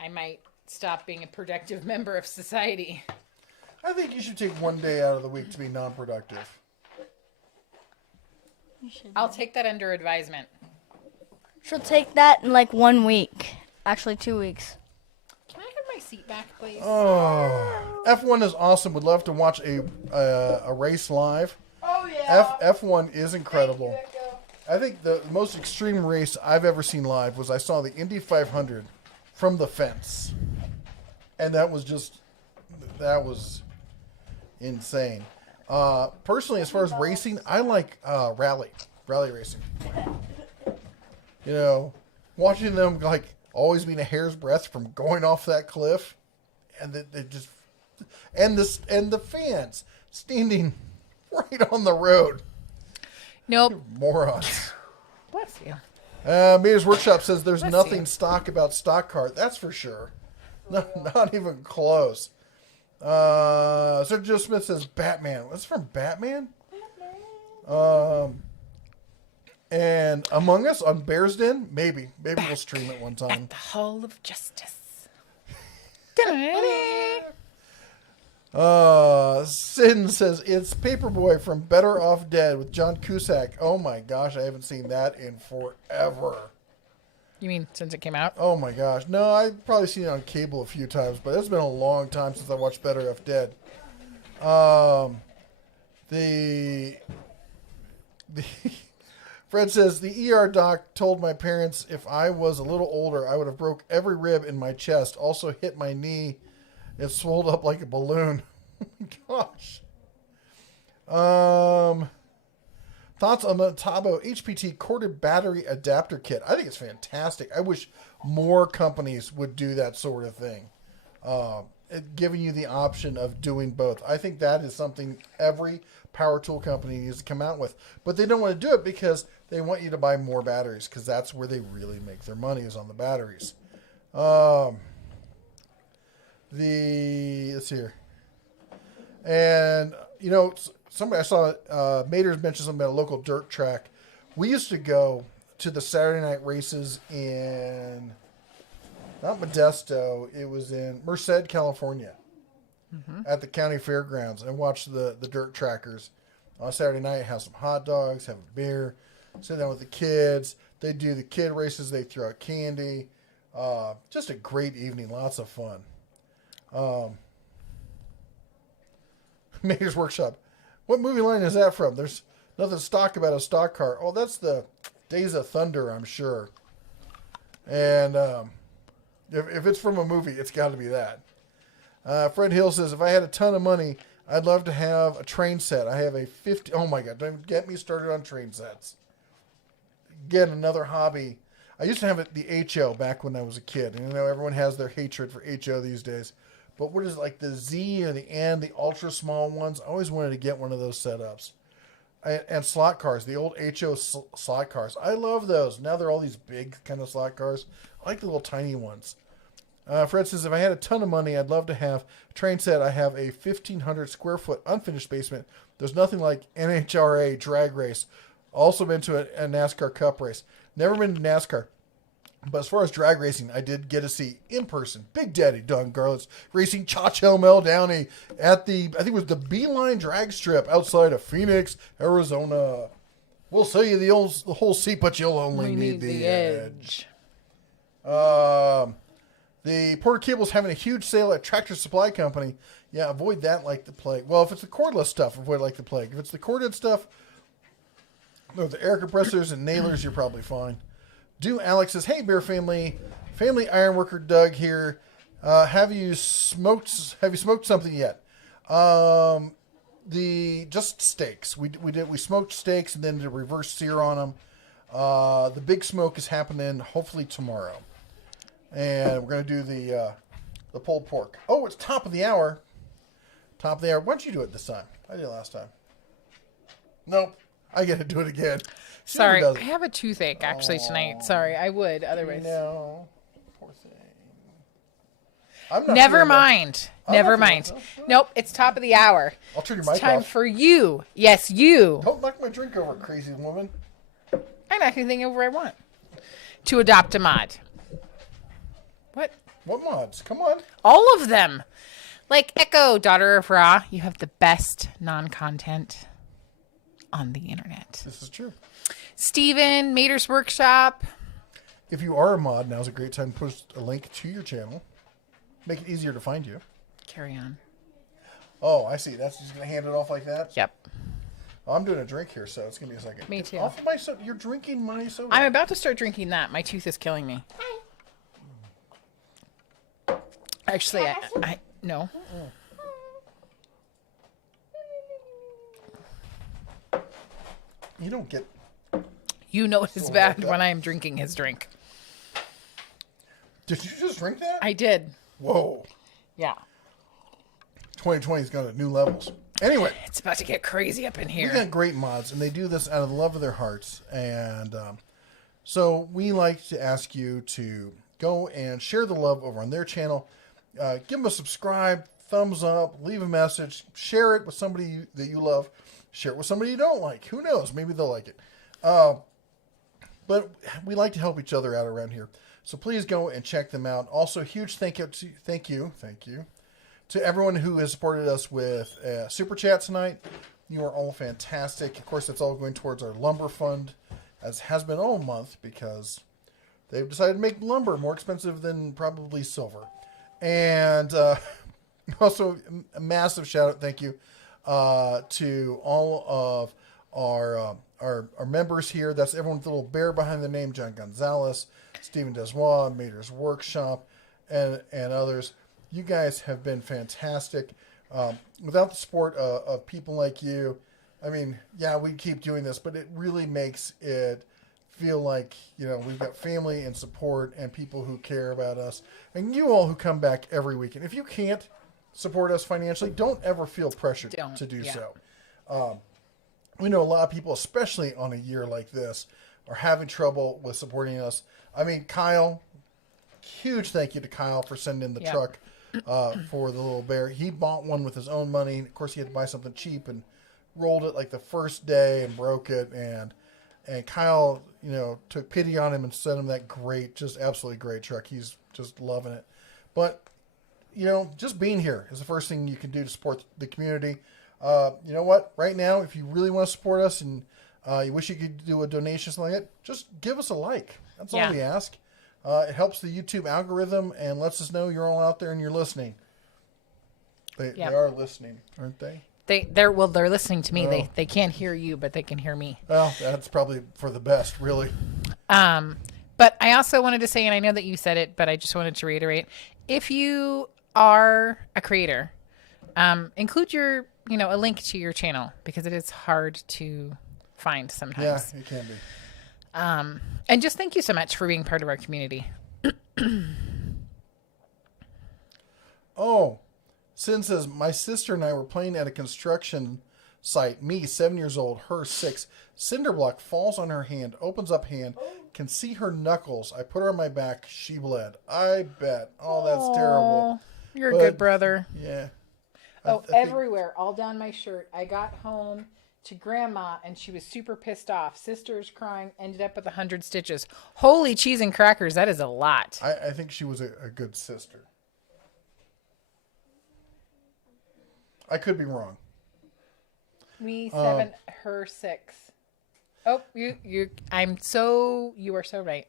I might stop being a productive member of society. I think you should take one day out of the week to be non-productive. I'll take that under advisement. She'll take that in like 1 week. Actually, 2 weeks. Can I have my seat back, please? Oh, F1 is awesome. Would love to watch a race live. Oh yeah. F1 is incredible. I think the most extreme race I've ever seen live was I saw the Indy 500 from the fence, and that was insane. Personally, as far as racing, I like rally racing. Watching them like always being a hair's breadth from going off that cliff, and the fans standing right on the road. Nope. Morons. Bless you. Mater's Workshop says there's Bless nothing you. stock about stock car. That's for sure. Not even close. Sir Joe Smith says Batman. What's from Batman? And Among Us on Bears Den? Maybe we'll stream it one time. At the Hall of Justice. Sin says it's Paperboy from Better Off Dead with John Cusack. Oh my gosh, I haven't seen that in forever. You mean since it came out? Oh my gosh. No, I've probably seen it on cable a few times, but it's been a long time since I watched Better Off Dead. The Fred says the ER doc told my parents if I was a little older, I would have broke every rib in my chest, also hit my knee. It swelled up like a balloon. Oh my gosh. Thoughts on the Tabo HPT corded battery adapter kit? I think it's fantastic. I wish more companies would do that sort of thing. Giving you the option of doing both. I think that is something every power tool company needs to come out with. But they don't want to do it because they want you to buy more batteries, because that's where they really make their money, is on the batteries. Let's see here. And, you know, somebody I saw, Maters mentioned something about a local dirt track. We used to go to the Saturday night races in, not Modesto, it was in Merced, California, at the county fairgrounds, and watch the dirt trackers on Saturday night, have some hot dogs, have a beer, sit down with the kids. They do the kid races, they throw out candy. Just a great evening, lots of fun. Mayor's Workshop. What movie line is that from? There's nothing stock about a stock car. Oh, that's the Days of Thunder, I'm sure. And if it's from a movie, it's got to be that. Fred Hill says, if I had a ton of money, I'd love to have a train set. I have a 50... Oh, my God. Don't get me started on train sets. Again, another hobby. I used to have the HO back when I was a kid. And, you know, everyone has their hatred for HO these days. But what is it, like the Z or the N, the ultra small ones? I always wanted to get one of those setups. And slot cars, the old HO slot cars. I love those. Now they're all these big kind of slot cars. I like the little tiny ones. Fred says, if I had a ton of money, I'd love to have a train set. I have a 1,500 square foot unfinished basement. There's nothing like NHRA drag race. Also been to a NASCAR Cup race. Never been to NASCAR. But as far as drag racing, I did get to see in person Big Daddy Don Garlitz racing Chachel Downey at the, I think it was the Beeline drag strip outside of Phoenix, Arizona. We'll sell you the whole seat, but you'll only need the edge. The Porter Cable's having a huge sale at Tractor Supply Company. Yeah, avoid that like the plague. Well, if it's the cordless stuff, avoid like the plague. If it's the corded stuff, no, the air compressors and nailers, you're probably fine. Alex says, hey, Bear Family Ironworker Doug here. Have you smoked something yet? Just steaks. We smoked steaks and then did a reverse sear on them. The big smoke is happening hopefully tomorrow. And we're going to do the pulled pork. Oh, it's top of the hour. Top of the hour. Why don't you do it this time? I did it last time. Nope. I get to do it again. Sorry, I have a toothache actually tonight. Sorry, I would otherwise. No, poor thing. I'm not Never mind. Never mind. Nope, it's top of the hour. I'll turn your mic off. It's time for you. Yes, you. Don't knock my drink over, crazy woman. I knock anything over I want. To adopt a mod. What? What mods? Come on. All of them. Like Echo, Daughter of Ra, you have the best non-content on the internet. This is true. Steven, Mater's Workshop. If you are a mod, now's a great time to post a link to your channel. Make it easier to find you. Carry on. Oh, I see. That's just going to hand it off like that? Yep. Well, I'm doing a drink here, so it's going to be a second. Me too. Off of my soda. You're drinking my soda. I'm about to start drinking that. My tooth is killing me. Actually, I no. You don't get... You know it's bad when I am drinking his drink. Did you just drink that? I did. Whoa. Yeah. 2020's gone to new levels. Anyway. It's about to get crazy up in here. We got great mods, and they do this out of the love of their hearts. And so we like to ask you to go and share the love over on their channel. Give them a subscribe, thumbs up, leave a message, share it with somebody that you love. Share it with somebody you don't like. Who knows? Maybe they'll like it. But we like to help each other out around here. So please go and check them out. Also, huge thank you to everyone who has supported us with Super Chat tonight. You are all fantastic. Of course, that's all going towards our lumber fund, as has been all month, because they've decided to make lumber more expensive than probably silver. And also, a massive shout out, thank you, to all of our members here. That's everyone with the little bear behind the name: John Gonzalez, Stephen Desbois, Mater's Workshop, and others. You guys have been fantastic. Without the support of people like you, I mean, yeah, we keep doing this, but it really makes it feel like, we've got family and support and people who care about us. And you all who come back every week. And if you can't support us financially, don't ever feel pressured to do so. We know a lot of people, especially on a year like this, are having trouble with supporting us. I mean, Kyle, huge thank you to Kyle for sending the truck for the little bear. He bought one with his own money. Of course, he had to buy something cheap and rolled it like the first day and broke it. And Kyle, took pity on him and sent him that great, just absolutely great truck. He's just loving it. But, just being here is the first thing you can do to support the community. You know what? Right now, if you really want to support us and you wish you could do a donation or something like that, just give us a like. That's all we ask. It helps the YouTube algorithm and lets us know you're all out there and you're listening. They are listening, aren't they? They're listening to me. Oh. They can't hear you, but they can hear me. Well, that's probably for the best, really. But I also wanted to say, and I know that you said it, but I just wanted to reiterate, if you are a creator, include your, a link to your channel, because it is hard to find sometimes. Yeah, it can be. And just thank you so much for being part of our community. Sin says, my sister and I were playing at a construction site. Me, 7 years old, her 6. Cinder block falls on her hand, opens up hand, can see her knuckles. I put her on my back. She bled. I bet. Oh, that's terrible. You're a good brother. Yeah. Everywhere, all down my shirt. I got home to Grandma, and she was super pissed off. Sister's crying, ended up with 100 stitches. Holy cheese and crackers, that is a lot. I think she was a good sister. I could be wrong. Me 7, her 6. Oh, you are so right.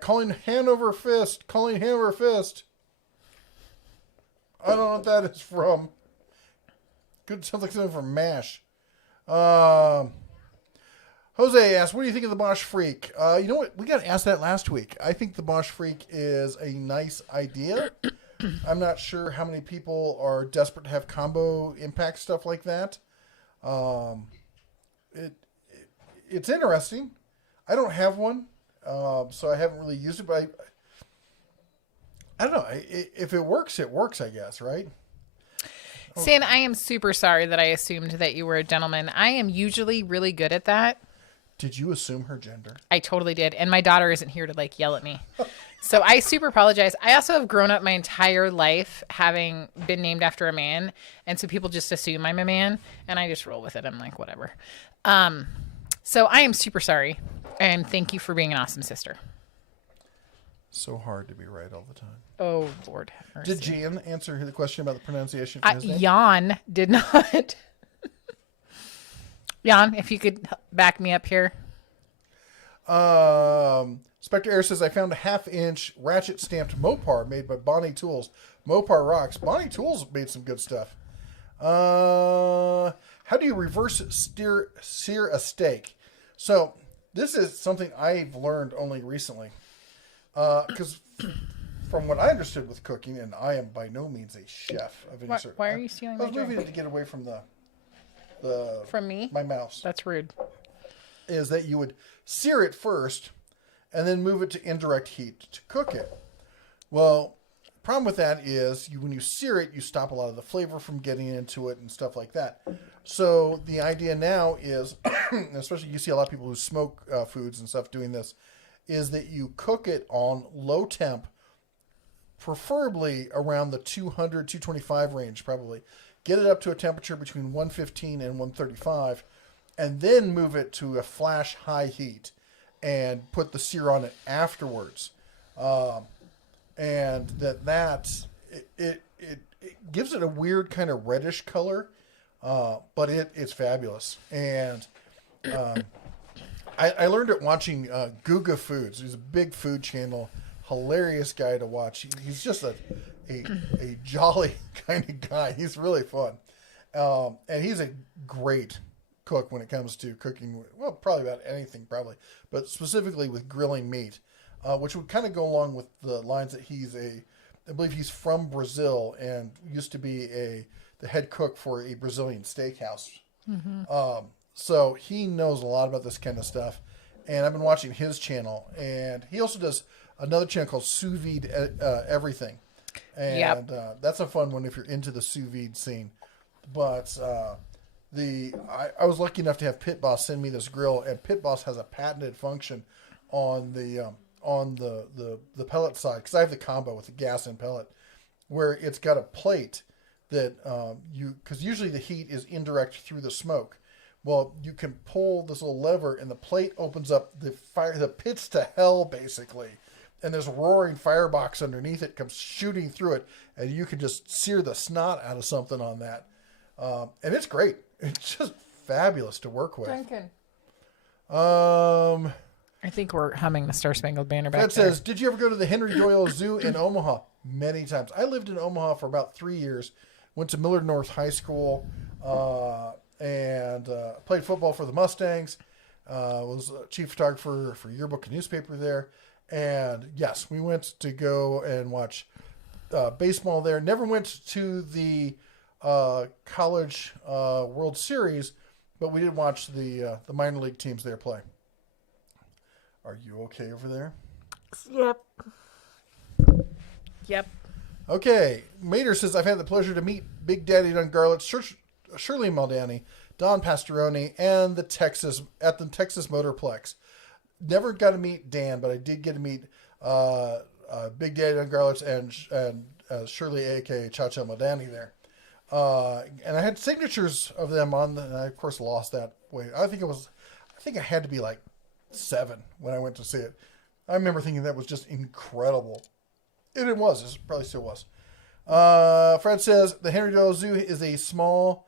Calling Hanover Fist. I don't know what that is from. Good, sounds like something from MASH. Jose asked, what do you think of the Bosch Freak? You know what? We got asked that last week. I think the Bosch Freak is a nice idea. I'm not sure how many people are desperate to have combo impact stuff like that. It's interesting. I don't have one, so I haven't really used it, but I don't know. If it works, I guess, right? San, I am super sorry that I assumed that you were a gentleman. I am usually really good at that. Did you assume her gender? I totally did. And my daughter isn't here to yell at me. So I super apologize. I also have grown up my entire life having been named after a man. And so people just assume I'm a man and I just roll with it. I'm like, whatever. So I am super sorry. And thank you for being an awesome sister. So hard to be right all the time. Oh, Lord have mercy. Did Jan answer the question about the pronunciation for his name? Jan did not. Jan, if you could back me up here. Spectre Air says, I found a 1/2-inch ratchet stamped Mopar made by Bonnie Tools. Mopar rocks. Bonnie Tools made some good stuff. How do you reverse sear a steak? So this is something I've learned only recently. Because from what I understood with cooking, and I am by no means a chef of any sort. Why are you stealing my drink? I was moving it to get away from the from me? My mouse. That's rude. Is that you would sear it first and then move it to indirect heat to cook it. Well, problem with that is when you sear it, you stop a lot of the flavor from getting into it and stuff like that. So the idea now is, especially you see a lot of people who smoke foods and stuff doing this, is that you cook it on low temp, preferably around the 200, 225 range probably. Get it up to a temperature between 115 and 135, and then move it to a flash high heat. and put the sear on it afterwards. And it gives it a weird kind of reddish color, but it's fabulous. And I learned it watching Guga Foods. He's a big food channel, hilarious guy to watch. He's just a jolly kind of guy. He's really fun. And he's a great cook when it comes to cooking. Well, probably about anything, probably. But specifically with grilling meat, which would kind of go along with the lines that I believe he's from Brazil and used to be the head cook for a Brazilian steakhouse. Mm-hmm. So he knows a lot about this kind of stuff. And I've been watching his channel. And he also does another channel called Sous Vide Everything. And that's a fun one if you're into the sous vide scene. But I was lucky enough to have Pit Boss send me this grill, and Pit Boss has a patented function on the pellet side, because I have the combo with the gas and pellet, where it's got a plate that because usually the heat is indirect through the smoke. Well, you can pull this little lever, and the plate opens up the pits to hell, basically. And there's a roaring firebox underneath it, comes shooting through it, and you can just sear the snot out of something on that. And it's great. It's just fabulous to work with. Duncan. I think we're humming the Star Spangled Banner back Fred there. says, did you ever go to the Henry Doyle Zoo in Omaha? Many times. I lived in Omaha for about 3 years. Went to Millard North High School and played football for the Mustangs. Was a chief photographer for Yearbook and newspaper there. And yes, we went to go and watch baseball there. Never went to the college World Series, but we did watch the minor league teams there play. Are you okay over there? Yep. Okay. Mater says, I've had the pleasure to meet Big Daddy Don Garlett, Shirley Maldani, Don Pastoroni, and the Texas Motorplex. Never got to meet Dan, but I did get to meet Big Daddy Don Garlett and Shirley, a.k.a. Cha-Cha Maldani there. And I had signatures of them on, and I, of course, lost that weight. I think I had to be like 7 when I went to see it. I remember thinking that was just incredible. And it was. It probably still was. Fred says the Henry Doyle Zoo has a small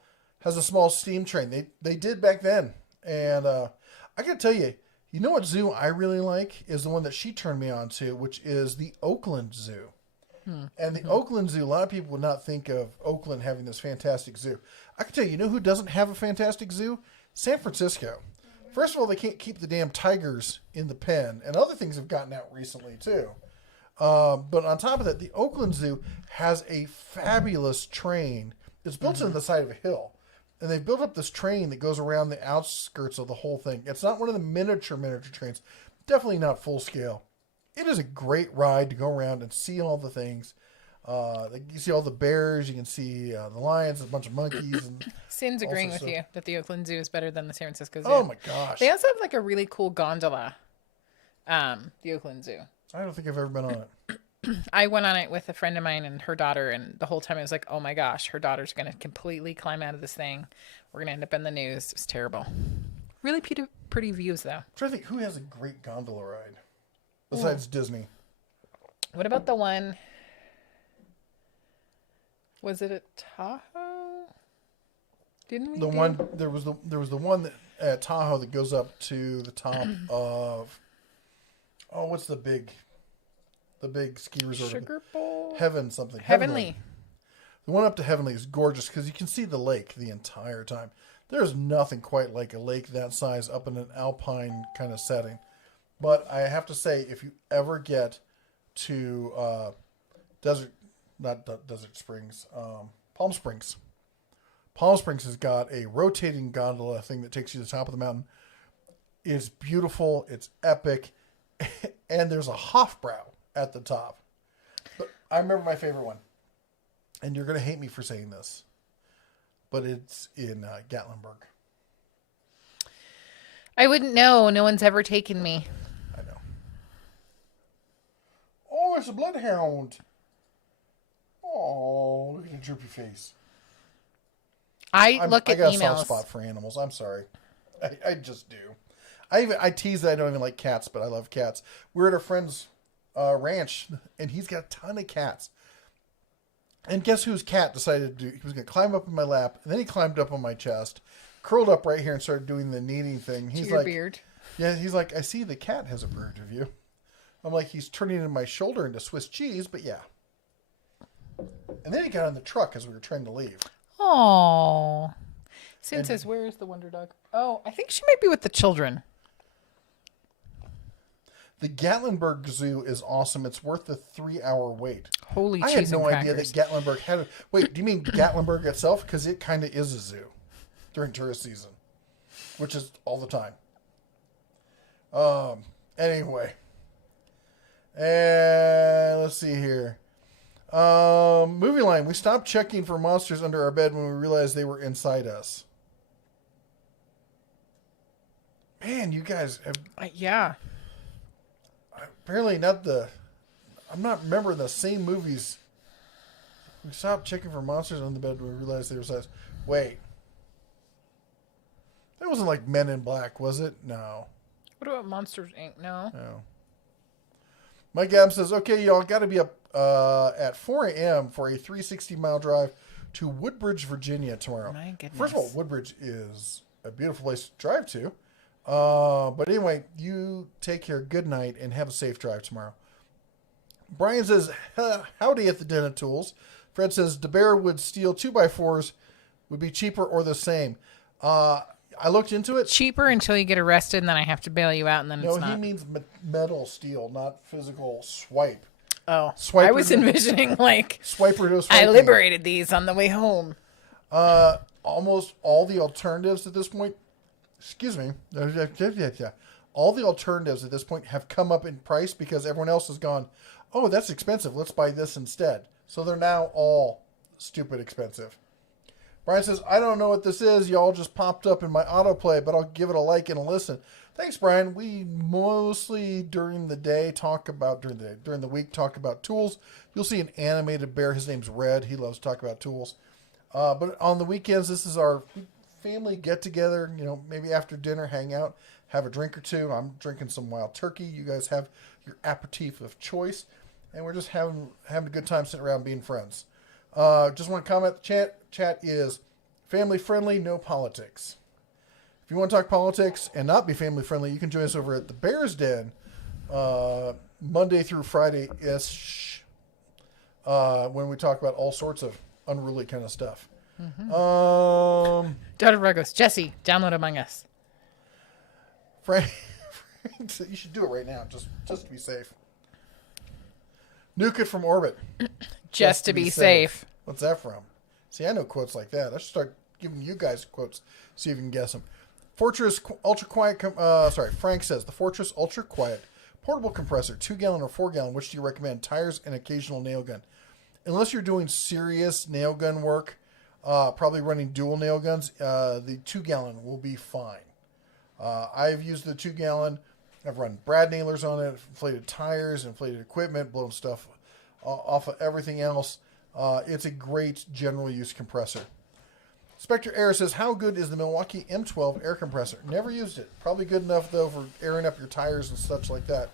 steam train. They did back then. And I got to tell you, you know what zoo I really like is the one that she turned me on to, which is the Oakland Zoo. And the Oakland Zoo, a lot of people would not think of Oakland having this fantastic zoo. I can tell you, you know who doesn't have a fantastic zoo? San Francisco. First of all, they can't keep the damn tigers in the pen, and other things have gotten out recently too. But on top of that, the Oakland Zoo has a fabulous train. It's built into the side of a hill, and they've built up this train that goes around the outskirts of the whole thing. It's not one of the miniature trains, definitely not full scale. It is a great ride to go around and see all the things. You see all the bears, you can see the lions, a bunch of monkeys. And Sin's agreeing with you that the Oakland Zoo is better than the San Francisco Zoo. Oh my gosh. They also have like a really cool gondola, the Oakland Zoo. I don't think I've ever been on it. I went on it with a friend of mine and her daughter, and the whole time I was like, oh my gosh, her daughter's going to completely climb out of this thing. We're going to end up in the news. It was terrible. Really pretty views, though. I'm trying to think who has a great gondola ride besides Disney. What about the one? Was it at Tahoe? Didn't we? There was the one at Tahoe that goes up to the top of what's the big ski resort? Sugar Bowl? Heavenly. The one up to Heavenly is gorgeous because you can see the lake the entire time. There's nothing quite like a lake that size up in an alpine kind of setting. But I have to say, if you ever get to Palm Springs. Palm Springs has got a rotating gondola thing that takes you to the top of the mountain. It's beautiful. It's epic. And there's a Hofbrau at the top. But I remember my favorite one. And you're going to hate me for saying this. But it's in Gatlinburg. I wouldn't know. No one's ever taken me. I know. Oh, it's a bloodhound. Oh, look at the droopy face. I look at got emails. a soft spot for animals. I'm sorry. I just do. I tease that I don't even like cats, but I love cats. We're at a friend's ranch, and he's got a ton of cats. And guess whose cat decided to do? He was going to climb up in my lap, and then he climbed up on my chest, curled up right here, and started doing the kneading thing. He's your like, beard. Yeah, he's like, I see the cat has approved of you. I'm like, he's turning in my shoulder into Swiss cheese, but yeah. And then he got in the truck as we were trying to leave. Oh. Sin says, where is the Wonder Dog? Oh, I think she might be with the children. The Gatlinburg Zoo is awesome. It's worth the 3-hour wait. Holy I cheese had no and idea that crackers. Gatlinburg had a... Wait, do you mean Gatlinburg itself? Because it kind of is a zoo during tourist season, which is all the time. Anyway. And let's see here. Movie line. We stopped checking for monsters under our bed when we realized they were inside us. Man, you guys have... Yeah. Apparently not the... I'm not remembering the same movies. We stopped checking for monsters on the bed when we realized they were size. Wait. That wasn't like Men in Black, was it? No. What about Monsters Inc.? No. No. Mike Adams says, okay, y'all got to be up at 4 a.m. for a 360-mile drive to Woodbridge, Virginia tomorrow. My goodness. First of all, Woodbridge is a beautiful place to drive to. But anyway, you take care. Good night and have a safe drive tomorrow. Brian says, howdy at the Den of Tools. Fred says, DeBear would steal 2x4s would be cheaper or the same. I looked into it. Cheaper until you get arrested, and then I have to bail you out, and then No, it's not. he means metal steel, not physical swipe. Oh, Swiper I was envisioning like Swiper to I swiping. liberated these on the way home. Almost all the alternatives at this point, excuse me, all the alternatives at this point have come up in price because everyone else has gone, oh, that's expensive. Let's buy this instead. So they're now all stupid expensive. Brian says, I don't know what this is. Y'all just popped up in my autoplay, but I'll give it a like and a listen. Thanks, Brian. We mostly during the week talk about tools. You'll see an animated bear. His name's Red. He loves to talk about tools. But on the weekends, this is our family get together. You know, maybe after dinner, hang out, have a drink or two. I'm drinking some wild turkey. You guys have your aperitif of choice, and we're just having a good time sitting around being friends. Just want to comment. The chat is family friendly, no politics. If you want to talk politics and not be family friendly, you can join us over at the Bears Den Monday through Friday-ish when we talk about all sorts of unruly kind of stuff. Mm-hmm. Daughter Rugos, Jesse, download Among Us. Frank, you should do it right now, just to be safe. Nuke it from orbit. Just to be safe. What's that from? See, I know quotes like that. I should start giving you guys quotes, see if you can guess them. Fortress Ultra Quiet. Frank says the Fortress Ultra Quiet portable compressor, 2-gallon or 4-gallon. Which do you recommend? Tires and occasional nail gun. Unless you're doing serious nail gun work, probably running dual nail guns, the 2-gallon will be fine. I've used the 2-gallon. I've run brad nailers on it, inflated tires, inflated equipment, blown stuff off of everything else. It's a great general use compressor. Spectre Air says, how good is the Milwaukee M12 air compressor? Never used it. Probably good enough, though, for airing up your tires and such like that.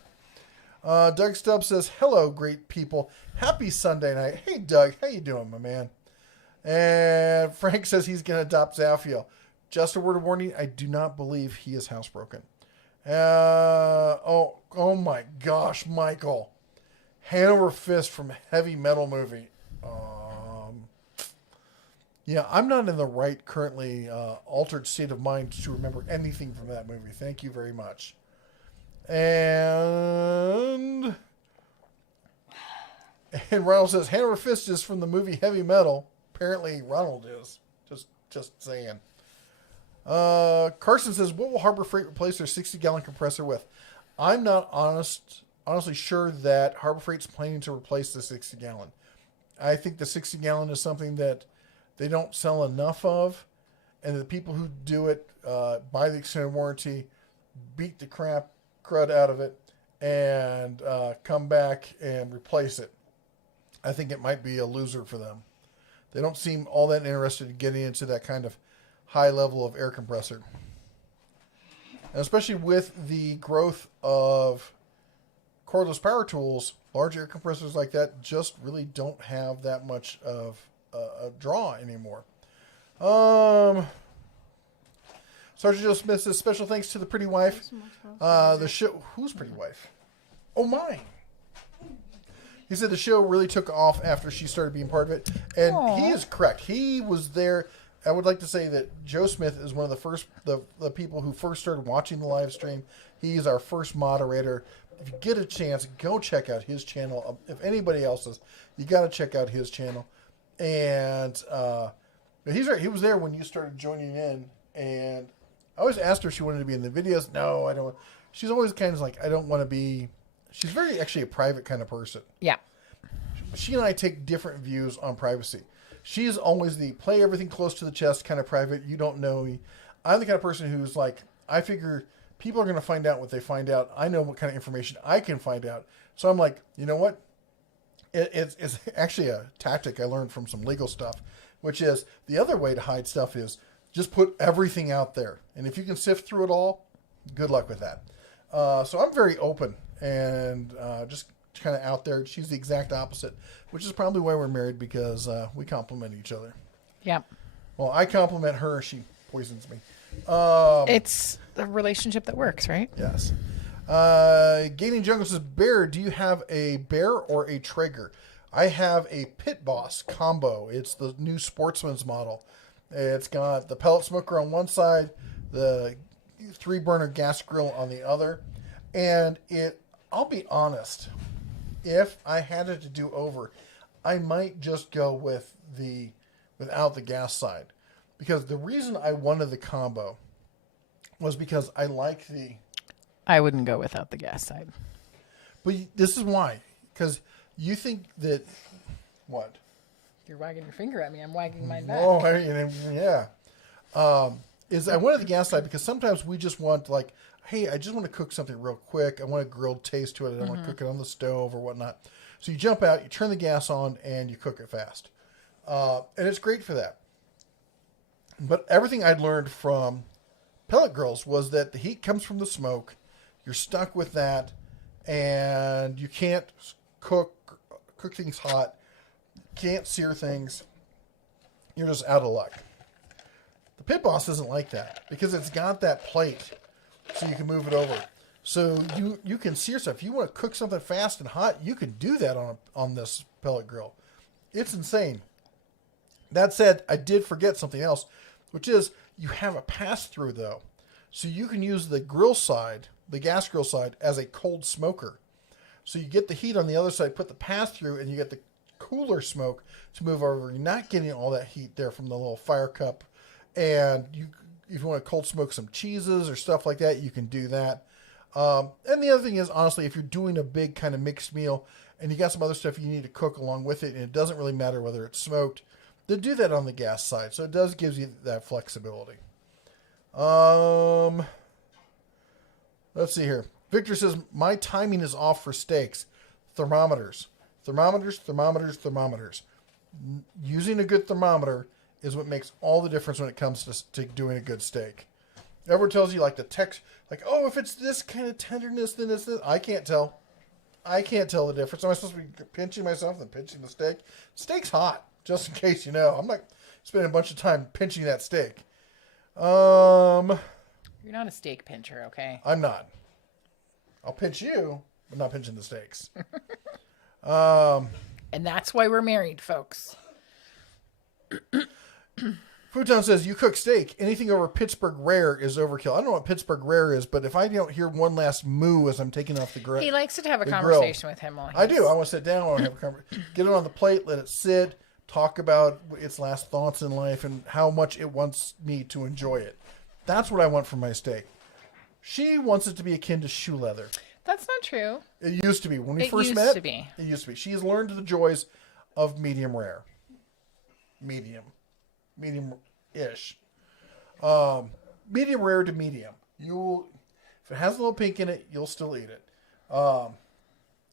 Doug Stubbs says, hello, great people. Happy Sunday night. Hey, Doug. How you doing, my man? And Frank says he's going to adopt Zaphiel. Just a word of warning, I do not believe he is housebroken. Oh my gosh, Michael. Hanover Fist from Heavy Metal movie. Yeah, I'm not in the right currently altered state of mind to remember anything from that movie. Thank you very much. And Ronald says Hanover Fist is from the movie Heavy Metal. Apparently Ronald is. Just saying. Carson says, what will Harbor Freight replace their 60-gallon compressor with? I'm not honestly sure that Harbor Freight's planning to replace the 60-gallon. I think the 60-gallon is something that they don't sell enough of, and the people who do it buy the extended warranty, beat the crud out of it, and come back and replace it. I think it might be a loser for them. They don't seem all that interested in getting into that kind of high level of air compressor. And especially with the growth of cordless power tools, large air compressors like that just really don't have that much of a draw anymore. Sergeant Joe Smith says, special thanks to the pretty wife. The show, whose pretty wife? Oh, mine. He said the show really took off after she started being part of it. And he is correct. He was there. I would like to say that Joe Smith is one of the first, the people who first started watching the live stream. He's our first moderator. If you get a chance, go check out his channel. If anybody else's, you got to check out his channel. And he's right. He was there when you started joining in. And I always asked her if she wanted to be in the videos. No, I don't. She's always kind of like, I don't want to be. She's very actually a private kind of person. Yeah. She and I take different views on privacy. She's always the play everything close to the chest kind of private. You don't know me. I'm the kind of person who's like, I figure people are going to find out what they find out. I know what kind of information I can find out. So I'm like, you know what? It's actually a tactic I learned from some legal stuff, which is the other way to hide stuff is just put everything out there. And if you can sift through it all, good luck with that. So I'm very open and just kind of out there. She's the exact opposite, which is probably why we're married, because we complement each other. Yeah. Well, I compliment her. She poisons me. It's a relationship that works, right? Yes. Gaining Jungle says, Bear, do you have a Bear or a Traeger? I have a Pit Boss combo. It's the new Sportsman's model. It's got the pellet smoker on one side, the 3-burner gas grill on the other. And I'll be honest, if I had it to do over, I might just go with without the gas side. Because the reason I wanted the combo was because I like I wouldn't go without the gas side. But this is why. Because you think that, what? You're wagging your finger at me. I'm wagging mine back. Oh, yeah. I wanted the gas side because sometimes we just want, like, hey, I just want to cook something real quick. I want a grilled taste to it. I don't want to cook it on the stove or whatnot. So you jump out, you turn the gas on, and you cook it fast. And it's great for that. But everything I'd learned from pellet grills was that the heat comes from the smoke. You're stuck with that, and you can't cook things hot. Can't sear things. You're just out of luck. The Pit Boss isn't like that because it's got that plate so you can move it over. So you can sear stuff. If you want to cook something fast and hot, you can do that on this pellet grill. It's insane. That said, I did forget something else, which is you have a pass-through, though. So you can use the grill side, the gas grill side, as a cold smoker. So you get the heat on the other side, put the pass-through, and you get the cooler smoke to move over. You're not getting all that heat there from the little fire cup. And if you want to cold smoke some cheeses or stuff like that, you can do that. And the other thing is, honestly, if you're doing a big kind of mixed meal and you got some other stuff you need to cook along with it, and it doesn't really matter whether it's smoked, then do that on the gas side. So it does give you that flexibility. Let's see here. Victor says, my timing is off for steaks. Thermometers. Using a good thermometer is what makes all the difference when it comes to doing a good steak. Everyone tells you like the text, like, oh, if it's this kind of tenderness, then it's this. I can't tell. I can't tell the difference. Am I supposed to be pinching myself and pinching the steak? Steak's hot, just in case you know. I'm not spending a bunch of time pinching that steak. You're not a steak pincher, okay? I'm not. I'll pinch you, but not pinching the steaks. And that's why we're married, folks. Futon says, you cook steak. Anything over Pittsburgh rare is overkill. I don't know what Pittsburgh rare is, but if I don't hear one last moo as I'm taking off the grill. He likes to have a conversation with him. While I do. I want to sit down. I want to have a conversation. Get it on the plate, let it sit, talk about its last thoughts in life and how much it wants me to enjoy it. That's what I want from my steak. She wants it to be akin to shoe leather. That's not true. It used to be. When we first met, it used to be. She has learned the joys of medium rare. Medium-ish. Medium rare to medium. If it has a little pink in it, you'll still eat it.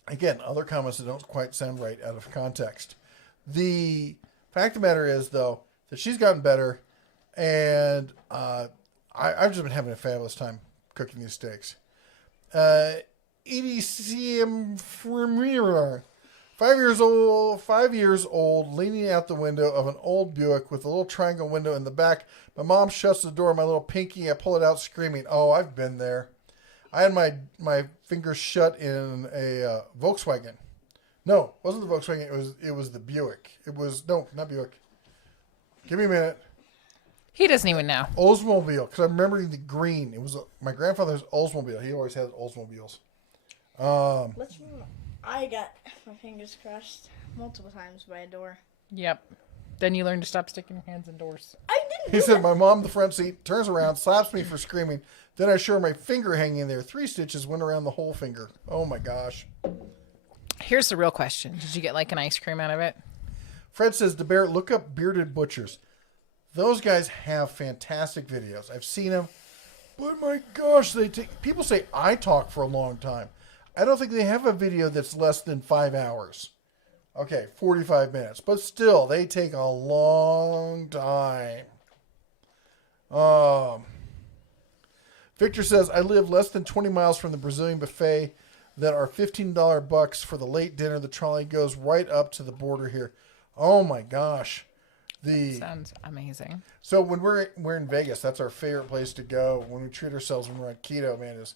Again, other comments that don't quite sound right out of context. The fact of the matter is, though, that she's gotten better, and I've just been having a fabulous time cooking these steaks. EDCM Fremira. 5 years old, leaning out the window of an old Buick with a little triangle window in the back. My mom shuts the door. My little pinky, I pull it out screaming. Oh, I've been there. I had my fingers shut in a Volkswagen. No, it wasn't the Volkswagen. It was the Buick. No, not Buick. Give me a minute. He doesn't even know. Oldsmobile, because I'm remembering the green. It was my grandfather's Oldsmobile. He always had Oldsmobiles. I got my fingers crushed multiple times by a door. Yep. Then you learn to stop sticking your hands in doors. I didn't. He said, my mom in the front seat turns around, slaps me for screaming. Then I show her my finger hanging there. 3 stitches went around the whole finger. Oh my gosh. Here's the real question. Did you get like an ice cream out of it? Fred says, DeBear, look up Bearded Butchers. Those guys have fantastic videos. I've seen them. But my gosh, people say I talk for a long time. I don't think they have a video that's less than 5 hours. Okay, 45 minutes. But still, they take a long time. Victor says, I live less than 20 miles from the Brazilian buffet that are $15 bucks for the late dinner. The trolley goes right up to the border here. Oh my gosh. Sounds amazing. So when we're in Vegas, that's our favorite place to go when we treat ourselves when we're on keto, man, is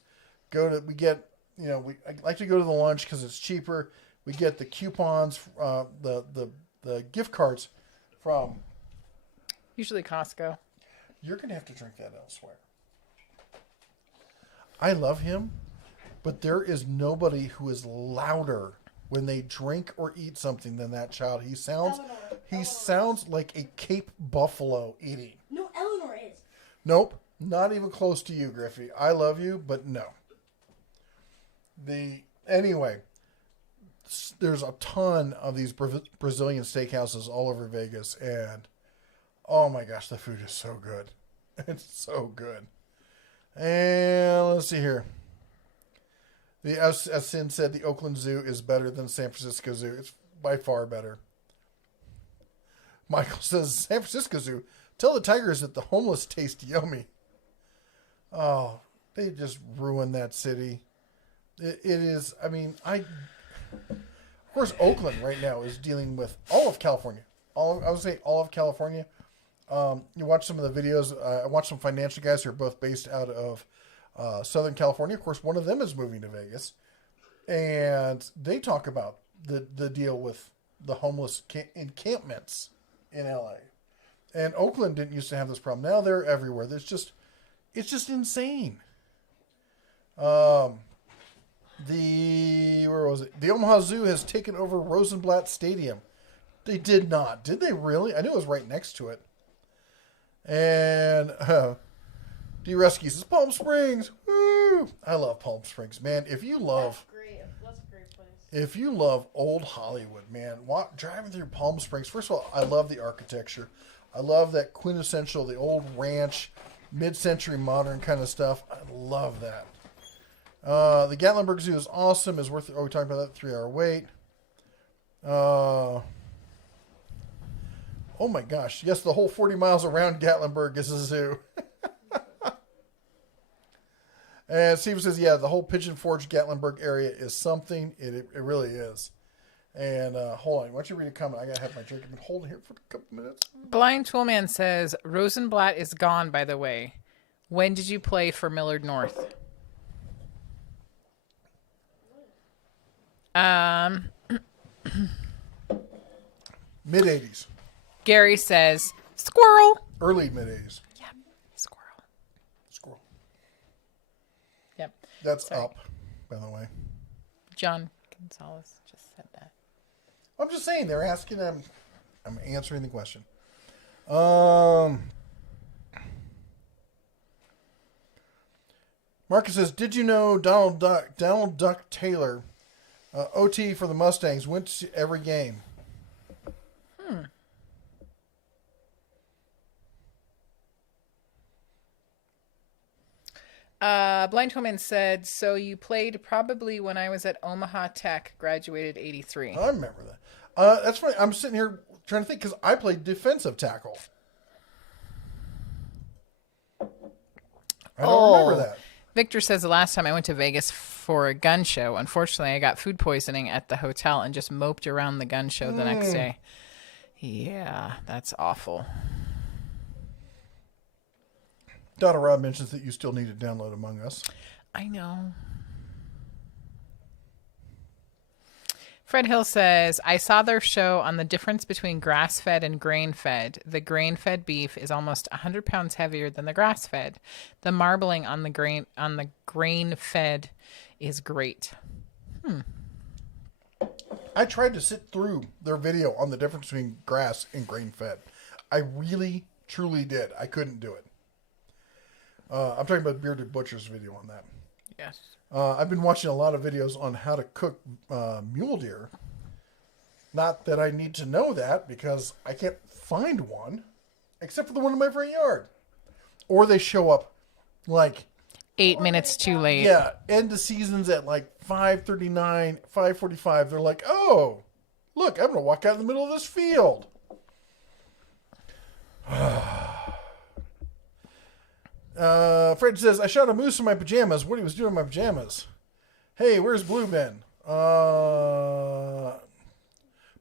I like to go to the lunch because it's cheaper. We get the coupons, the gift cards from Usually Costco. You're going to have to drink that elsewhere. I love him, but there is nobody who is louder when they drink or eat something than that child. He sounds like a Cape Buffalo eating. No, Eleanor is. Nope, not even close to you, Griffey. I love you, but no. Anyway, there's a ton of these Brazilian steakhouses all over Vegas, and oh my gosh, the food is so good. It's so good. And let's see here. As Sin said, the Oakland Zoo is better than San Francisco Zoo. It's by far better. Michael says, San Francisco Zoo, tell the tigers that the homeless taste yummy. Oh, they just ruined that city. It is, of course, Oakland right now is dealing with all of California. I would say all of California. You watch some of the videos. I watched some financial guys who are both based out of Southern California. Of course, one of them is moving to Vegas. And they talk about the deal with the homeless encampments in LA. And Oakland didn't used to have this problem. Now they're everywhere. It's just insane. Where was it? The Omaha Zoo has taken over Rosenblatt Stadium. They did not. Did they really? I knew it was right next to it. And D Rescue says Palm Springs. Woo! I love Palm Springs, man. That's great. That's a great place. If you love old Hollywood, man, driving through Palm Springs. First of all, I love the architecture. I love that quintessential, the old ranch, mid-century modern kind of stuff. I love that. The Gatlinburg Zoo is awesome. Is worth. We talked about that 3-hour wait. Oh my gosh! Yes, the whole 40 miles around Gatlinburg is a zoo. And Steve says, "Yeah, the whole Pigeon Forge Gatlinburg area is something. It really is." And hold on, why don't you read a comment? I gotta have my drink. I've been holding here for a couple minutes. Blind Toolman says Rosenblatt is gone. By the way, when did you play for Millard North? Mid-80s. Gary says squirrel. Early mid-80s. Yep, squirrel. Yep. That's up, by the way. John Gonzalez just said that. I'm just saying, they're asking them. I'm answering the question. Marcus says, did you know Donald Duck Taylor, OT for the Mustangs, went to every game? Blind Toolman said, so you played probably when I was at Omaha Tech, graduated 83. I remember that. That's funny. I'm sitting here trying to think because I played defensive tackle. I don't remember that. Victor says the last time I went to Vegas for a gun show, unfortunately, I got food poisoning at the hotel and just moped around the gun show the next day. Yeah, that's awful. Donna Rob mentions that you still need to download Among Us. I know. Fred Hill says, I saw their show on the difference between grass-fed and grain-fed. The grain-fed beef is almost 100 pounds heavier than the grass-fed. The marbling on the grain-fed is great. I tried to sit through their video on the difference between grass and grain-fed. I really, truly did. I couldn't do it. I'm talking about Bearded Butcher's video on that. Yes. I've been watching a lot of videos on how to cook mule deer. Not that I need to know that, because I can't find one, except for the one in my front yard. Or they show up like 8 minutes too late. Yeah, end of seasons at like 5:39, 5:45. They're like, oh, look, I'm going to walk out in the middle of this field. Fred says, I shot a moose in my pajamas. What he was doing in my pajamas. Hey, where's Blue been?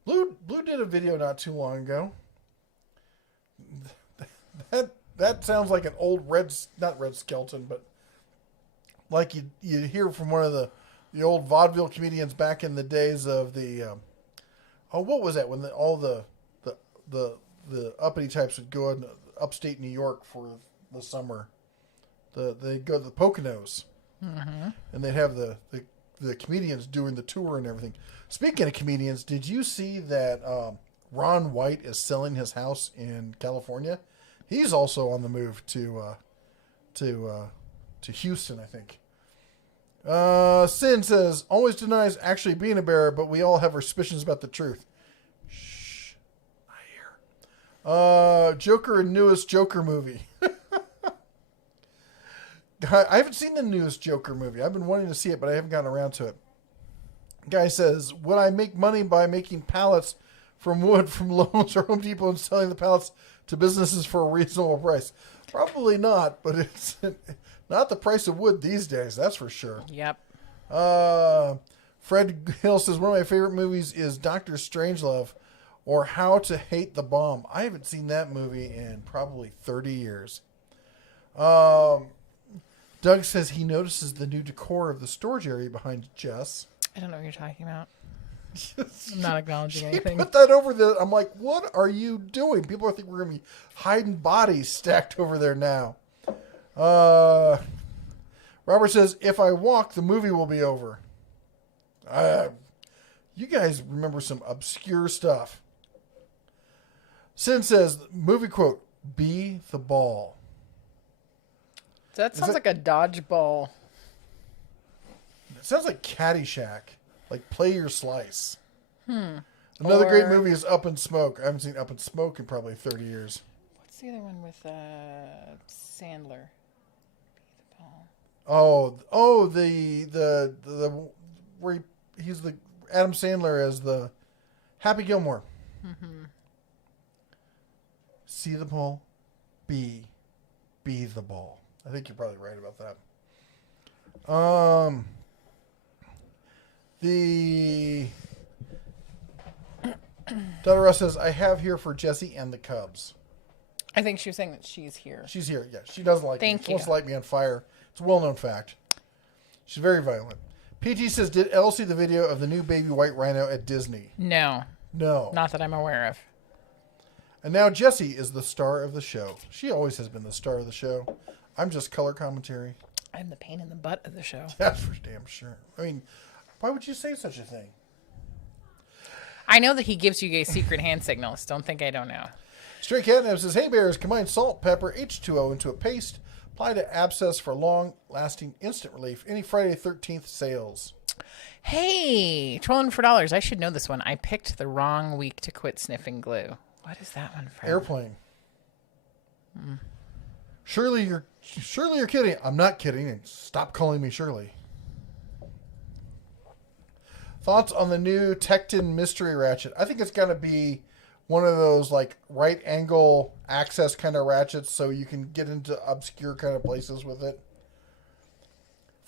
Blue did a video not too long ago. That sounds like an old not red skeleton, but like you hear from one of the old vaudeville comedians back in the days of the what was that when all the uppity types would go in upstate New York for the summer. They go to the Poconos, and they'd have the comedians doing the tour and everything. Speaking of comedians, did you see that Ron White is selling his house in California? He's also on the move to Houston, I think. Sin says, always denies actually being a bear, but we all have our suspicions about the truth. Shh, not here. Joker and newest Joker movie. I haven't seen the newest Joker movie. I've been wanting to see it, but I haven't gotten around to it. Guy says, would I make money by making pallets from wood from Lowe's or Home Depot and selling the pallets to businesses for a reasonable price? Probably not, but it's not the price of wood these days, that's for sure. Yep. Fred Hill says, one of my favorite movies is Dr. Strangelove or How to Hate the Bomb. I haven't seen that movie in probably 30 years. Doug says he notices the new decor of the storage area behind Jess. I don't know what you're talking about. I'm not acknowledging anything. Put that over there. I'm like, what are you doing? People think we're going to be hiding bodies stacked over there now. Robert says, if I walk, the movie will be over. You guys remember some obscure stuff. Sin says, movie quote, be the ball. That sounds like a dodgeball. It sounds like Caddyshack. Like Play Your Slice. Another great movie is Up in Smoke. I haven't seen Up in Smoke in probably 30 years. What's the other one with Sandler? Oh, the where he's the Adam Sandler as the Happy Gilmore. See the ball, be the ball. I think you're probably right about that. The Donna Russ says, I have here for Jesse and the Cubs. I think she was saying that she's here. She's here, yeah. She doesn't like me. She wants to light me on fire. It's a well-known fact. She's very violent. PT says, did Elle see the video of the new baby white rhino at Disney? No. Not that I'm aware of. And now Jessie is the star of the show. She always has been the star of the show. I'm just color commentary. I'm the pain in the butt of the show. That's for damn sure. I mean, why would you say such a thing? I know that he gives you secret hand signals. Don't think I don't know. Stray Catnap says, hey bears, combine salt, pepper, H2O into a paste. Apply to abscess for long-lasting instant relief. Any Friday 13th sales. Hey, trolling for dollars. I should know this one. I picked the wrong week to quit sniffing glue. What is that one from? Airplane. Surely you're kidding. I'm not kidding. And stop calling me Shirley. Thoughts on the new Tecton mystery ratchet? I think it's going to be one of those like right angle access kind of ratchets so you can get into obscure kind of places with it.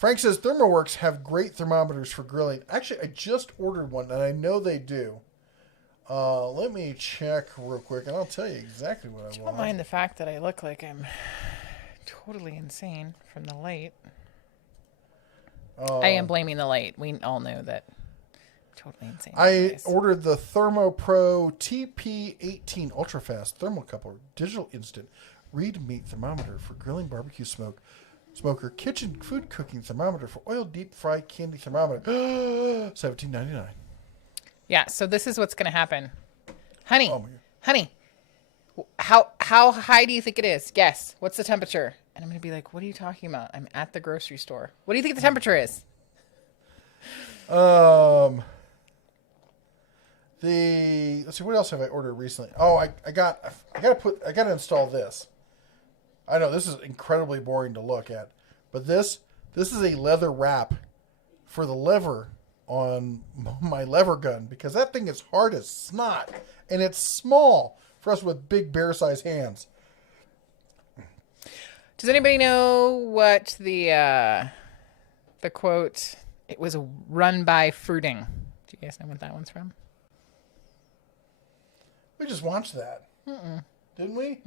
Frank says ThermoWorks have great thermometers for grilling. Actually, I just ordered one, and I know they do. Let me check real quick, and I'll tell you exactly what I want. Don't mind the fact that I look like I'm totally insane from the light. I am blaming the light. We all know that. Totally insane. I ordered the ThermoPro TP18 Ultrafast Thermocouple Digital Instant Read Meat Thermometer for grilling barbecue smoker kitchen food cooking thermometer for oil deep fry candy thermometer. $17.99. Yeah, so this is what's going to happen. Honey, Oh my God. honey, how high do you think it is? Guess. What's the temperature? And I'm going to be like, what are you talking about? I'm at the grocery store. What do you think the temperature is? Let's see, what else have I ordered recently? Oh, I gotta install this. I know this is incredibly boring to look at, but this is a leather wrap for the lever on my lever gun, because that thing is hard as snot and it's small for us with big bear-sized hands. Does anybody know what the quote? It was run by fruiting. Do you guys know what that one's from? We just watched that. Didn't we?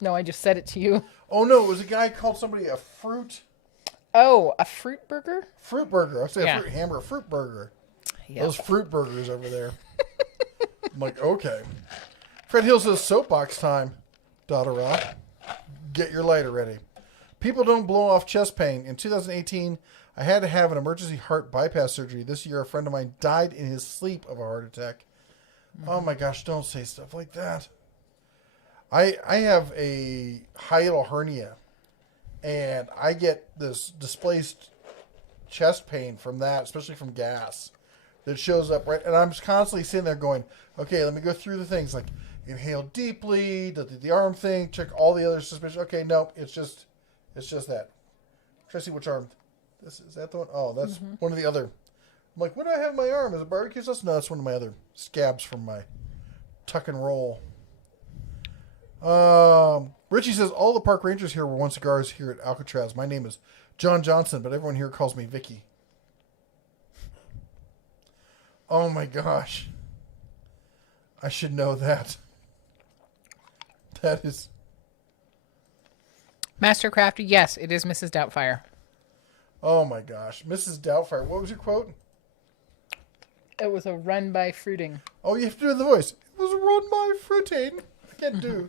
No, I just said it to you. Oh no, it was a guy called somebody a fruit Oh, a fruit burger? burger. I was saying Yeah. a fruit hamburger, a fruit burger. Yep. Those fruit burgers over there. I'm like, okay. Fred Hill says soapbox time. Dotterah. Get your lighter ready. People don't blow off chest pain. In 2018, I had to have an emergency heart bypass surgery. This year, a friend of mine died in his sleep of a heart attack. Oh my gosh, don't say stuff like that. I have a hiatal hernia, and I get this displaced chest pain from that, especially from gas, that shows up right. And I'm just constantly sitting there going, okay, let me go through the things, like inhale deeply, the arm thing, check all the other suspicion. Okay, nope, it's just that. Try to see which arm. Is that the one? Oh, that's one of the other. I'm like, what do I have in my arm? Is it barbecue sauce? No, that's one of my other scabs from my tuck and roll. Richie says, all the park rangers here were once cigars here at Alcatraz. My name is John Johnson, but everyone here calls me Vicky. Oh my gosh. I should know that. That is... Mastercraft, yes, it is Mrs. Doubtfire. Oh my gosh. Mrs. Doubtfire, what was your quote? It was a run by fruiting. Oh, you have to do the voice. It was run by fruiting. I can't do.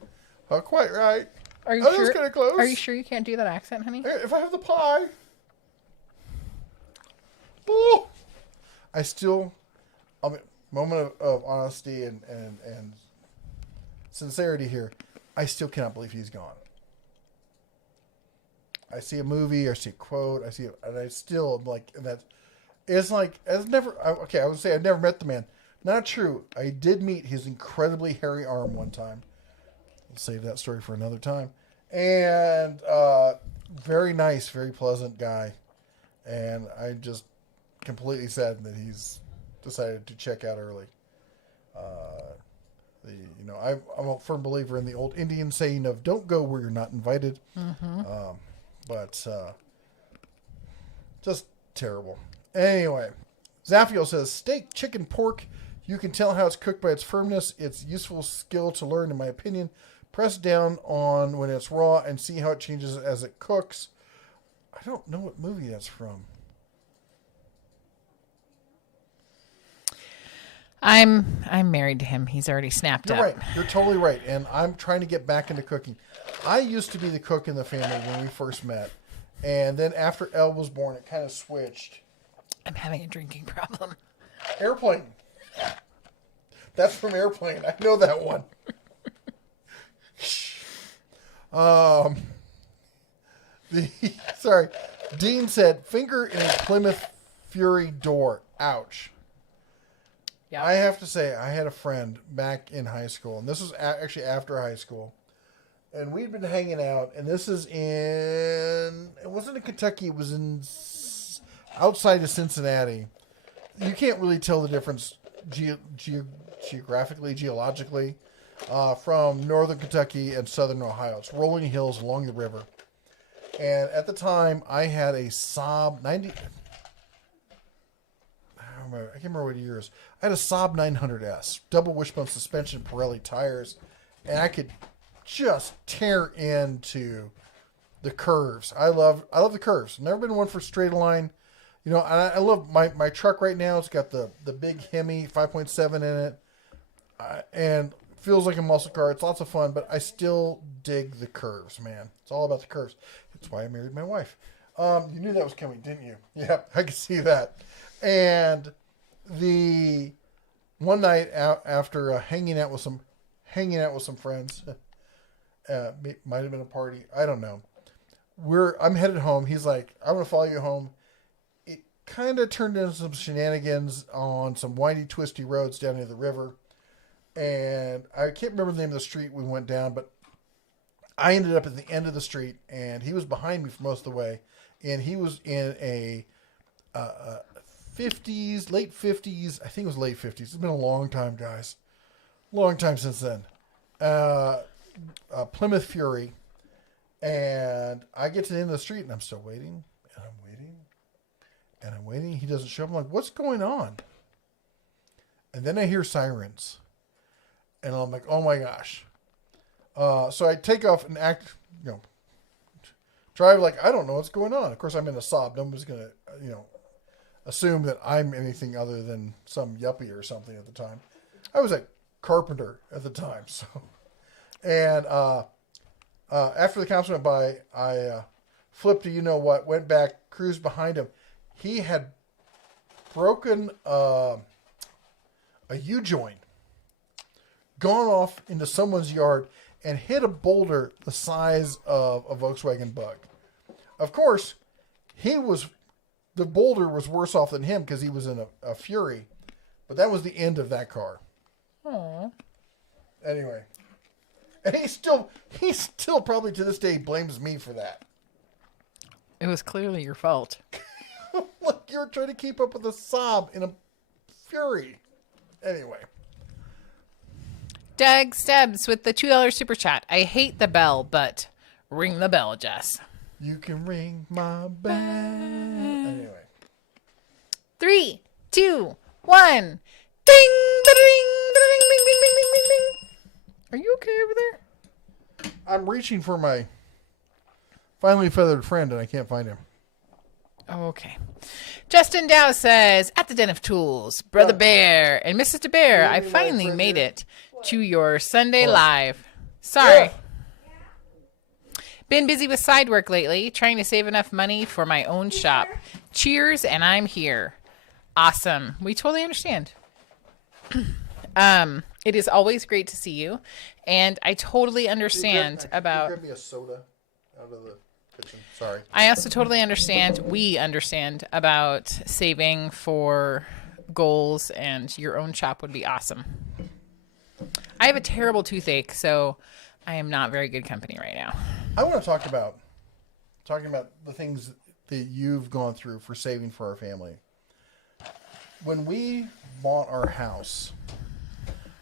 Oh, quite right. Are you That sure? was kind of close. Are you sure you can't do that accent, honey? If I have the pie. Oh. I still... I mean, moment of honesty and sincerity here. I still cannot believe he's gone. I see a movie, or see a quote, and I still am like, and that's, it's like, as never, okay, I would say I've never met the man. Not true. I did meet his incredibly hairy arm one time. We'll save that story for another time. And, very nice, very pleasant guy. And I'm just completely saddened that he's decided to check out early. I'm a firm believer in the old Indian saying of "Don't go where you're not invited." But just terrible. Anyway, Zafio says steak, chicken, pork. You can tell how it's cooked by its firmness. It's a useful skill to learn, in my opinion. Press down on when it's raw and see how it changes as it cooks. I don't know what movie that's from. I'm married to him. He's already snapped You're up. right. You're totally right. And I'm trying to get back into cooking. I used to be the cook in the family when we first met. And then after Elle was born, it kind of switched. I'm having a drinking problem. Airplane. That's from Airplane. I know that one. Sorry. Dean said, finger in a Plymouth Fury door. Ouch. Yeah. I have to say, I had a friend back in high school, and this was actually after high school, and we'd been hanging out, and this is it wasn't in Kentucky, it was outside of Cincinnati. You can't really tell the difference geologically, from northern Kentucky and southern Ohio. It's rolling hills along the river. And at the time, I had a Saab 90. I can't remember what years. I had a Saab 900S, double wishbone suspension, Pirelli tires, and I could just tear into the curves. I love the curves. Never been one for straight line. You know, I love my truck right now. It's got the big Hemi 5.7 in it, and feels like a muscle car. It's lots of fun, but I still dig the curves, man. It's all about the curves. That's why I married my wife. You knew that was coming, didn't you? Yeah, I could see that. And the one night after hanging out with some friends, might have been a party. I don't know. I'm headed home. He's like, I'm going to follow you home. It kind of turned into some shenanigans on some windy, twisty roads down near the river. And I can't remember the name of the street we went down, but I ended up at the end of the street, and he was behind me for most of the way. And he was in a 50s, late 50s. I think it was late 50s. It's been a long time, guys. Long time since then. Plymouth Fury. And I get to the end of the street, and I'm still waiting, and I'm waiting, and I'm waiting. He doesn't show up. I'm like, what's going on? And then I hear sirens. And I'm like, oh my gosh. So I take off and drive like I don't know what's going on. Of course, I'm in a Saab. Nobody's going to, assume that I'm anything other than some yuppie or something at the time. I was a carpenter at the time. So, and after the cops went by, I flipped to went back, cruised behind him. He had broken a U-joint, gone off into someone's yard, and hit a boulder the size of a Volkswagen Bug. Of course, the boulder was worse off than him because he was in a Fury, but that was the end of that car. Aww. Anyway, and he still probably to this day blames me for that. It was clearly your fault. Look, you're trying to keep up with a Saab in a Fury. Anyway. Doug Stebbs with the $2 super chat. I hate the bell, but ring the bell, Jess. You can ring my bell. Anyway. 3, 2, 1. Ding, da, ding, da, ding, ding, ding, ding, ding, ding. Are you okay over there? I'm reaching for my finely feathered friend, and I can't find him. Oh, okay. Justin Dow says, at the Den of Tools, Brother Bear and Mrs. DeBear, I finally made it to your Sunday live. Sorry. Yeah. Been busy with side work lately, trying to save enough money for my own shop. Cheers, and I'm here. Awesome. We totally understand. It is always great to see you, and I totally understand about... Grab me a soda out of the kitchen. Sorry. I also totally understand, we understand about saving for goals, and your own shop would be awesome. I have a terrible toothache, so I am not very good company right now. I want to talk about the things that you've gone through for saving for our family. When we bought our house,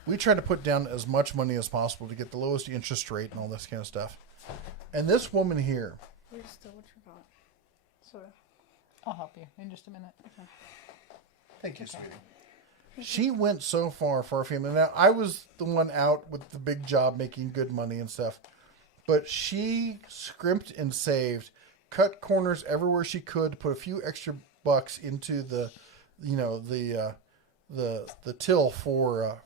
we tried to put down as much money as possible to get the lowest interest rate and all this kind of stuff. And this woman here... Where's the what you got? Sorry. I'll help you in just a minute. Okay. Thank you, sweetie. She went so far for our family. Now, I was the one out with the big job making good money and stuff. But she scrimped and saved, cut corners everywhere she could, put a few extra bucks into the till for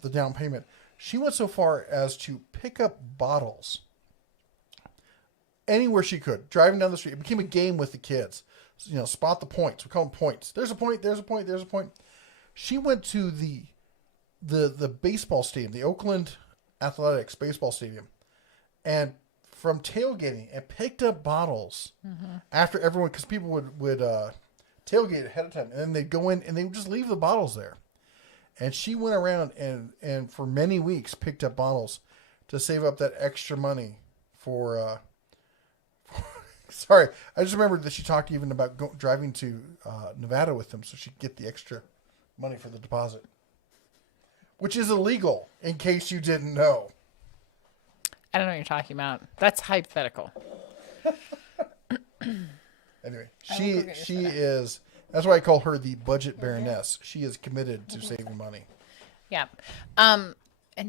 the down payment. She went so far as to pick up bottles anywhere she could, driving down the street. It became a game with the kids. Spot the points. We call them points. There's a point. There's a point. There's a point. She went to the baseball stadium, the Oakland Athletics baseball stadium, and from tailgating and picked up bottles after everyone, because people would tailgate ahead of time, and then they'd go in and they would just leave the bottles there. And she went around and for many weeks picked up bottles to save up that extra money for sorry, I just remembered that she talked even about driving to Nevada with them so she'd get the extra money for the deposit, which is illegal, in case you didn't know. I don't know what you're talking about. That's hypothetical. Anyway, I will she go get your she soda. is. That's why I call her the budget baroness. She is committed to saving money. Yeah. And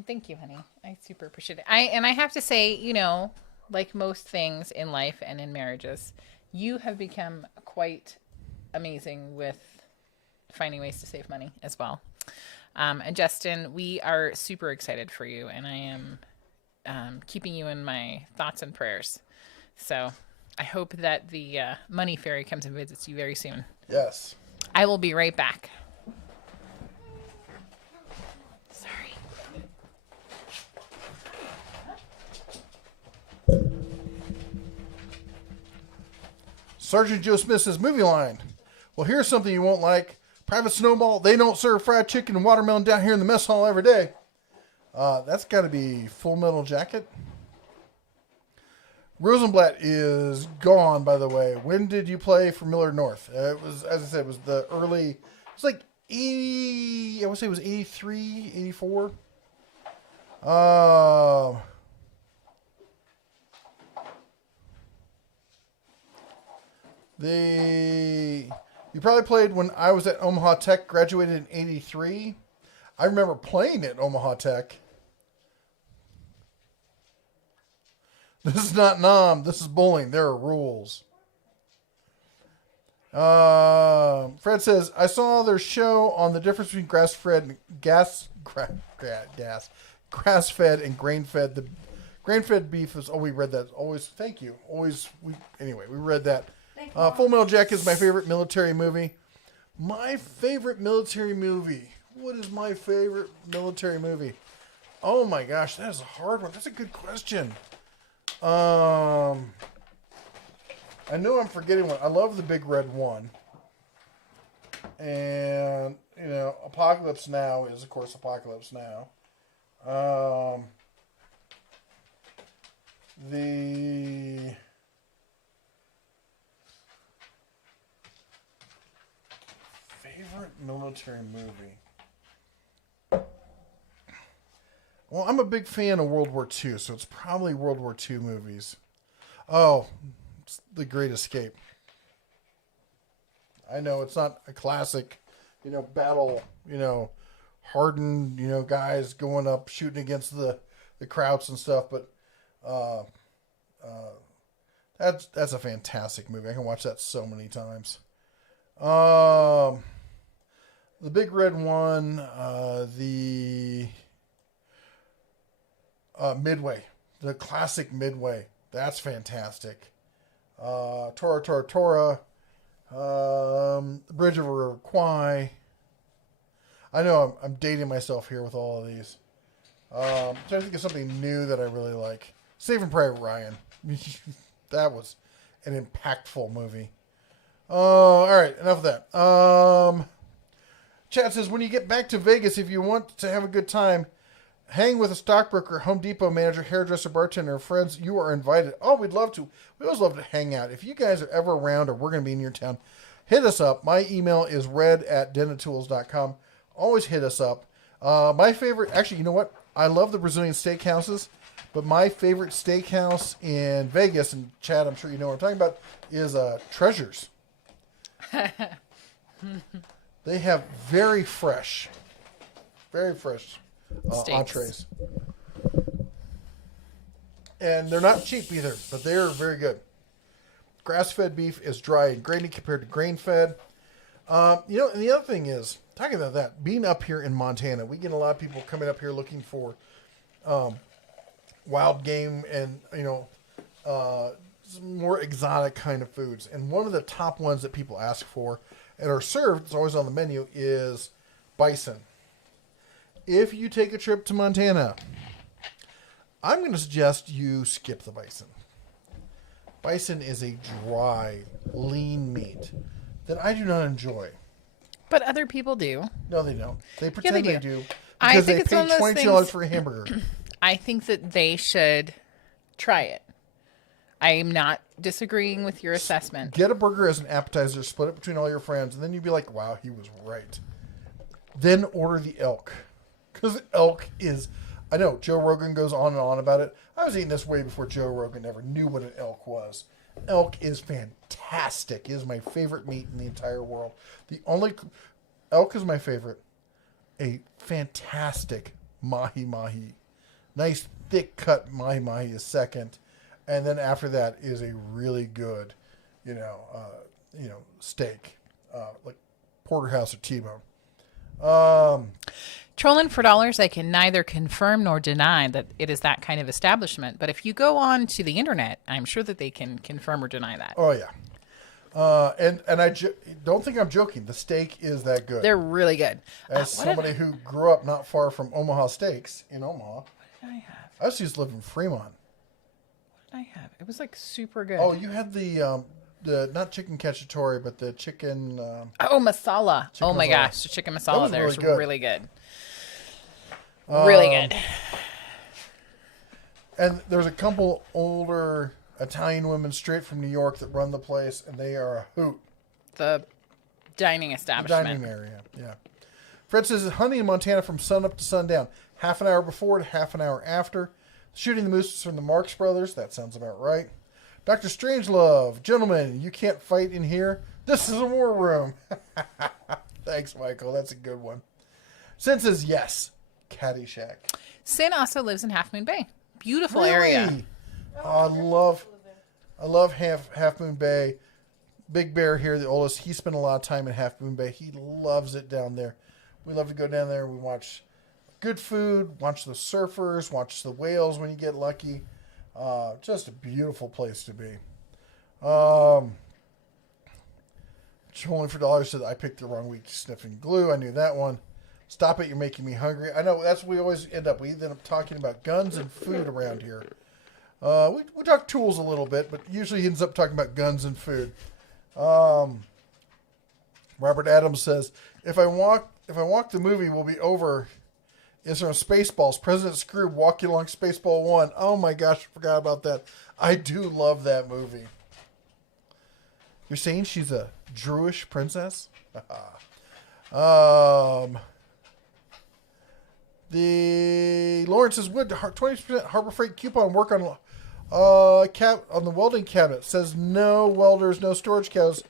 thank you, honey. I super appreciate it. I have to say, like most things in life and in marriages, you have become quite amazing with finding ways to save money as well. And Justin, we are super excited for you, and I am keeping you in my thoughts and prayers. So I hope that the money fairy comes and visits you very soon. Yes. I will be right back. Sorry. Sergeant Joe Smith says, movie line. Well, here's something you won't like. Private Snowball, they don't serve fried chicken and watermelon down here in the mess hall every day. That's got to be Full Metal Jacket. Rosenblatt is gone, by the way. When did you play for Miller North? It was, as I said, it was the early, it was like 80, I would say it was 83, 84. You probably played when I was at Omaha Tech, graduated in 83. I remember playing at Omaha Tech. This is not Nom. This is bowling. There are rules. Fred says, I saw their show on the difference between grass-fed and grass-fed and grain-fed. The grain-fed beef is, we read that. Always, thank you. We read that. Full Metal Jacket is my favorite military movie. My favorite military movie. What is my favorite military movie? Oh my gosh, that is a hard one. That's a good question. I know I'm forgetting one. I love The Big Red One. And, Apocalypse Now is, of course, Apocalypse Now. The favorite military movie. Well, I'm a big fan of World War II, so it's probably World War II movies. Oh, it's The Great Escape. I know it's not a classic, battle, hardened, guys going up, shooting against the Krauts and stuff, but that's a fantastic movie. I can watch that so many times. The Big Red One, the Midway, the classic Midway. That's fantastic. Tora Tora Tora, Bridge over Kwai. I know I'm dating myself here with all of these. Trying to think of something new that I really like. Saving Private Ryan. That was an impactful movie. All right, enough of that. Chat says, when you get back to Vegas, if you want to have a good time, hang with a stockbroker, Home Depot manager, hairdresser, bartender, friends, you are invited. Oh, we'd love to. We always love to hang out. If you guys are ever around or we're going to be in your town, hit us up. My email is red@denatools.com. Always hit us up. My favorite, actually, you know what? I love the Brazilian steakhouses, but my favorite steakhouse in Vegas, and Chad, I'm sure you know what I'm talking about, is Treasures. They have very fresh entrees. And they're not cheap either, but they're very good. Grass-fed beef is dry and grainy compared to grain-fed. And the other thing is, talking about that, being up here in Montana, we get a lot of people coming up here looking for wild game and, some more exotic kind of foods. And one of the top ones that people ask for and are served, it's always on the menu, is bison. If you take a trip to Montana, I'm going to suggest you skip the bison. Bison is a dry, lean meat that I do not enjoy. But other people do. No, they don't. They pretend they do. I Because think they it's pay one of those $22 things- for a hamburger. I think that they should try it. I am not disagreeing with your assessment. Get a burger as an appetizer, split it between all your friends, and then you'd be like, wow, he was right. Then order the elk. Because elk is... I know, Joe Rogan goes on and on about it. I was eating this way before Joe Rogan ever knew what an elk was. elk is fantastic. It is my favorite meat in the entire world. The only elk is my favorite. A fantastic mahi-mahi. Nice, thick cut mahi-mahi is second. And then after that is a really good, steak. Like porterhouse or T-bone. Trolling for dollars, I can neither confirm nor deny that it is that kind of establishment. But if you go on to the internet, I'm sure that they can confirm or deny that. Oh, yeah. And I don't think I'm joking. The steak is that good. They're really good. As somebody who grew up not far from Omaha Steaks in Omaha. What did I have? I used to live in Fremont. What did I have? It was like super good. Oh, you had the not chicken cacciatore, but the chicken. Masala. Oh my masala. gosh, the chicken masala there is really good. Really good. And there's a couple older Italian women straight from New York that run the place, and they are a hoot. The dining establishment. Dining area, yeah. Fred says hunting in Montana from sunup to sundown. Half an hour before to half an hour after. Shooting the moose from the Marx Brothers. That sounds about right. Dr. Strangelove. Gentlemen, you can't fight in here. This is a war room. Thanks, Michael. That's a good one. Sin says yes. Caddyshack. Sin also lives in Half Moon Bay. Beautiful area. Oh, I love Half Moon Bay. Big Bear here, the oldest. He spent a lot of time in Half Moon Bay. He loves it down there. We love to go down there. We watch good food, watch the surfers, watch the whales when you get lucky. Just a beautiful place to be. Trolling for dollars said I picked the wrong week sniffing glue. I knew that one. Stop it, you're making me hungry. I know, that's what we always end up. We end up talking about guns and food around here. We talk tools a little bit, but usually he ends up talking about guns and food. Robert Adams says, if I walk the movie will be over. It's from Spaceballs. President Scrooge walking along Spaceball 1. Oh my gosh, I forgot about that. I do love that movie. You're saying she's a Jewish princess? The Lawrence says, would 20% Harbor Freight coupon work on the welding cabinet? Says no welders, no storage cabinets.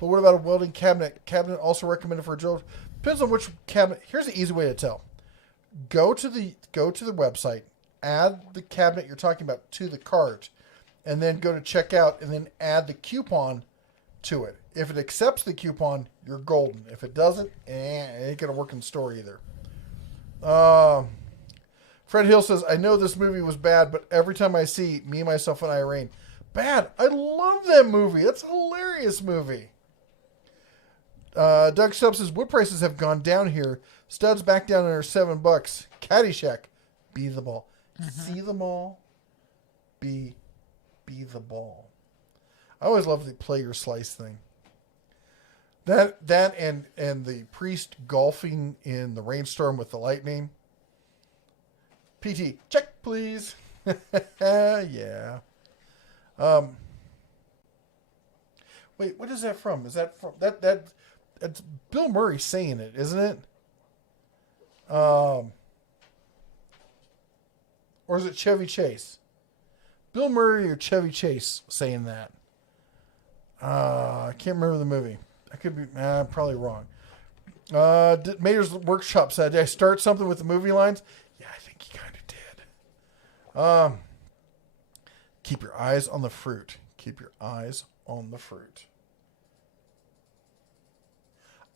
But what about a welding cabinet? Cabinet also recommended for a drill. Depends on which cabinet. Here's the easy way to tell. Go to the website, add the cabinet you're talking about to the cart, and then go to checkout and then add the coupon to it. If it accepts the coupon, you're golden. If it doesn't, it ain't gonna work in the store either. Fred Hill says, I know this movie was bad, but every time I see Me, Myself, and Irene, bad. I love that movie. That's a hilarious movie. Doug Stubbs says, wood prices have gone down here. Studs back down under $7. Caddyshack. Be the ball. See the ball. Be the ball. I always love the play your slice thing. That and the priest golfing in the rainstorm with the lightning. PT, check please. Yeah. Wait, what is that from? Is that from that's Bill Murray saying it, isn't it? Or is it Chevy Chase? Bill Murray or Chevy Chase saying that? I can't remember the movie. I could be probably wrong. Mater's Workshop said, did I start something with the movie lines? Yeah, I think he kind of did. Keep your eyes on the fruit. Keep your eyes on the fruit.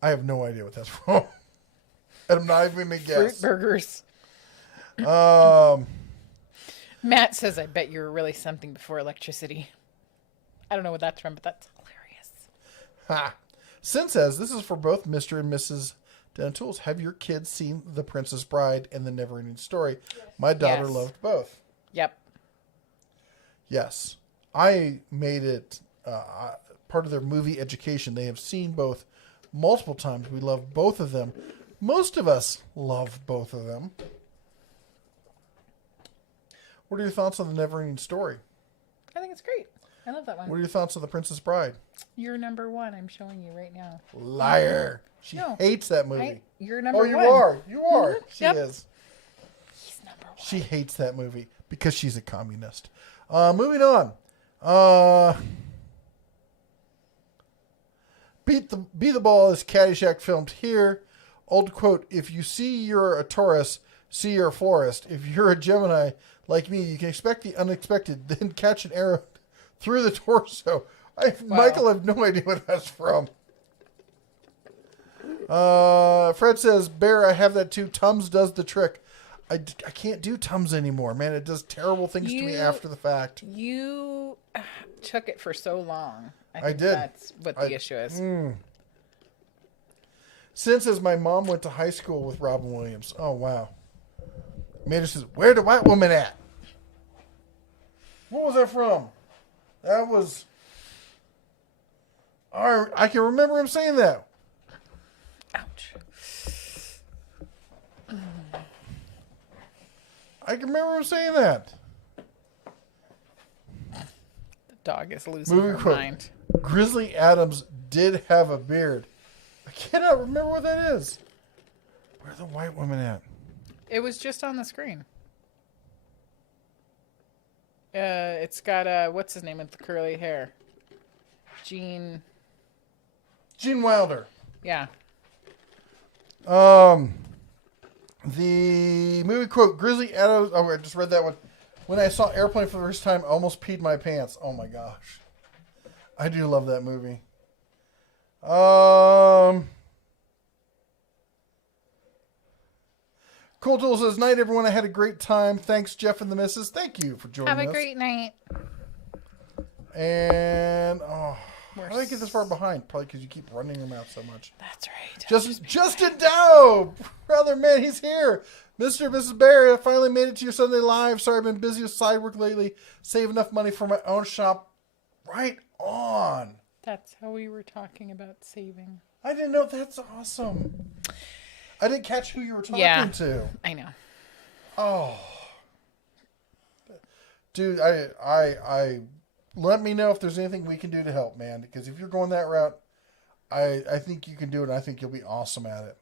I have no idea what that's from. And I'm not even going to guess. Fruit burgers. Matt says, I bet you were really something before electricity. I don't know what that's from, but that's hilarious. Ha. Sin says, this is for both Mr. and Mrs. Denatools. Have your kids seen The Princess Bride and The Neverending Story? Yes. My daughter loved both. Yep. Yes. I made it part of their movie education. They have seen both multiple times. We love both of them. Most of us love both of them. What are your thoughts on The Neverending Story? I think it's great. I love that one. What are your thoughts on The Princess Bride? You're number one. I'm showing you right now. Liar. She hates that movie. You're number one. Oh, you are. You are. Mm-hmm. She is. He's number one. She hates that movie because she's a communist. Moving on. Be the Ball is Caddyshack filmed here. Old quote, if you see you're a Taurus, see you're a florist. If you're a Gemini like me, you can expect the unexpected, then catch an arrow through the torso. Wow. Michael, I have no idea what that's from. Fred says, Bear, I have that too. Tums does the trick. I can't do Tums anymore, man. It does terrible things to me after the fact. You took it for so long. I did. That's what the issue is. Sin says, my mom went to high school with Robin Williams. Oh, wow. Mater says, where the white woman at? What was that from? That was... I can remember him saying that. Ouch. I can remember him saying that. The dog is losing her mind. Grizzly Adams did have a beard. I cannot remember what that is. Where's the white woman at? It was just on the screen. It's got what's his name with the curly hair? Gene Wilder. Yeah. The movie quote, Grizzly Adams... Oh, I just read that one. When I saw Airplane for the first time, I almost peed my pants. Oh, my gosh. I do love that movie. Colt Tool says, night, everyone. I had a great time. Thanks, Jeff and the missus. Thank you for joining us. Have a great night. And... Oh... How did I get this far behind? Probably because you keep running your mouth so much. That's right. Justin Dow! Brother, man, he's here. Mr. and Mrs. Barry, I finally made it to your Sunday Live. Sorry, I've been busy with side work lately. Save enough money for my own shop. Right on. That's how we were talking about saving. I didn't know. That's awesome. I didn't catch who you were talking to. I know. Oh. Dude, I let me know if there's anything we can do to help, man. Because if you're going that route, I think you can do it. And I think you'll be awesome at it.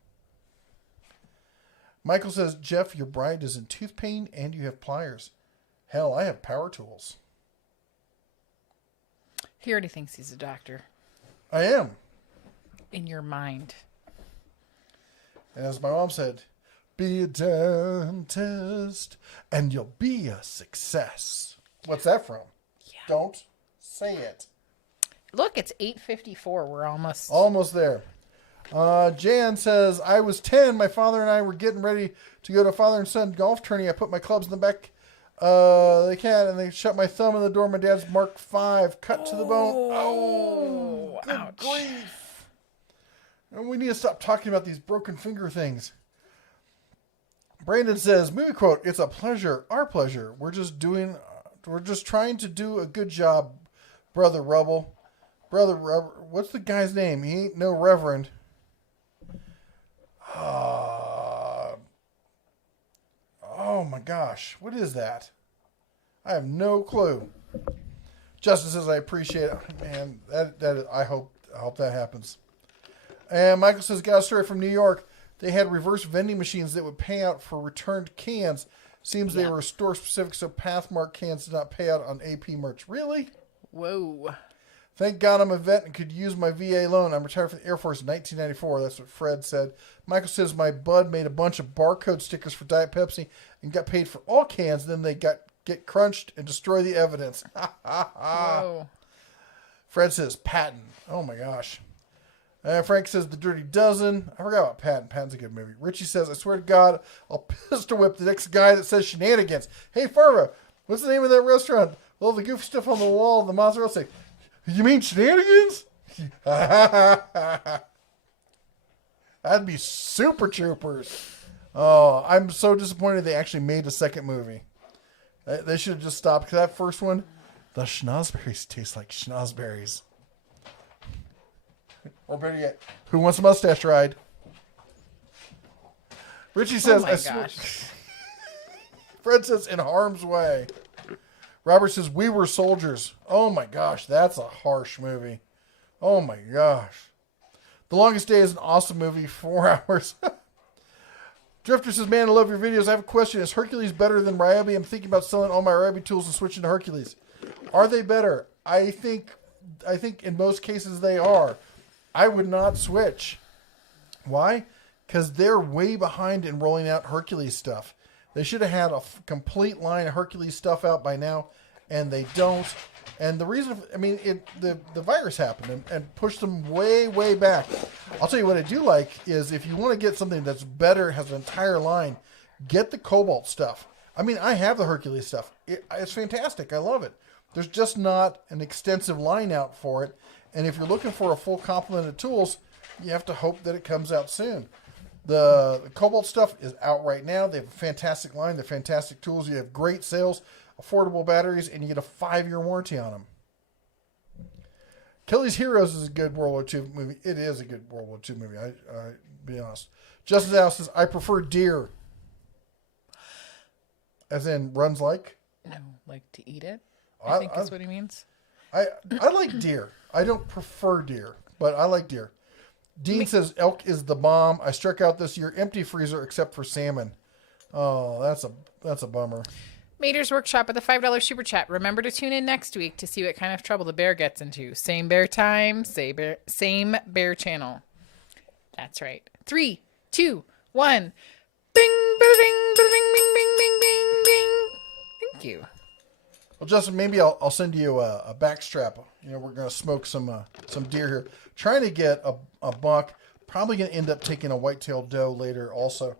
Michael says, Jeff, your bride is in tooth pain and you have pliers. Hell, I have power tools. He already thinks he's a doctor. I am. In your mind. And as my mom said, be a dentist and you'll be a success. What's that from? Don't say it. Look, it's 8:54. We're almost there. Jan says, I was 10. My father and I were getting ready to go to a father and son golf tourney. I put my clubs in the back they can, and they shut my thumb in the door. My dad's Mark 5 cut to the bone. Oh, good ouch. Grief. And we need to stop talking about these broken finger things. Brandon says, movie quote, it's a pleasure, our pleasure. We're just trying to do a good job, Brother Rubble. What's the guy's name? He ain't no reverend. Oh my gosh. What is that? I have no clue. Justin says, I appreciate it. Man, I hope that happens. And Michael says, got a story from New York. They had reverse vending machines that would pay out for returned cans. Seems they were store specific, so Pathmark cans did not pay out on AP merch. Really? Whoa. Thank God I'm a vet and could use my VA loan. I'm retired from the Air Force in 1994. That's what Fred said. Michael says my bud made a bunch of barcode stickers for Diet Pepsi and got paid for all cans. Then they get crunched and destroy the evidence. Whoa. Fred says Patton. Oh my gosh. Frank says The Dirty Dozen. I forgot about Patton. Patton's a good movie. Richie says, I swear to God, I'll pistol whip the next guy that says shenanigans. Hey, Farva, what's the name of that restaurant? All the goofy stuff on the wall, the mozzarella steak. You mean shenanigans? That'd be Super Troopers. Oh, I'm so disappointed they actually made a second movie. They should have just stopped. Because that first one, the schnozberries taste like schnozberries. Or better yet, who wants a mustache ride? Richie says, oh my gosh. Fred says, in harm's way. Robert says, we were soldiers. Oh my gosh, that's a harsh movie. Oh my gosh. The Longest Day is an awesome movie, 4 hours. Drifter says, man, I love your videos. I have a question. Is Hercules better than Ryobi? I'm thinking about selling all my Ryobi tools and switching to Hercules. Are they better? I think in most cases they are. I would not switch. Why? Because they're way behind in rolling out Hercules stuff. They should have had a complete line of Hercules stuff out by now, and they don't. And the reason, the virus happened and pushed them way, way back. I'll tell you what I do like is if you want to get something that's better, has an entire line, get the Cobalt stuff. I have the Hercules stuff. It's fantastic. I love it. There's just not an extensive line out for it. And if you're looking for a full complement of tools, you have to hope that it comes out soon. The Cobalt stuff is out right now. They have a fantastic line. They're fantastic tools. You have great sales, affordable batteries, and you get a 5-year warranty on them. Kelly's Heroes is a good World War II movie. It is a good World War II movie. I be honest. Justice House says, I prefer deer. As in, runs like? No, like to eat it. I think that's what he means. I like deer. I don't prefer deer, but I like deer. Dean says elk is the bomb. I struck out this year. Empty freezer except for salmon. Oh, that's a bummer. Mater's Workshop with a $5 super chat. Remember to tune in next week to see what kind of trouble the bear gets into. Same bear time, same bear channel. That's right. 3, 2, 1. Bing, bing, bing, bing, bing, bing, bing, bing, bing. Thank you. Well, Justin, maybe I'll send you a backstrap. We're going to smoke some deer here. Trying to get a buck. Probably going to end up taking a white-tailed doe later also.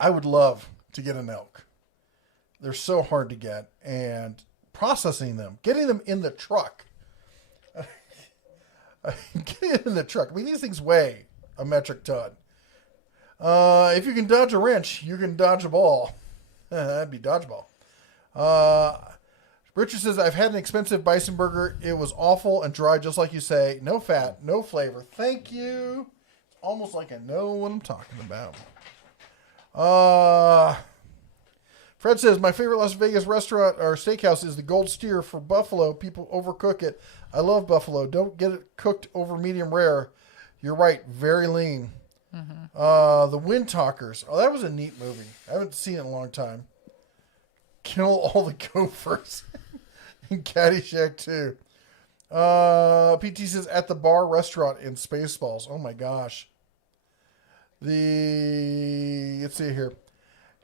I would love to get an elk. They're so hard to get. And processing them, getting them in the truck. Getting it in the truck. These things weigh a metric ton. If you can dodge a wrench, you can dodge a ball. That'd be dodgeball. Richard says, I've had an expensive bison burger. It was awful and dry, just like you say. No fat, no flavor. Thank you. It's almost like I know what I'm talking about. Fred says, my favorite Las Vegas restaurant or steakhouse is the Gold Steer for buffalo. People overcook it. I love buffalo. Don't get it cooked over medium rare. You're right. Very lean. Mm-hmm. The Wind Talkers. Oh, that was a neat movie. I haven't seen it in a long time. Kill all the gophers. And Caddyshack too. PT says at the bar restaurant in Spaceballs. Oh my gosh. Let's see here.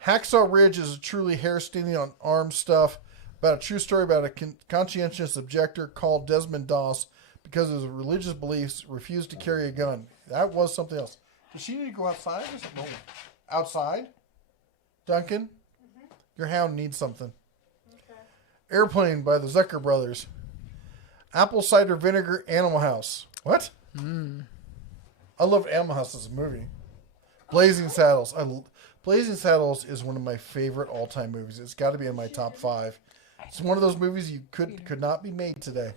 Hacksaw Ridge is a truly hair-standing on arm stuff about a true story about a conscientious objector called Desmond Doss because of his religious beliefs refused to carry a gun. That was something else. Does she need to go outside or something? No. Outside? Duncan? Mm-hmm. Your hound needs something. Okay. Airplane by the Zucker Brothers. Apple Cider Vinegar Animal House. What? I love Animal House as a movie. Blazing Saddles. Blazing Saddles is one of my favorite all-time movies. It's got to be in my top 5. It's one of those movies you could not be made today.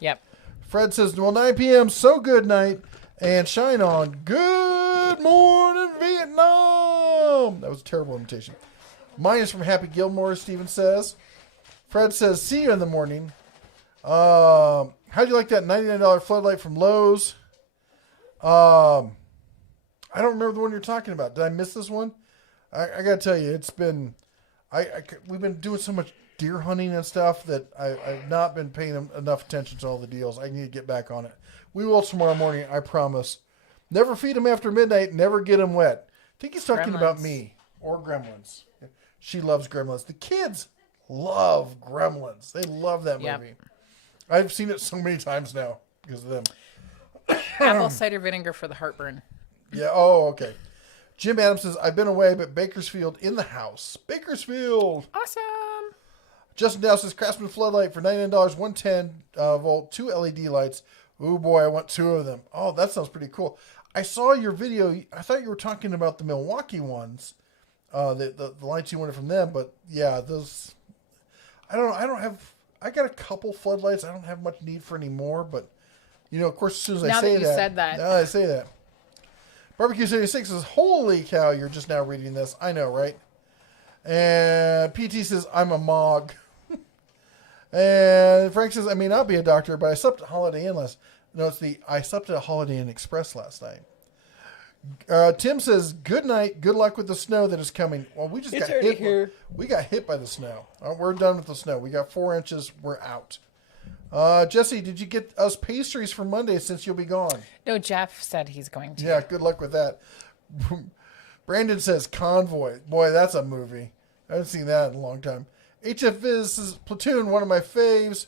Yep. Fred says, well, 9 p.m., so good night, and shine on. Good morning, Vietnam. That was a terrible imitation. Mine is from Happy Gilmore, Steven says. Fred says, see you in the morning. How'd you like that $99 floodlight from Lowe's? I don't remember the one you're talking about. Did I miss this one? I got to tell you, it's been... we've been doing so much deer hunting and stuff that I've not been paying enough attention to all the deals. I need to get back on it. We will tomorrow morning, I promise. Never feed them after midnight. Never get them wet. I think he's talking about me or Gremlins. She loves Gremlins. The kids love Gremlins. They love that movie. Yep. I've seen it so many times now because of them. Apple cider vinegar for the heartburn. Yeah. Oh, okay. Jim Adams says, I've been away, but Bakersfield in the house. Bakersfield. Awesome. Justin Dow says, Craftsman floodlight for $99, 110 volt, 2 LED lights. Oh boy, I want 2 of them. Oh, that sounds pretty cool. I saw your video. I thought you were talking about the Milwaukee ones, the lights you wanted from them. But yeah, those. I got a couple floodlights. I don't have much need for any more. But of course, as soon as I say that. Barbecue 76 says, holy cow, you're just now reading this. I know, right? And PT says, I'm a Mog. And Frank says, I may not be a doctor, but I slept at Holiday Inn I slept at a Holiday Inn Express last night. Tim says, good night. Good luck with the snow that is coming. Well, we just got hit. We got hit by the snow. We're done with the snow. We got 4 inches. We're out. Jesse, did you get us pastries for Monday since you'll be gone? No, Jeff said he's going to. Yeah, good luck with that. Brandon says Convoy. Boy, that's a movie. I haven't seen that in a long time. HF Viz says Platoon, one of my faves.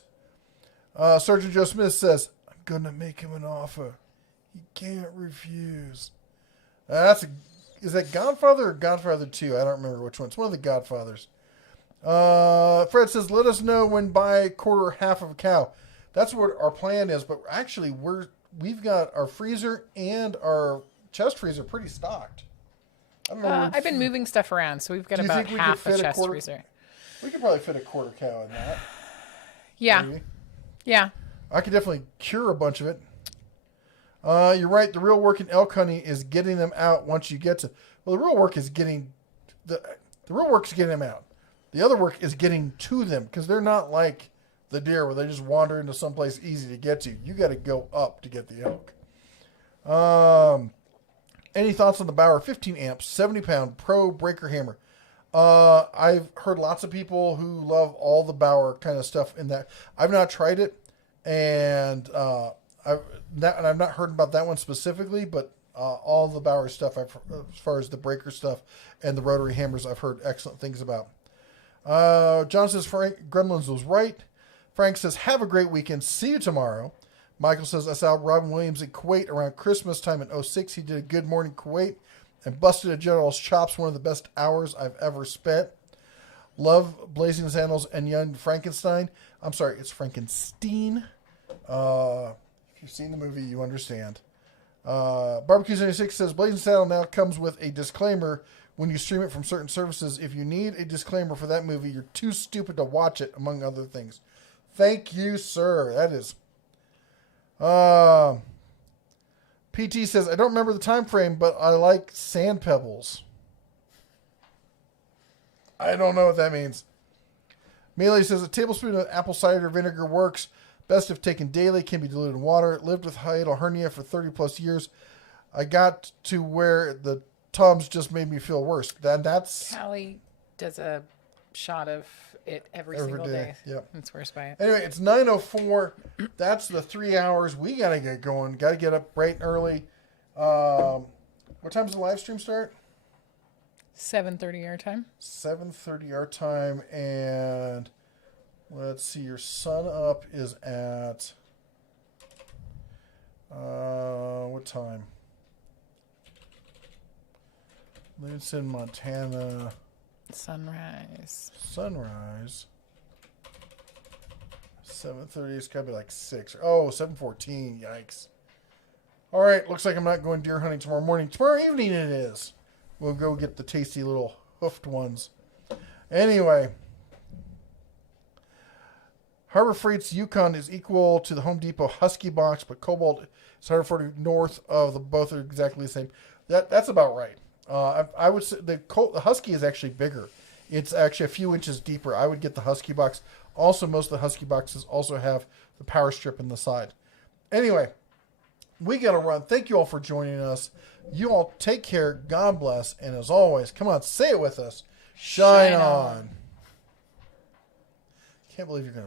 Sergeant Joe Smith says, I'm going to make him an offer he can't refuse. Is that Godfather or Godfather 2? I don't remember which one. It's one of the Godfathers. Fred says, let us know when buy quarter half of a cow. That's what our plan is, but actually we've got our freezer and our chest freezer pretty stocked. I don't know. I've been moving stuff around, so we've got about half a chest freezer. We could probably fit a quarter cow in that. Yeah. Maybe. Yeah. I could definitely cure a bunch of it. You're right. The real work in elk hunting is getting them out once you get to. Well, the real work is getting the real work is getting them out. The other work is getting to them because they're not like the deer where they just wander into someplace easy to get to. You got to go up to get the elk. Any thoughts on the Bauer 15 amp 70-pound pro breaker hammer? I've heard lots of people who love all the Bauer kind of stuff in that. I've not tried it, and I've not heard about that one specifically, but all the Bauer stuff, as far as the breaker stuff and the rotary hammers, I've heard excellent things about. John says Frank Gremlins was right. Frank says, have a great weekend. See you tomorrow. Michael says, I saw Robin Williams in Kuwait around Christmas time in 2006. He did a Good Morning Kuwait and busted a general's chops. One of the best hours I've ever spent. Love Blazing Saddles and Young Frankenstein. I'm sorry, it's Frankenstein. If you've seen the movie, you understand. Barbecue 76 says, Blazing Saddle now comes with a disclaimer when you stream it from certain services. If you need a disclaimer for that movie, you're too stupid to watch it, among other things. Thank you, sir. That is... PT says, I don't remember the time frame, but I like sand pebbles. I don't know what that means. Melee says, a tablespoon of apple cider vinegar works. Best if taken daily, can be diluted in water. Lived with hiatal hernia for 30 plus years. I got to where the Tums just made me feel worse. That's... Callie does a shot of it every single day. Yep. That's worse by it. Anyway, it's 9:04. That's the 3 hours. We got to get going. Got to get up bright and early. What time does the live stream start? 7:30 our time. 7:30 our time. And let's see, your sun up is at... what time? It's in Montana. Sunrise. 7:30. It's got to be like 6. Oh, 7:14. Yikes. All right. Looks like I'm not going deer hunting tomorrow morning. Tomorrow evening it is. We'll go get the tasty little hoofed ones. Anyway. Harbor Freight's Yukon is equal to the Home Depot Husky box, but Cobalt is 140 north of the both are exactly the same. That's about right. I would say the Husky is actually bigger. It's actually a few inches deeper. I would get the Husky box. Also, most of the Husky boxes also have the power strip in the side. Anyway, we got to run. Thank you all for joining us. You all take care. God bless. And as always, come on, say it with us. Shine on. Can't believe you're going to